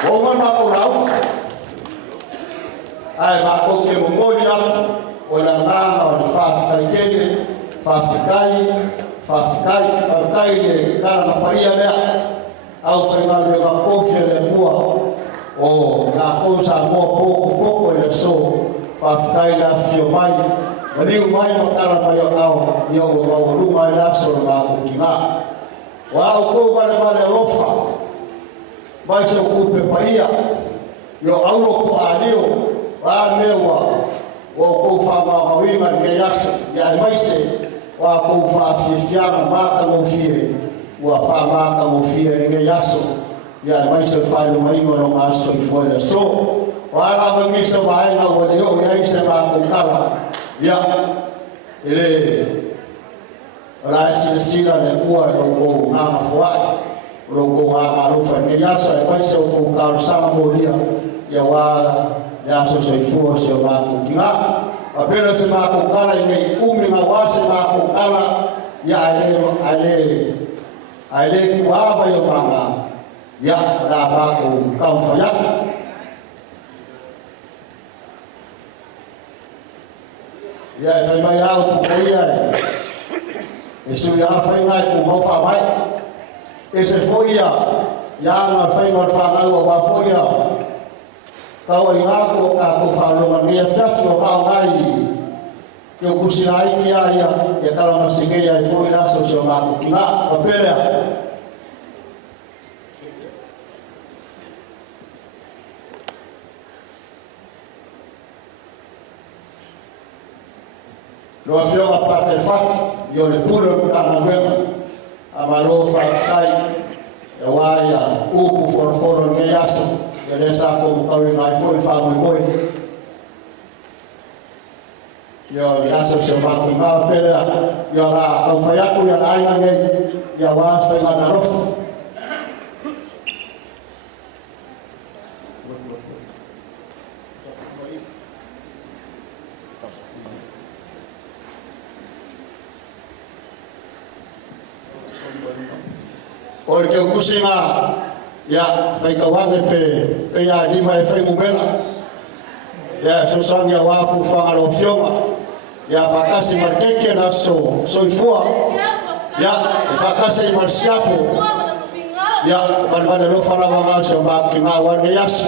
o mana ko rau ai ma ko ke mo ngoli ala o la ngana o fa kai le kana na paia le au fenga le ba ko fie le bua o na ko sa mo poco le so fa kai la fio mai wali mai mo kala mai au yo o lu mai la so ma ko kinga wa ko ba le lofa mai se kupe paia yo aulo ko alio wa mewa o ko fa ma hawima nge yaso ya mai se wa ko fa fifiana ma ka mo fie wa fa ma ka mo fie nge yaso ya mai se fa no mai mo ma so foi le so wa la me se va na o le o ya se ma ko kala ya ele ra se sira le kuwa ko na fa rogo ha marufa ni yasa e paise o ko sama molia ya wa ya so fu se ma ku kinga apela se ma ku kala ni umi ma wa se ma ku kala ya ale ku aba yo mama ya ra ba ku ka fa ya Ya fai mai au ku foi ai. E se ia fai mai ku mau fa mai. E se foi ia na fai mai fa au wa foi ia. Kau ia ko ka ko fa lo ngai fa so ma mai. Ke ku sinai ki ia ya kala masige ia foi na so so ma ku kinga pa pele. Lo affiora parte fat, io le pure a guerra, a malo fai, e waia, upu for nge yaso, e le sa ko kawi mai foi fa mo moi. Io yaso se ma ku ma pela, io la au fa ya ku ya ai nge, ya wa sta na rof. Oi ke kusinga ya fai kawange pe ya di mai fai mumela ya so sang ya wafu fa alo fioma ya fakasi markeke na so ifua ya fakasi marsiapo ya van lo fala manga so ba kinga warge yas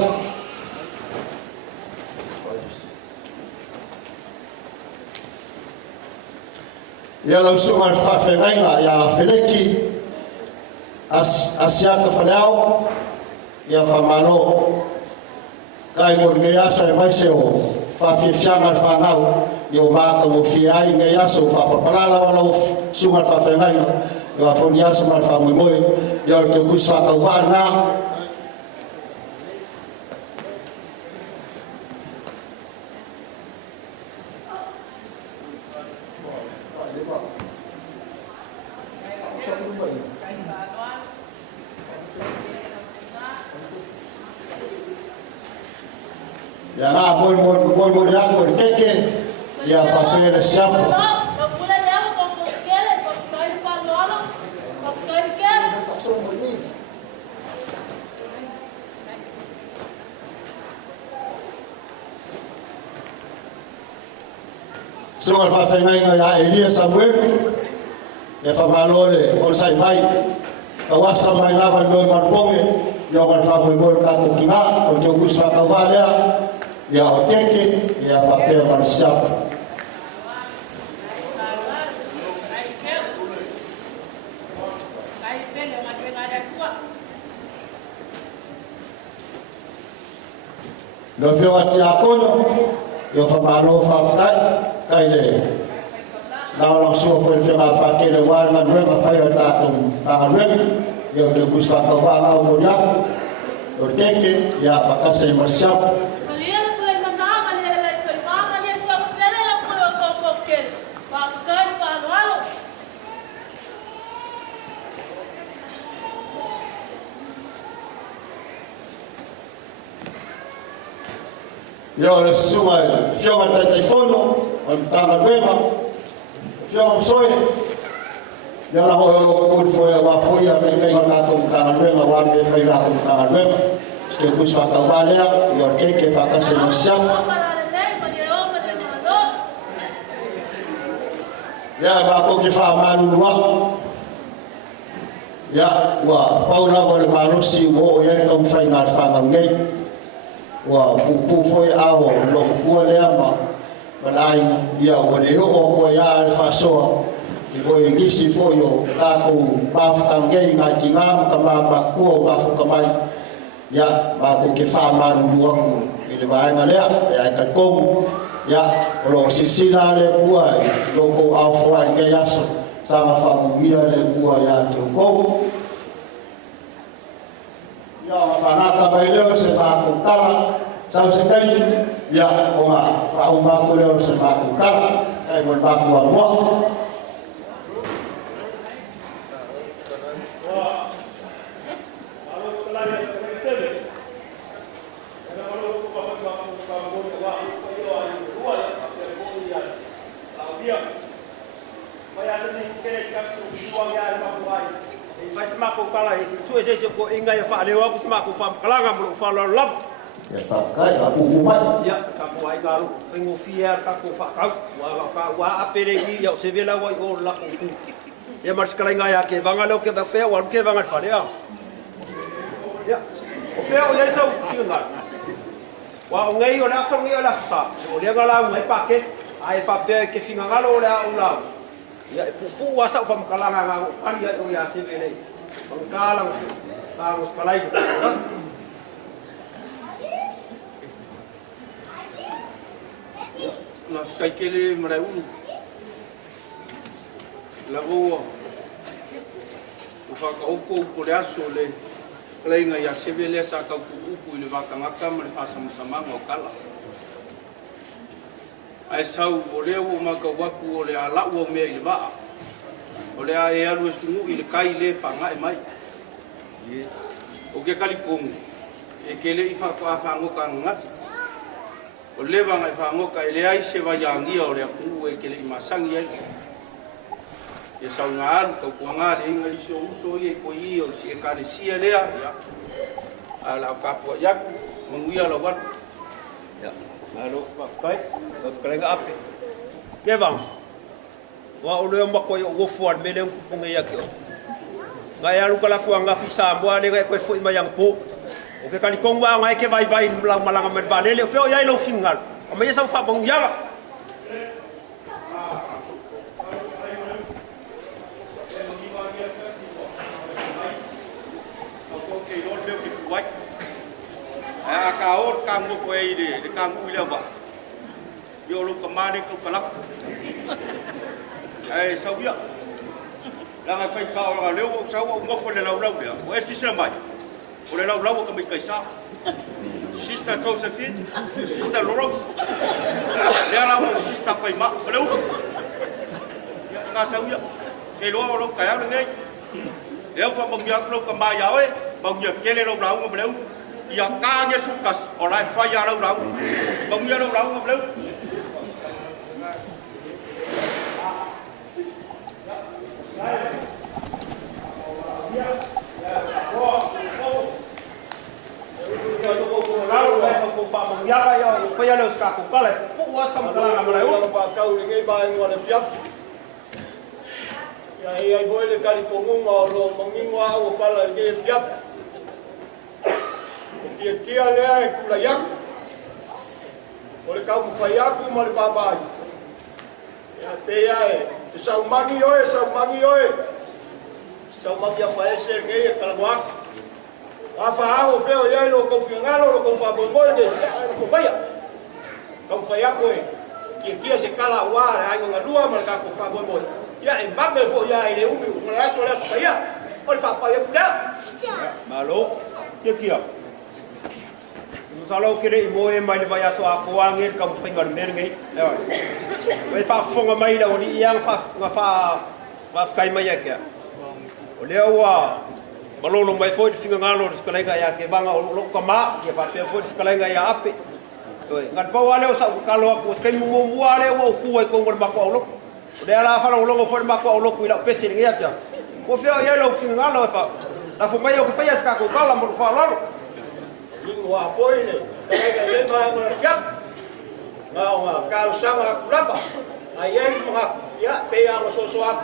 ya lo suman fa fenga ya feleki asiaka falau ya famalo kai morgeya sai mai seo fa fianga fa ngau yo ma ko fiai ngeya so fa papala wala sunga fa fengai yo afonia so ma fa moi yo ke kus fa ka wana ya na moi ya ko keke ya fa pere siapo so fa fa ngai ya Elia Samuel ya fa malole on sai mai kawasa mai lava no marponge yo fa mo ka ko kinga o jo kusfa ka vale ya oteke ya papel marcial lo vio a Tiacono yo fa malo fa tai kaile na lo so foi fe ma pa ke de war na ma fa yo ta tu ta rem yo ke gusta ka va na o ya oteke ya fakase marcial Yo le suma fioma telefono on tama bema fioma soe yo la ho ko foi wa foi a me kai na ko tama bema wa me fai ra ko tama bema ske ku swa ka vale yo ke fa ka se no sam ya ba ko ki fa malu wa ya wa paula wal malusi wo ya kom fai na fa ngai wa pupu foi ao lo ku le ama malai ya o le o ko ya fa so ki foi gisi foi o ka ko ba fa ngai ma ki ngam ka ma ba ku ba fu ka mai ya ba ko ke fa ma ru ku ile ba ngale ya ka ko ya lo sisina le ku ai lo ko au fo ai ga ya so sama fa mu ya le ku ya ki ko ya mafanaka baileo sema kukala sau sekali ya onga fa umba ko leo sema kukala kai mon ba ko wa Mas semaku pala isi suwe sesi ko inga ya fa lewa ku semaku fam kalanga mu fa lo lab Ya pakai aku umat. Ya, kamu ai garu, fengo fia kaku fakau, wa aperegi ya se vela wa go la ku. Ya mas kala ngaya ke bangalo ke pe wa ke bangal fare ya. Ya. O pe o ya so kinga. Wa ngai o la so ngai o la sa. O le ngala ngai pake, ai fa pe ke finga ngalo la ula. Ya pu wa sa fam kala nga kan ya o ya se vele. Bangkalang ka kalai. Na kaikele mara unu la roa o whakaoko ko le aso le kleinga ia sevele sa ka upu i le wakangaka ma le whasamsamanga o kala ai sau o leo o maka waku o le alau o mea i le waa o le a e alu e sungu i le kai le whanga e mai o ke kalikongu e kele i whangoka ngafi o lewa ngai whangoka e le ai se waiangia o le aku e kele i masangi ai. E sau ngā aru kau kua ngā le inga i so uso i e koi i o si e kare sia lea. A lau kapua iaku, manguia la watu. Malo, wakai, wakarenga ape. Ke wang, wa o leo mako i o wofuan mele un kupunga ia ki o. Ngai aru ka laku anga fisa mua le ngai koe fo i mai ang po. O ke kani konga ngai ke vai vai mlang malanga me balele o feo ia lo fingal. O me sa fa bong yanga. A ka o ka ngo fo e de ka ngu ile ba. Yo lu kamane ku kalak. Ai sau ya. La ngai fai ka o leo o sau o ngo fo le lau lau de. O esi se mai. O le lau lau ka mai kaisa. Sister Josephine, Sister Rose. Le ala o Sister Paima. O le u. Nga sau ya. Ke lo o lo ka ya ngai. Leo fa bang ya lo ka ma ya oi. Bang ya ke le lo lau ngo le u. Ia kage sukas o lai fai a lau rau. Bang ia lau rau ngam lau. Ia i voi le kari kongunga o lo mangingoa o whala i fiaf. Kia lea e kula iaku. O le kau mwhai aku ma le babai. Ia pea e sau mangi oe, sau mangi oe. Sau mangi a whaese ngei e kalamuaku. A whaaho wheo iai lo kou whiangalo, lo kou whaboimoe ne, ia e ko baia. Kau mwhai aku e, kia se kala ua le aingo ngalua ma le kako whaboimoe. Ia e mame fo ia e le umi, o le aso le aso paia. O le whapai e puna. Malo, kia. Salau kere i moe mai le vai aso a koange ka mwhainga le mere ngai. Wei whaafonga mai la o ni iang whaafukai mai ake. O lea ua malolo mai fo i te whinga ngalo le whakalainga ia ke vanga o loka maa kia whapea fo i te whakalainga ia ape. Ngan pau ale o sa ukalo aku skai mumumua ale ua ukua i kongo le mako au loko. O lea la whala ulongo fo le mako au loko i lau pese ni ngia kia. O whio iai lau whinga ngalo e wha. La fu mai o ke whaia ska kukala mo le whalaro. Ingo a foi ne, kaya le mai mo fiaf. Nga ka sanga kulapa. Ai mga ya pe a so so a.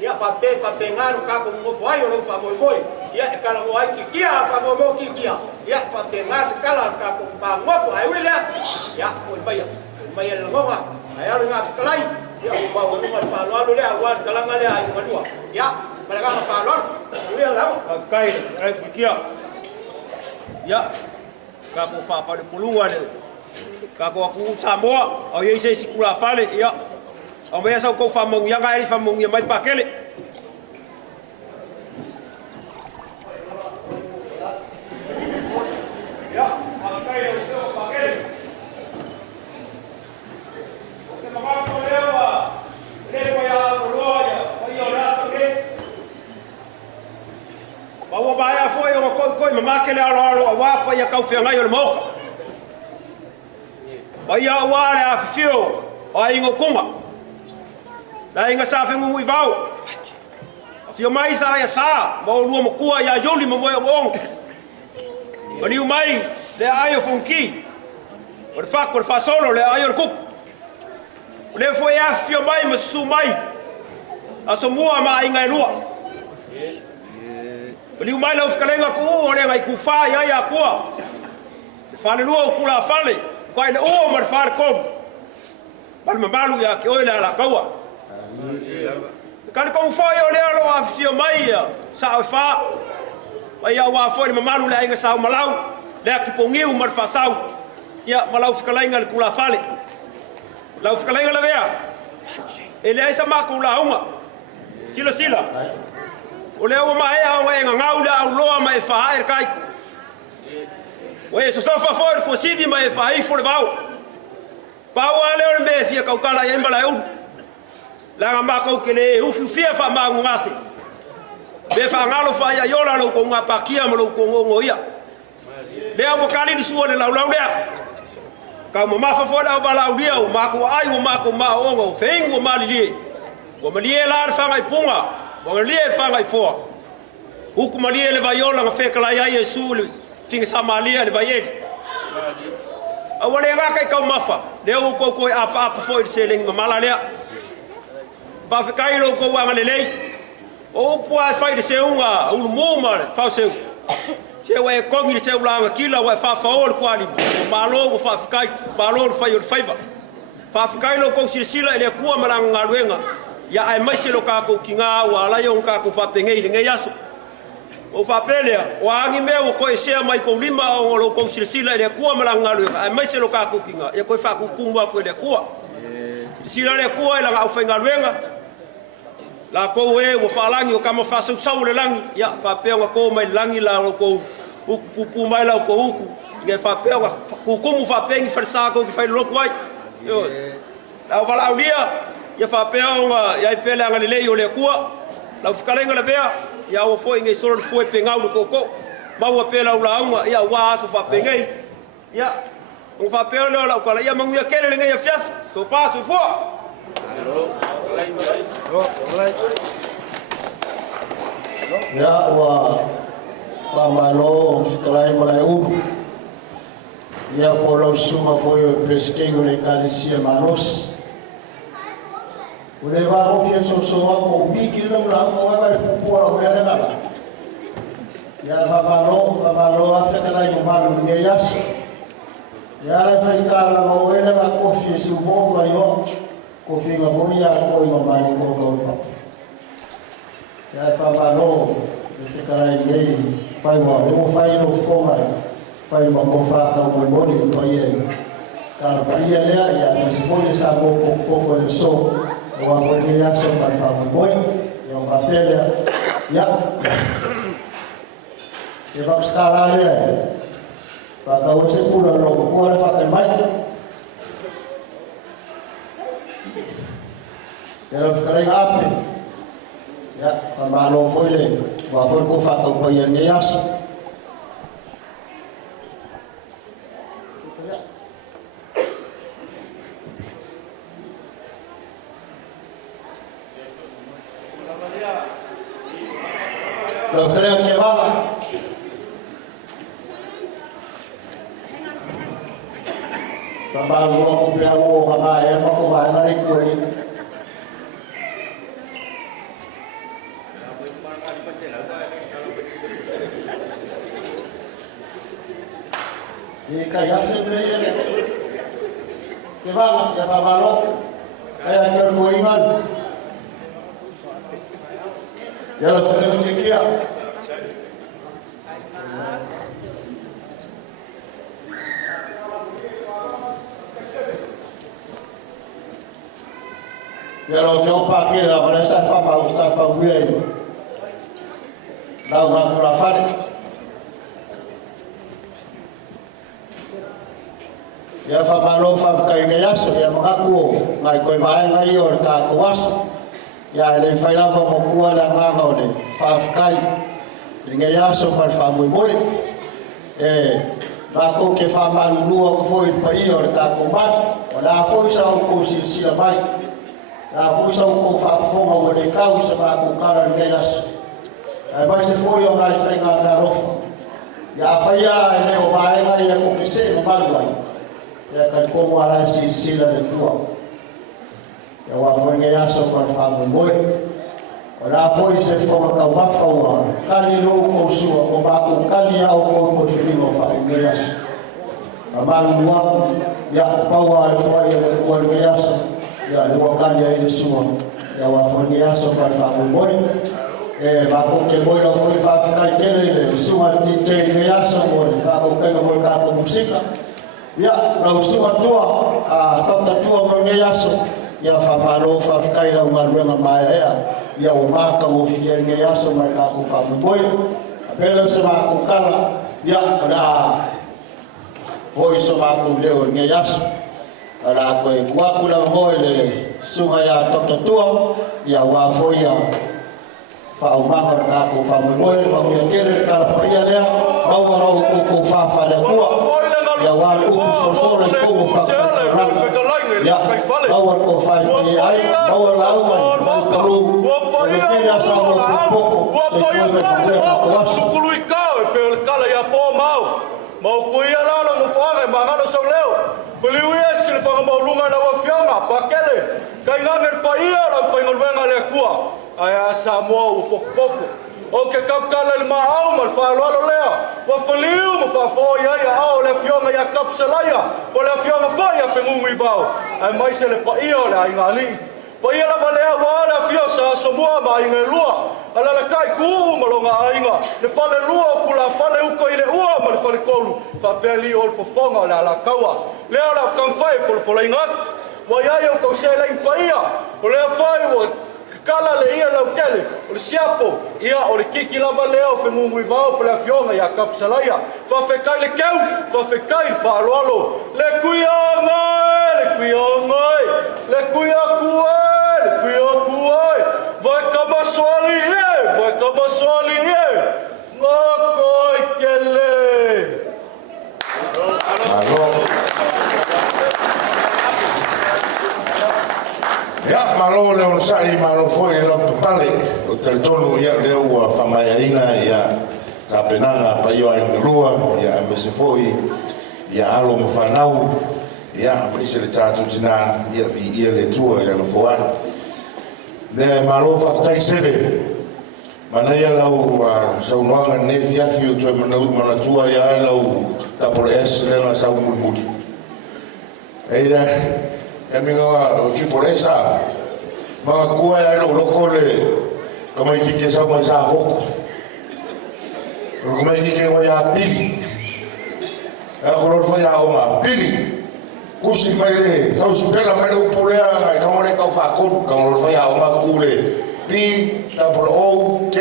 Ya fa pe ngano ka ko mo foi o lo fa mo moi. Ya e kala mo ai ki kia fa mo ki kia. Ya fa pe ngas kala ka ko pa mo foi wila. Ya foi baya. Baya la ngoma. Ai ala nga fikalai. Ya o ba o mo fa lo le a wa kala ngale ai mo dua. Ya para ga fa lo. Wila la. Kai kia. Ya, kako whawhare pulunga ne. Kako aku Samoa, au iei se sikula whale, ia. Au mea sau kou whamong ianga eri whamong ia mai pakele. Ia, whakakai au teo pakele. O ke mamako lewa, lewa ia roa ia, o ia o rasa ke. Bawa baya foi o koi mamake le alo a wafa ia kau whiangai o le moka. Ba ia wa le a fio o a ingo kunga. La inga sa whengu i vau. A fio mai sa ia sa, ma o lua mo kua ia yoli mo moe o wong. Ma liu mai, le ai o funki. O le whako le whasolo le ai o le kup. Le fo e afio mai ma su mai. A so mua ma inga e lua. O liu mai lau whikalenga ku o le ngai ku whai ai a kua. Le whale lua o kula whale. Kwa ile o ma le whare komu. Pal mamalu ya ke oile ala kaua. Kali kong foi o leo lo afio mai ya sa o fa. Mai ya wa foi mamalu le inga sa malau. Le ki pongiu mar fa sau. Ya malau fikalenga le kula fale. Lau fikalenga le vea. Ele ai sa ma kula uma. Sila sila. O leo ma e au e ngau da au loa mai fa er kai. We so fa foi ko sidi mai fa ai fo le bau. Paua leo me fia kaukala e mbala eu. La ma ko kele ufu fia fa ma ngase. Be fa ngalo fa ya yola lo ko ngapakia mo lo ko ngoia. Leo mo kali di suo de la lau lea. Ka mo ma fa fo da bala u dia o ma ko ai o ma ko ma o ngo fengo ma li. Ko ma li la fa ngai punga. Mo li fa ngai fo. U ko ma li le va yola nga fe kala ya Yesu le finga sa ma li le va ye. Awale nga kai kau mafa. Leo ko ko apa foi se ling mala lea. Pa fe kai lo ko wa lelei. O po fai de se unga u mo mal fa se. Se wa ko ngi se ulanga kila wa fa o ko ali. Ma lo fa kai ba lo fa yo faiva. Fa kai lo ko sila ele ku malanga ngaluenga. Ya ai mai se lo ka ko kinga wa la yo ka ko fa pengei nge yaso. O fa pelea o angi me o ko se mai ko lima o lo ko sila ele ku malanga ngaluenga. Ai mai se lo ka ko kinga. E ko fa ku kumba ko ele ku. Sila le ku ela au fa ngaluenga. La ko e o fa langi o kama fa sau le langi ya fa pe o ko mai langi la ko ku mai la ko ku nge fa pe o ku mu fa pe ngi fa sa ko ki fa lo ko ai yo la wala aulia ya fa pe o ya pe la ngali le yo le ku la fa kalenga le bea ya o fo nge so fo pe ngau ko ko ma o pe la ula ya wa so fa pe ngai ya o fa pe o la ko la ya mangu ya kele le ngai ya fiaf so fa so fo Ya wa pamalo fikalai malai u. Ya polo suma foi o preskengo le kalisia manos. Ule va o fieso so ko biki lo la mo va pu o le ngala. Ya pamalo afikalai mo malu nge yas. Ya la fikala mo ele va ko fieso mo va yo. Ko finga foi ya ko mo mali ko ko. Ya fa malo de ficar aí fai mal eu fai no foma fai uma cofa da o body no aí cara para ir lá ya mas se for essa pouco de som eu vou fazer a ação para fazer boi eu vou fazer ya eu vou estar ali para você pula logo qual é fazer mais eu ficar aí rápido. Ya, pamalo foi le, wa foi ko fa ko paia nge yas. Los tres que va. Pamalo ko pe o ha e ma ko va na ri ko ni. Y calla siempre que va, que va malo, hay que organizar. Ya lo tenemos que quitar. Ya lo hacemos para aquí, la vanessa fama, usted fa bien. Da una por la fare. Ya fa malo fa kai ngai aso ya makaku ngai koi vai ngai or ka kuaso ya le fai la mo ku ala nga ngode fa kai ngai aso par fa muy muy la ko ke fa malu ko foi pai or ka ko ba la foi sa ko si la mai la foi sa ko fa fo mo de ka sa ba ko kara ngai aso ai mai se foi o ngai fai nga na rofa Ya faya ene o vaenga ia ko kise o maluai. Ya kan ko ala si sila de tua. Ya wa foi nge aso kwa famu moe. Ora foi se fo ka wa fawa. Kali no ko suwa ko ba ko kali au ko filimo fa nge aso. Amalu wa ya pawa foi ko nge aso. Ya no kali ai suwa. Ya wa foi nge aso kwa famu moe. Ma ko ke moi la foi fa kai tele suwa ti te nge aso mo fa ko kai ko ka ko musika. Ya la suwa toa a ta toa mo nge aso. Ya fa malo fa kai la maruenga mai ya o maka o fia nge aso mai ka ko fa mo apelo se ma ko kala ya na foi so ma ko leo nge aso ala ko e kwa kula mo le sunga ya tototua ya wa foi ya fa o maka ka ko fa mo ma ya kere ka pa ya le ma wa ko fa le ko ya wa ko fo le ko fa ya bawa ko fai ni ai bawa lawan kalu ke ya sa mo ko kului kau pe kala ya po mau ko ya la no fare mangalo so leo peliu sil fa mo lunga na wa fianga pakele kai nganger pa ia la fa ngol venga le kua aya sa mo poko o ke kala le mau mal fa lo leo wa feliu mo fa fo ya au le fianga ya kapselaya o le fianga fa ya fe ngui vao ai mai se le pa ia le ai ngali pa ia la vale wa la fio sa so mo mai ngai lua ala la kai ku malonga ainga le fale lua kula fale u ko ile ua mal fale kolu fa peli ol fo fonga la kawa le ala kan fai fo le ngat wa ya yo ko se le pa ia o le fai wo kala le ia lau kele o le siapo ia o le kiki lava leo fe ngui vao pe la fionga ya kapsalaya fa fe kai le keu fa fe kai fa alo le kuia ngai le kuia kuai vai kama swali ngakoi kele Ya malo le sai malo foi no pale o teletono ia le o famaiarina ia tapenanga pa io ai rua ia me se foi ia alo mo fanau ia prise le tatu tina ia le tua ia no foi le malo fa tai seve mana ia lau saunoanga ne fiafi o tu mana tua ia lau tapores le na sau mudi eira caminho o tipo essa mas coa é o locale como é que essa mais a foco como é que vai a pili a color foi a uma pili cusi mais só espera mais o pulea então ele tá faco como foi a uma cule pi tá por ok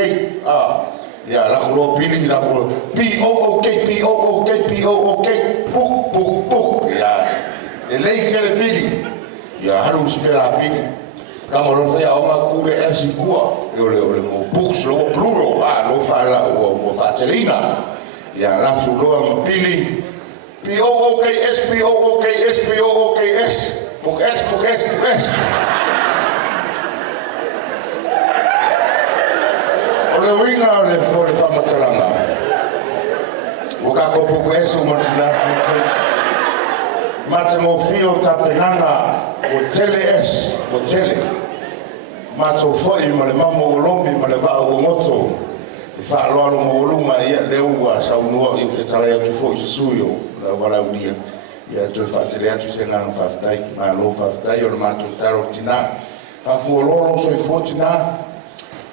ya la color pili la color pi ok puk ya ele quer pili ya haru spera pili kama lo fai uma cure é sicua eu le books lo pluro lo fala o fatelina ya la chulo pili POOKS porque ole winga le fore fa matalanga o ka ko pouco es o Matemo fio tapenanga o tele mato foi male mamo lomi male va o moto fa lo mo luma ia le ua sa no i fetala ya tu foi suyo la vala udia ia tu fa tele ya tu se ngang fa tai ma lo fa tai o mato taro tina fa fu lo so i fotina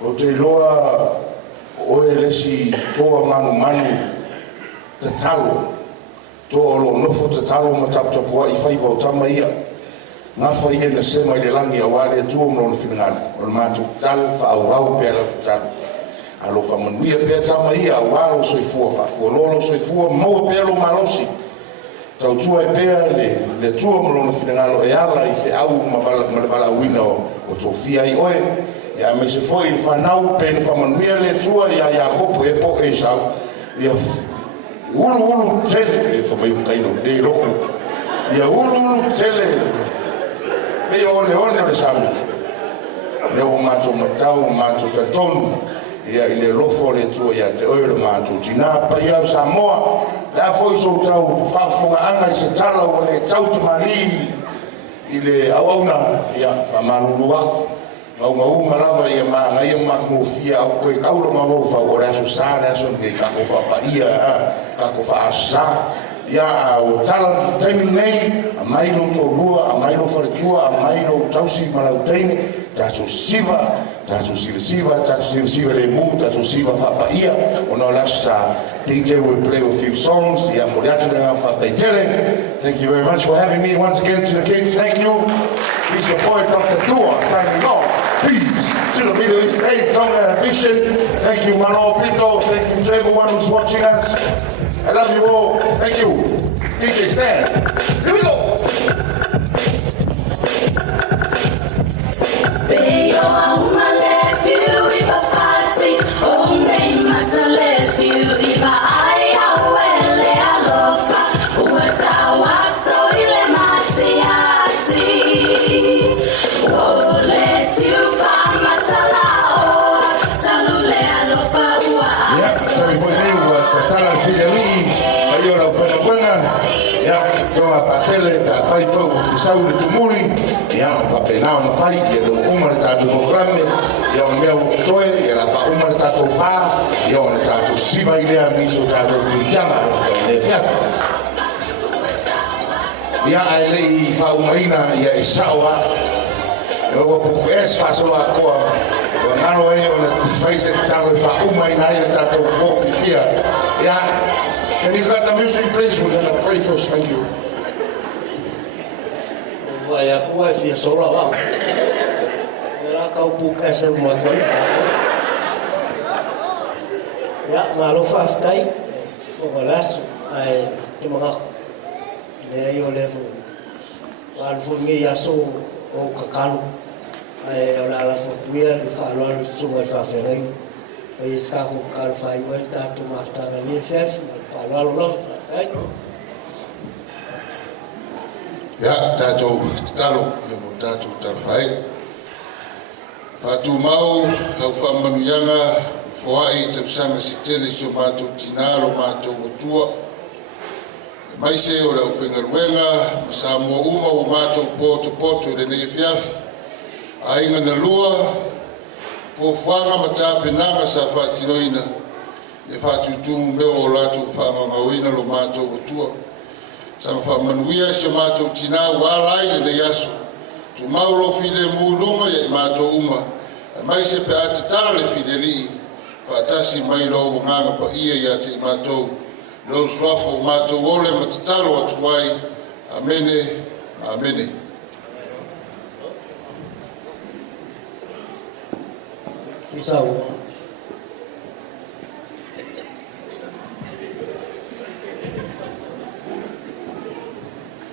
o te loa o ele si to manu te talo to lo no foto talo ma tapta po I fai vo tama ia na fai na sema ile langi awale tu mo no final o ma tu tal fa au pela tal alo fa mon ia pe tama ia walo so fu fa fu lo so fu mo pelo malosi tau tu e pe le tu mo no final e ala I fe au ma vala wino o to fia I oe ya me se foi fa nau pe fa mon ia le tu ya hopo e po e sa ia ulu tele fa mai kaino de loko ia ulu tele pe ole le samu le o macho matau macho tatonu ia i le lofo le tua ia te oe le mātou tina pai au Samoa le a foi so tau whaafonga i se tala o le tau te mali i le auauna ia whamaruru aku ngau lava ia ma ia makmofia au koe kaura ma vau fa ora so sa le so me ka ko fa paria ka ko fa sa ia o tala taimi nei a mai lo to rua a mai lo fartua a mai lo tausi malautene tato siva le mu tato siva fa paia ona lasa DJ will play a few songs ia moriato da fa tele. Thank you very much for having me once again to the kids. Thank you. He's your boy Dr. Tua signing off. Peace to the Middle East. Hey, strong ambition. Thank you, Mano Pito. Thank you to everyone who's watching us. I love you all. Thank you. DJ Stan. Here we go. Patele ta fai fo fisau le tumuri ia pa pena na fai ke do umar ta do programme ia o meu toe ia la fa umar ta to pa ia o ta to siva idea miso ta do fianga le fiata ia ai le fa umaina ia isawa eu vou es fa so a ko o nalo e o na fai se ta fa umaina ia ta to po fia ia can you cut the music please we're going to pray first thank you. Vai a kua fia sola wa. Era kau puka sa mo ko. Ya malo faftai. O balas ai te mga le yo levo. Al fungi ya so o kakalo. Ai ola la fo kuia le fa lo so mo fa ferei. Ai sa ko kal fa i wel ta tu mafta na ni fef fa lo lo ai. Ya tato talo mo tato tarfai fatu mau au famanu yanga foai te sanga sitele so mato tinalo mato tua mai se ora o fengaruenga sa mo uma o mato poto de ne fiaf ainga na lua fo fanga mata penanga sa fatinoina e fatu tu me o lato fanga ngawina lo mato tua sang fa manuia se mato tina walai le yaso tu maulo file mulunga ya mato uma mai se pe atara le fideli fa tasi mai lo nganga pa ia ya te mato lo swafo mato ole matalo atuai amene Fisau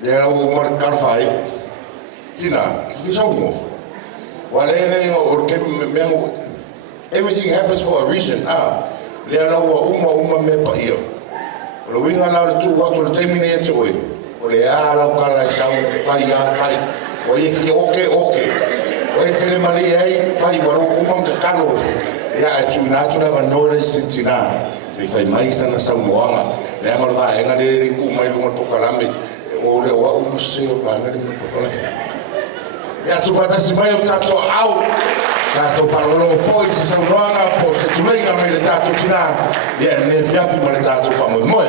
Era o mar carfai tina fisau mo wale o que me everything happens for a reason le era o uma me pa io lo winga na tu wato le termine e toi o le ala o kala sa fai o ye fi oke o e tele mali ai fai waro uma ka kalo ya tu na tu na notice tina te fai mai sana sa moanga le amor va enga le ku mai lu to kalame o le wa o se o va ngari ko kola ya tu pata si mai o tato au tato parolo foi se sa roanga po se tu mai ngari le tato tina ya ne fiafi mo le tato fa mo mo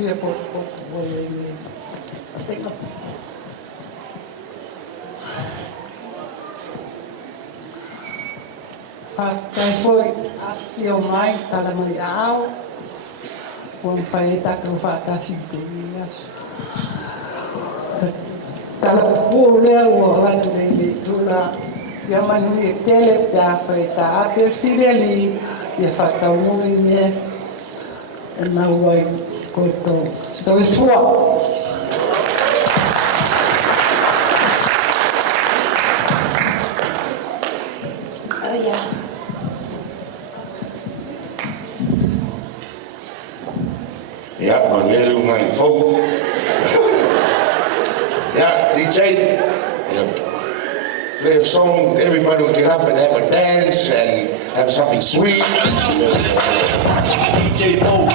Fia por voy Fai foi a mai para mai ao con fai ta con fatta sintonías tala pure o rato dei tula ya manu e tele ya fai ta per fideli ya fatta un movimento ma vuoi questo sto suo Yeah, Manuel Malifo. Yeah, DJ. Play a song, everybody will get up and have a dance and have something sweet. DJ Bo.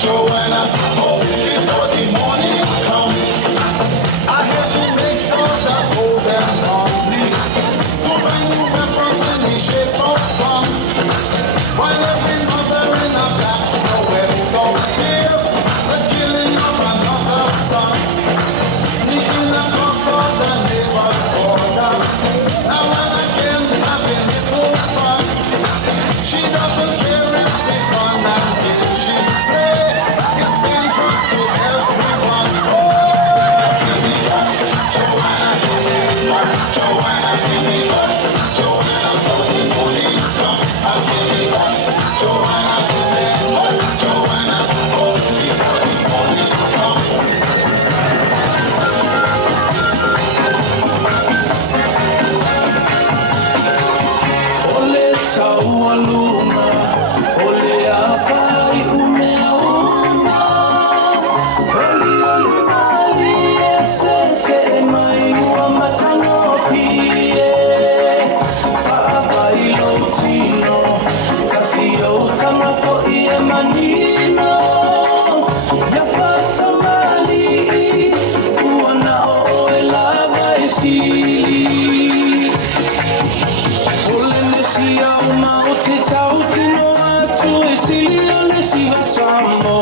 Joanna, oh, before the morning comes. I hear she makes all the holes and all pili Ole le si au ma o te tau tino atu e sili o le si hasamo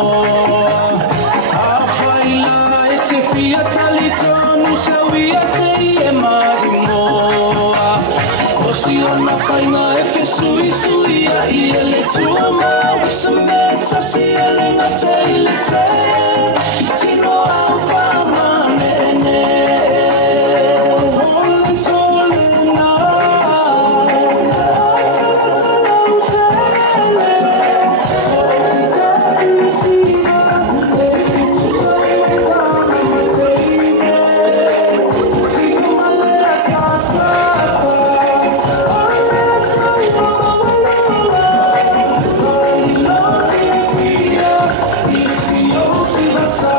A whaila e te fia tali tonu sa wia se I e marimoa O si ona whainga e fe sui sui a I e le tua mau sa meta si e le ngate I le se Tino au whamanene Ole sole na Tala tala utele So si tasi si E tutu sa meta me teine Si kumale a katata Ole sa iwa walala Ai lo que fia I si o si hasa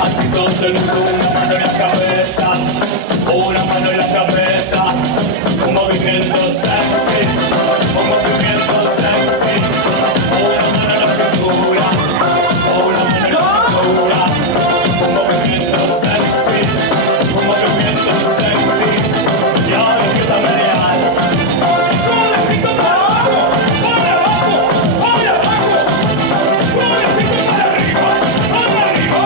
Así todo el mundo, una mano en la cabeza, una mano en la cabeza, un movimiento sexy, un movimiento sexy, una mano en la cintura, una mano en la cintura, un movimiento sexy, un movimiento sexy, y ahora empieza a pelear. Suavecito para abajo, para abajo, para abajo, suavecito para arriba, para arriba.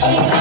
Thank you.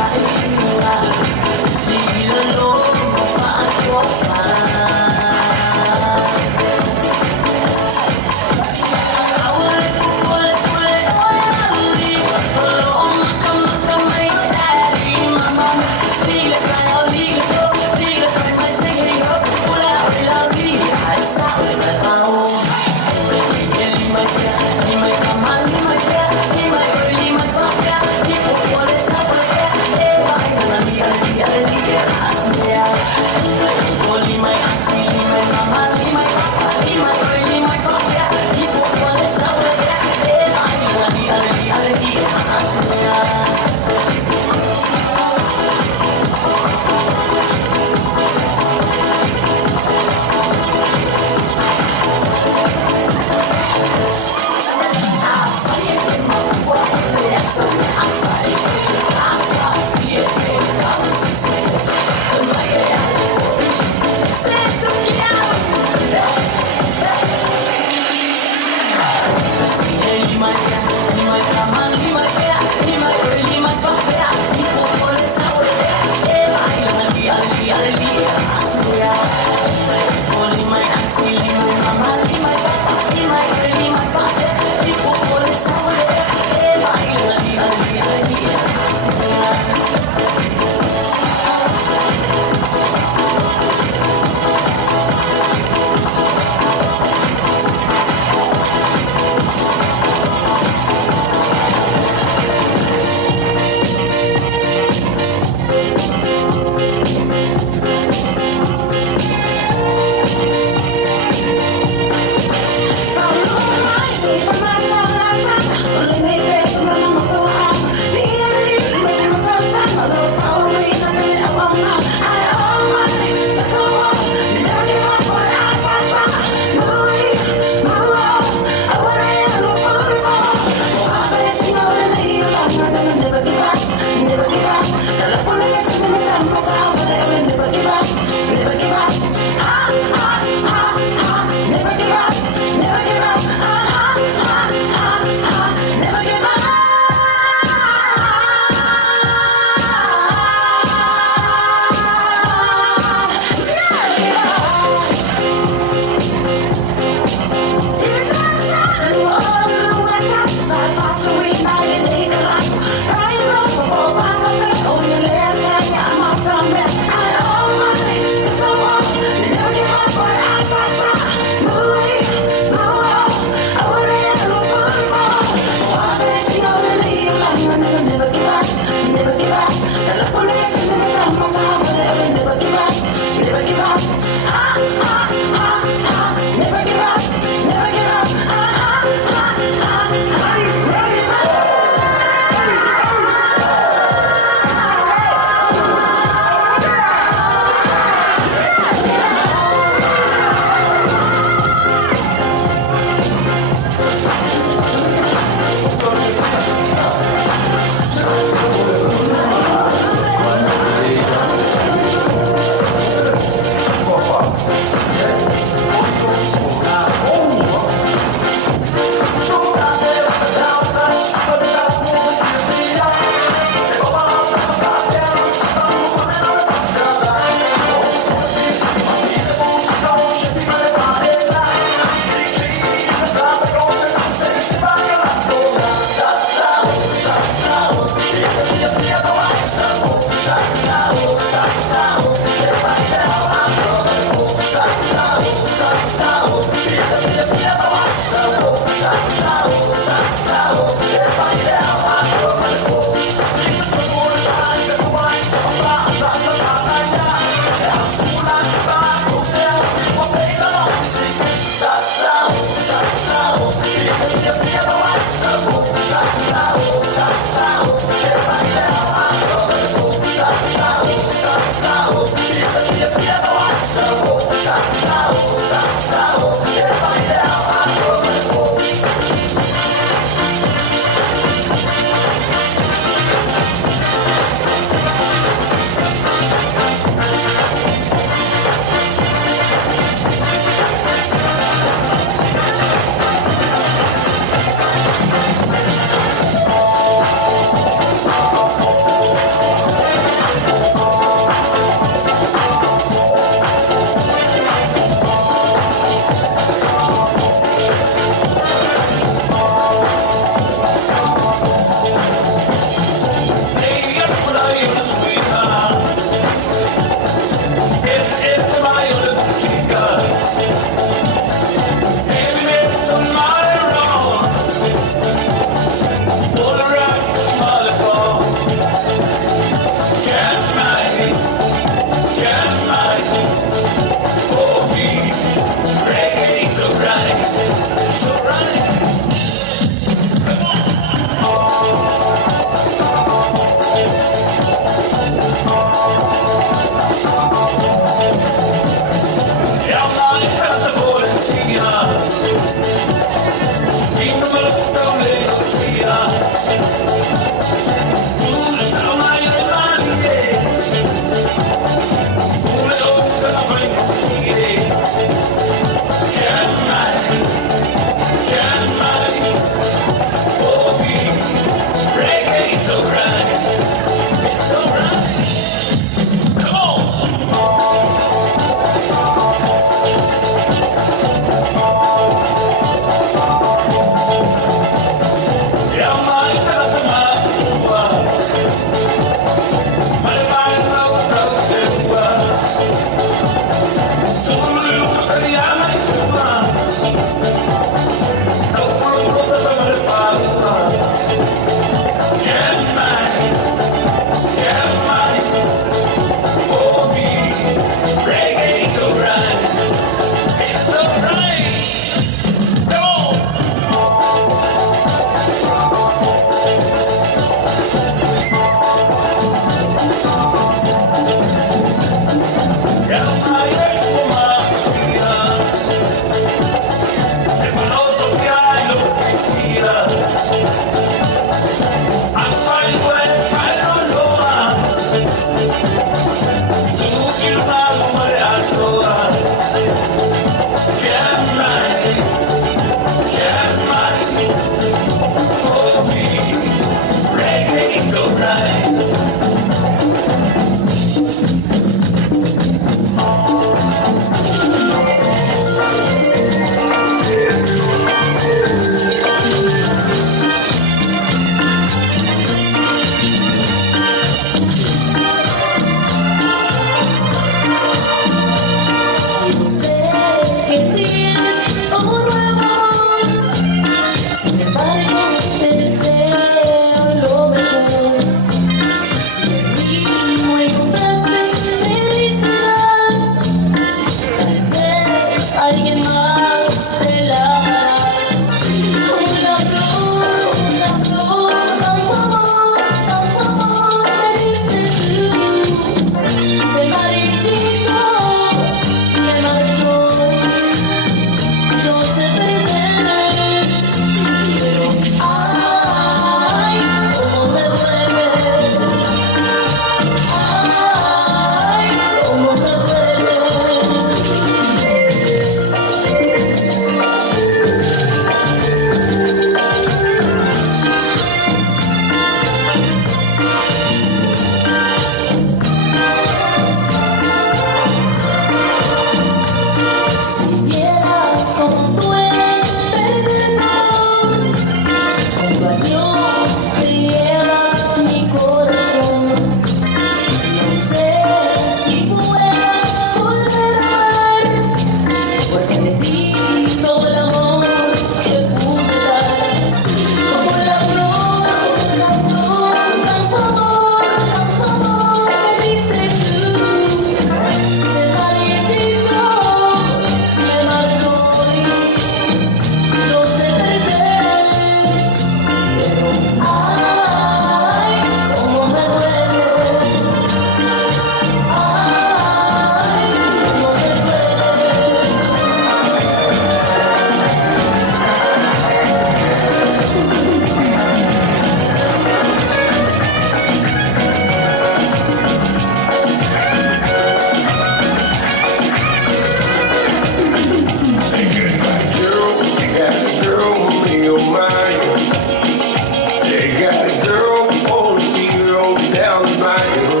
down the mile.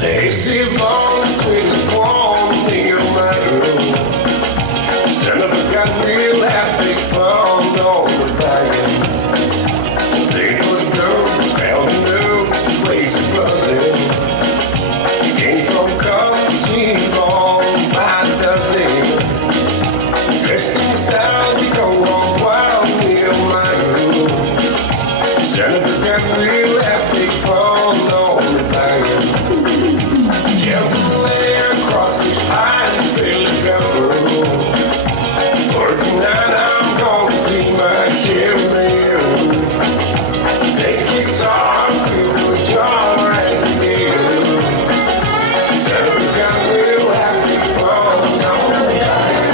They see bones with the swarm near mile. Senator got real happy found on the dial. They put those found the news, place is buzzing. Came from country on by the dozen. Dressed in style, we go on wild near mile. Senator got real happy found on the dial. Jumping away across the pine, feel the cover. 49, I'm gonna see my sheriff. They keep talking for John and Bill. Senator got real happy found on the dial.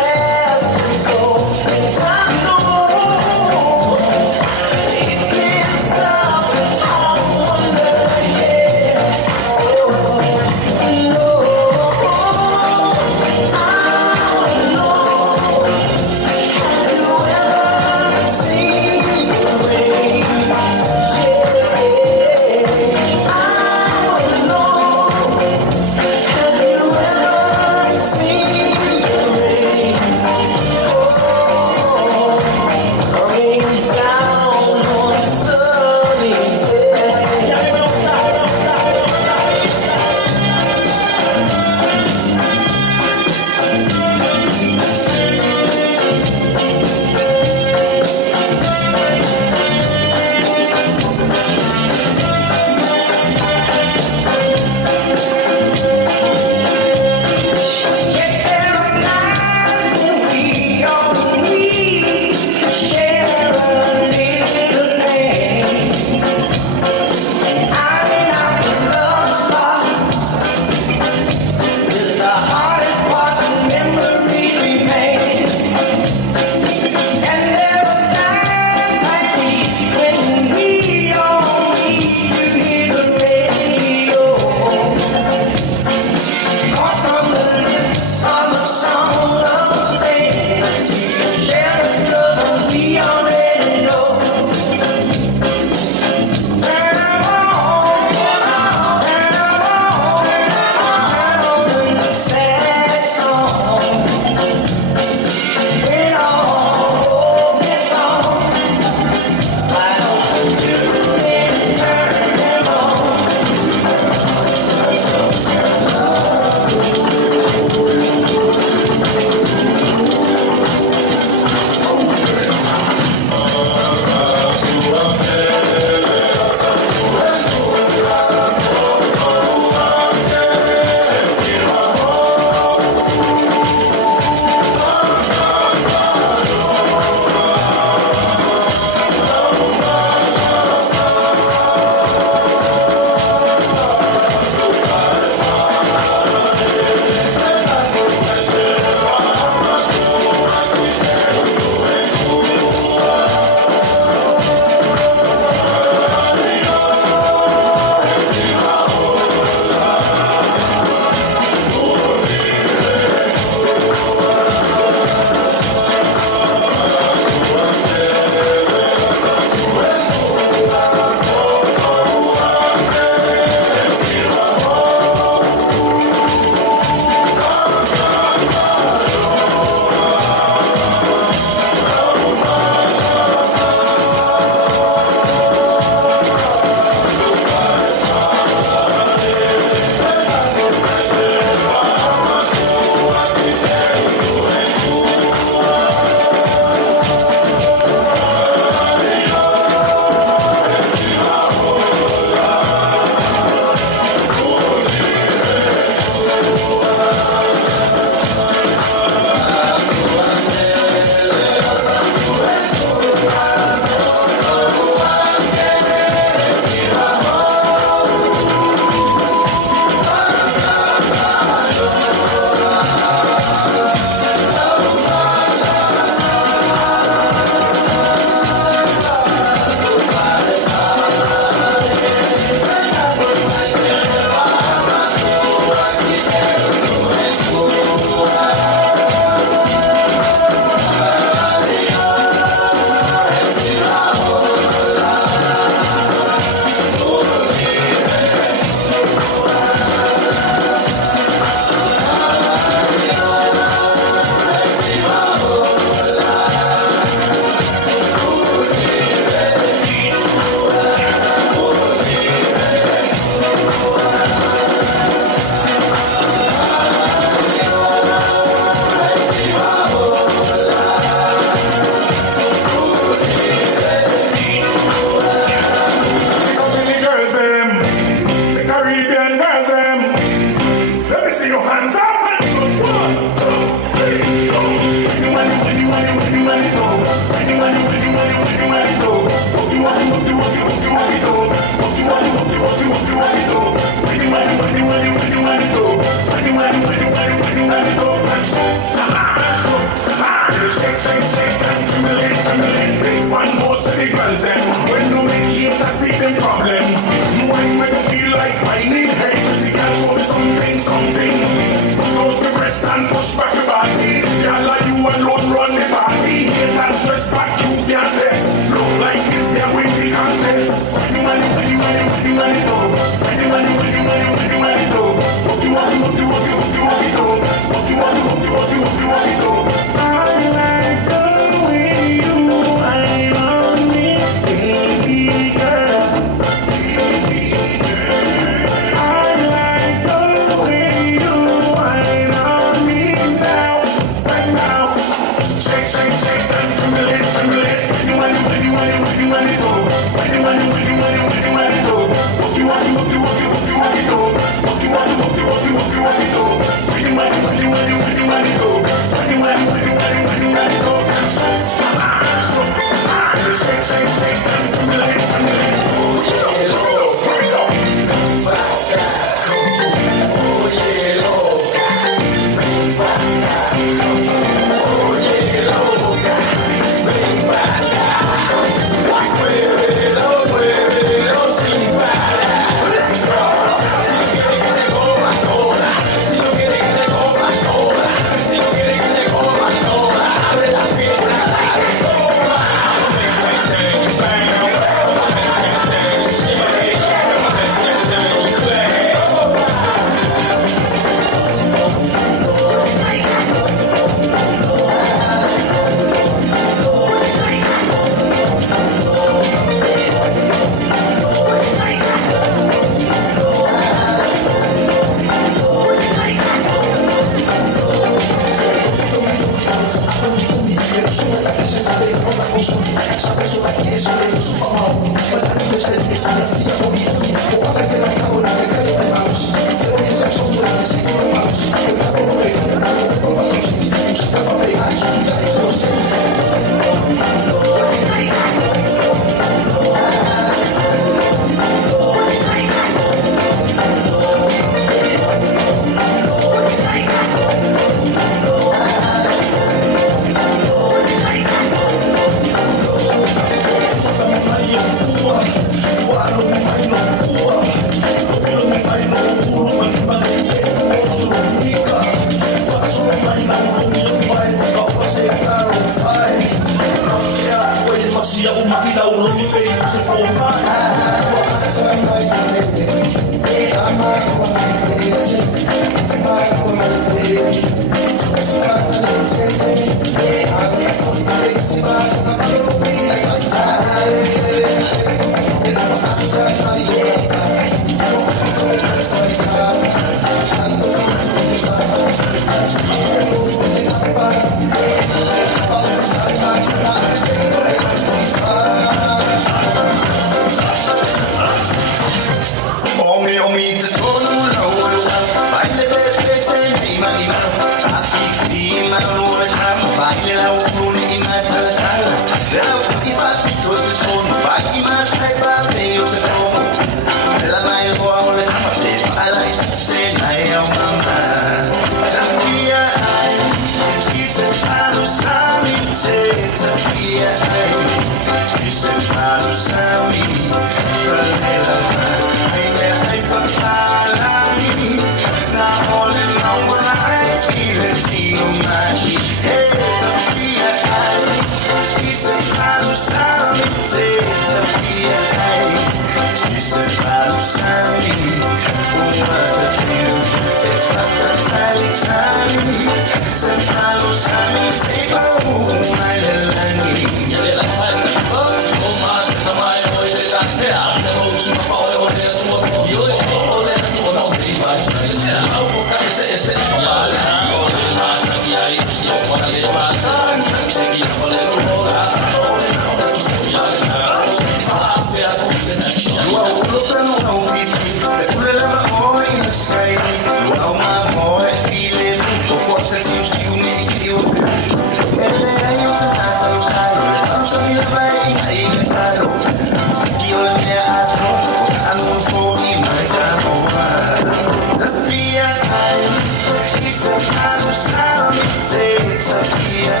It's a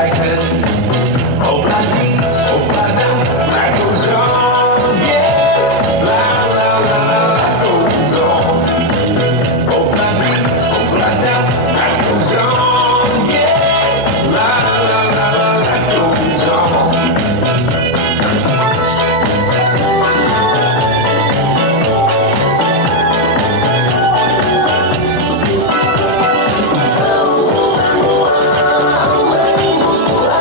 like her. Oh, bloody, oh, bloody, life goes on, yeah. La, la, la, la, life goes on. Oh, bloody, life goes on, yeah. La, la, la, la, life goes on. Oh,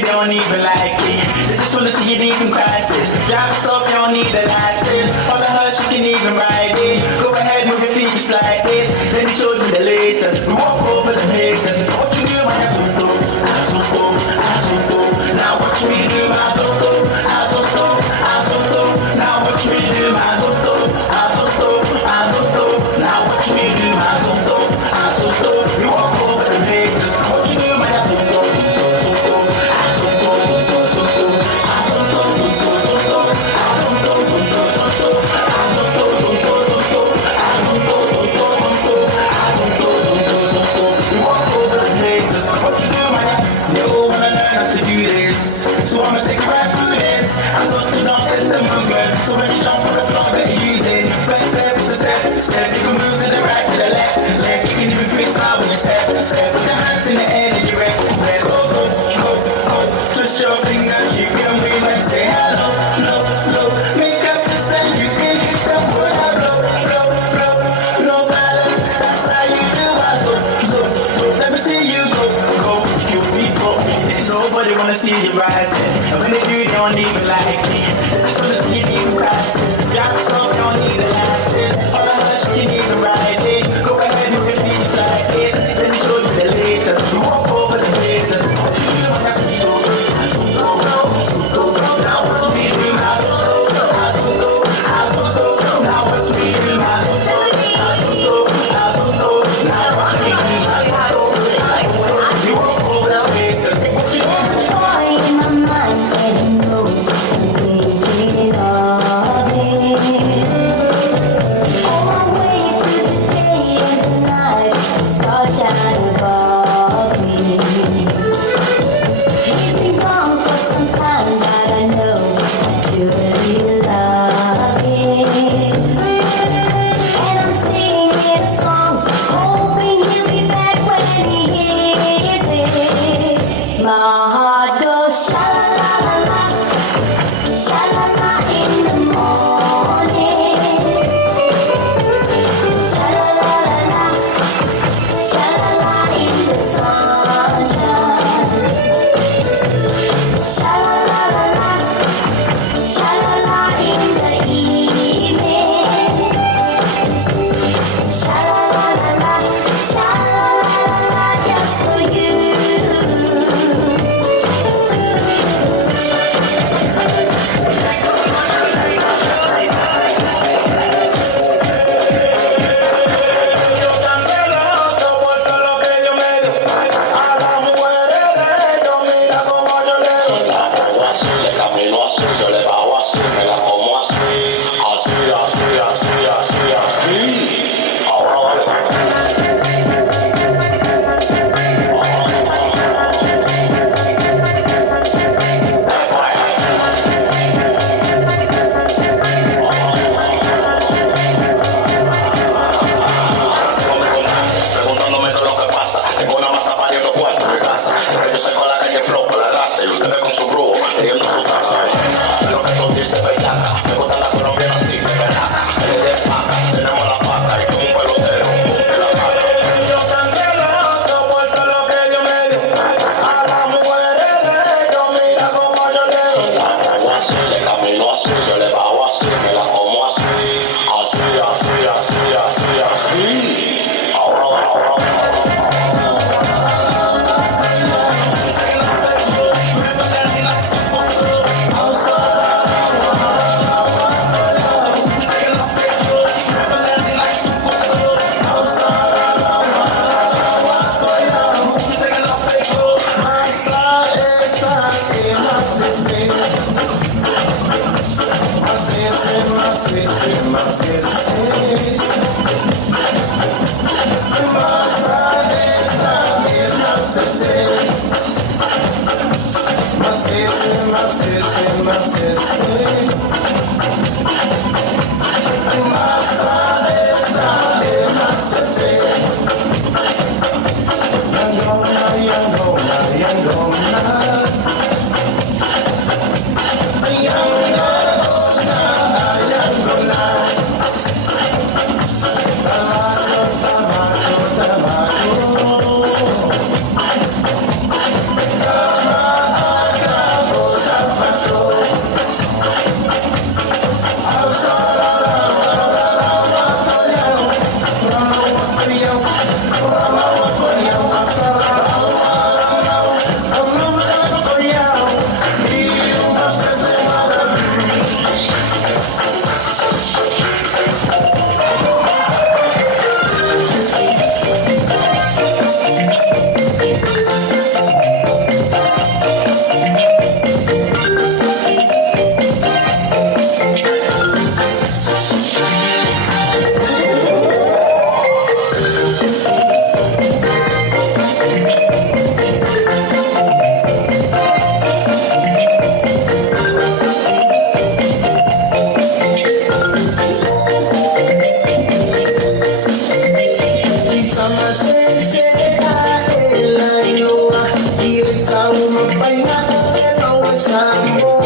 they don't even like it. They just wanna see you deep in crisis. Drive yourself, you don't need a license. All the hurt, you can even ride it. Go ahead, move your feet just like this. Then he showed me the latest. We walk over the haters. What you do, my Azoto, Azoto, Azoto. Now watch me do my Azoto, Azoto, Azoto. Now watch me do my Azoto, Azoto, Azoto. Now watch me do my Azoto, Azoto. We walk over the haters. What you do, my Azoto, Azoto, Azoto, Azoto, Azoto, Azoto, Azoto, Azoto, Azoto, so I'ma take a ride through this. I thought the dance is the movement. So when you jump on the floor, better use it. First step is a step. You can move to the right, to the left. You can even freestyle when you step. Put your hands in the air and you're ready. Go. Twist your fingers, you can wave and say hello, low. Make up system, you can hit the word blow. No balance, that's how you do it. So let me see you go. Nobody wanna see you rising. And when they do, they don't even like it. They just wanna see you deep crisis. Drive yourself, you don't need a license. All the hush, you can even ride it. Go ahead, you can be just like this. Let me show you the latest. You walk over the haters. That's me, go. Now watch me do my Azoto. Now watch me do my Azoto. Now watch me do my Azoto. You walk over the haters. In my mind, and knows it all on my way to the day and the night, the stars shine above me. He's been gone for some time, but I know that you'll be loving. And I'm singing a song, hoping he'll be back when he hears it. My heart goes sha-la-la-la-la, sha-la-la in the morning. Sha-la-la-la-la, sha-la-la in the sunshine. Sha-la-la-la-la, sha-la-la in the evening. Sha-la-la-la-la, sha-la-la-la-la, just for you. Preguntándome qué es lo que pasa. Tengo una mata pariendo cuarto en mi casa. Porque yo saco la calle flow por la raza. Y ustedes con su brujo, pidiendo su taza. De lo que tú dices, bellaca. Me gustan las colombianas así, de berraca. Le de paca, tenemos la paca. Y como un pelotero, de la saca. Yo cancelo todo por todo lo que Dios me dio. A las mujeres de ellos, mira cómo yo le doy. La traigo así, le camino así, yo le bajo así, me la como así. Así. some more.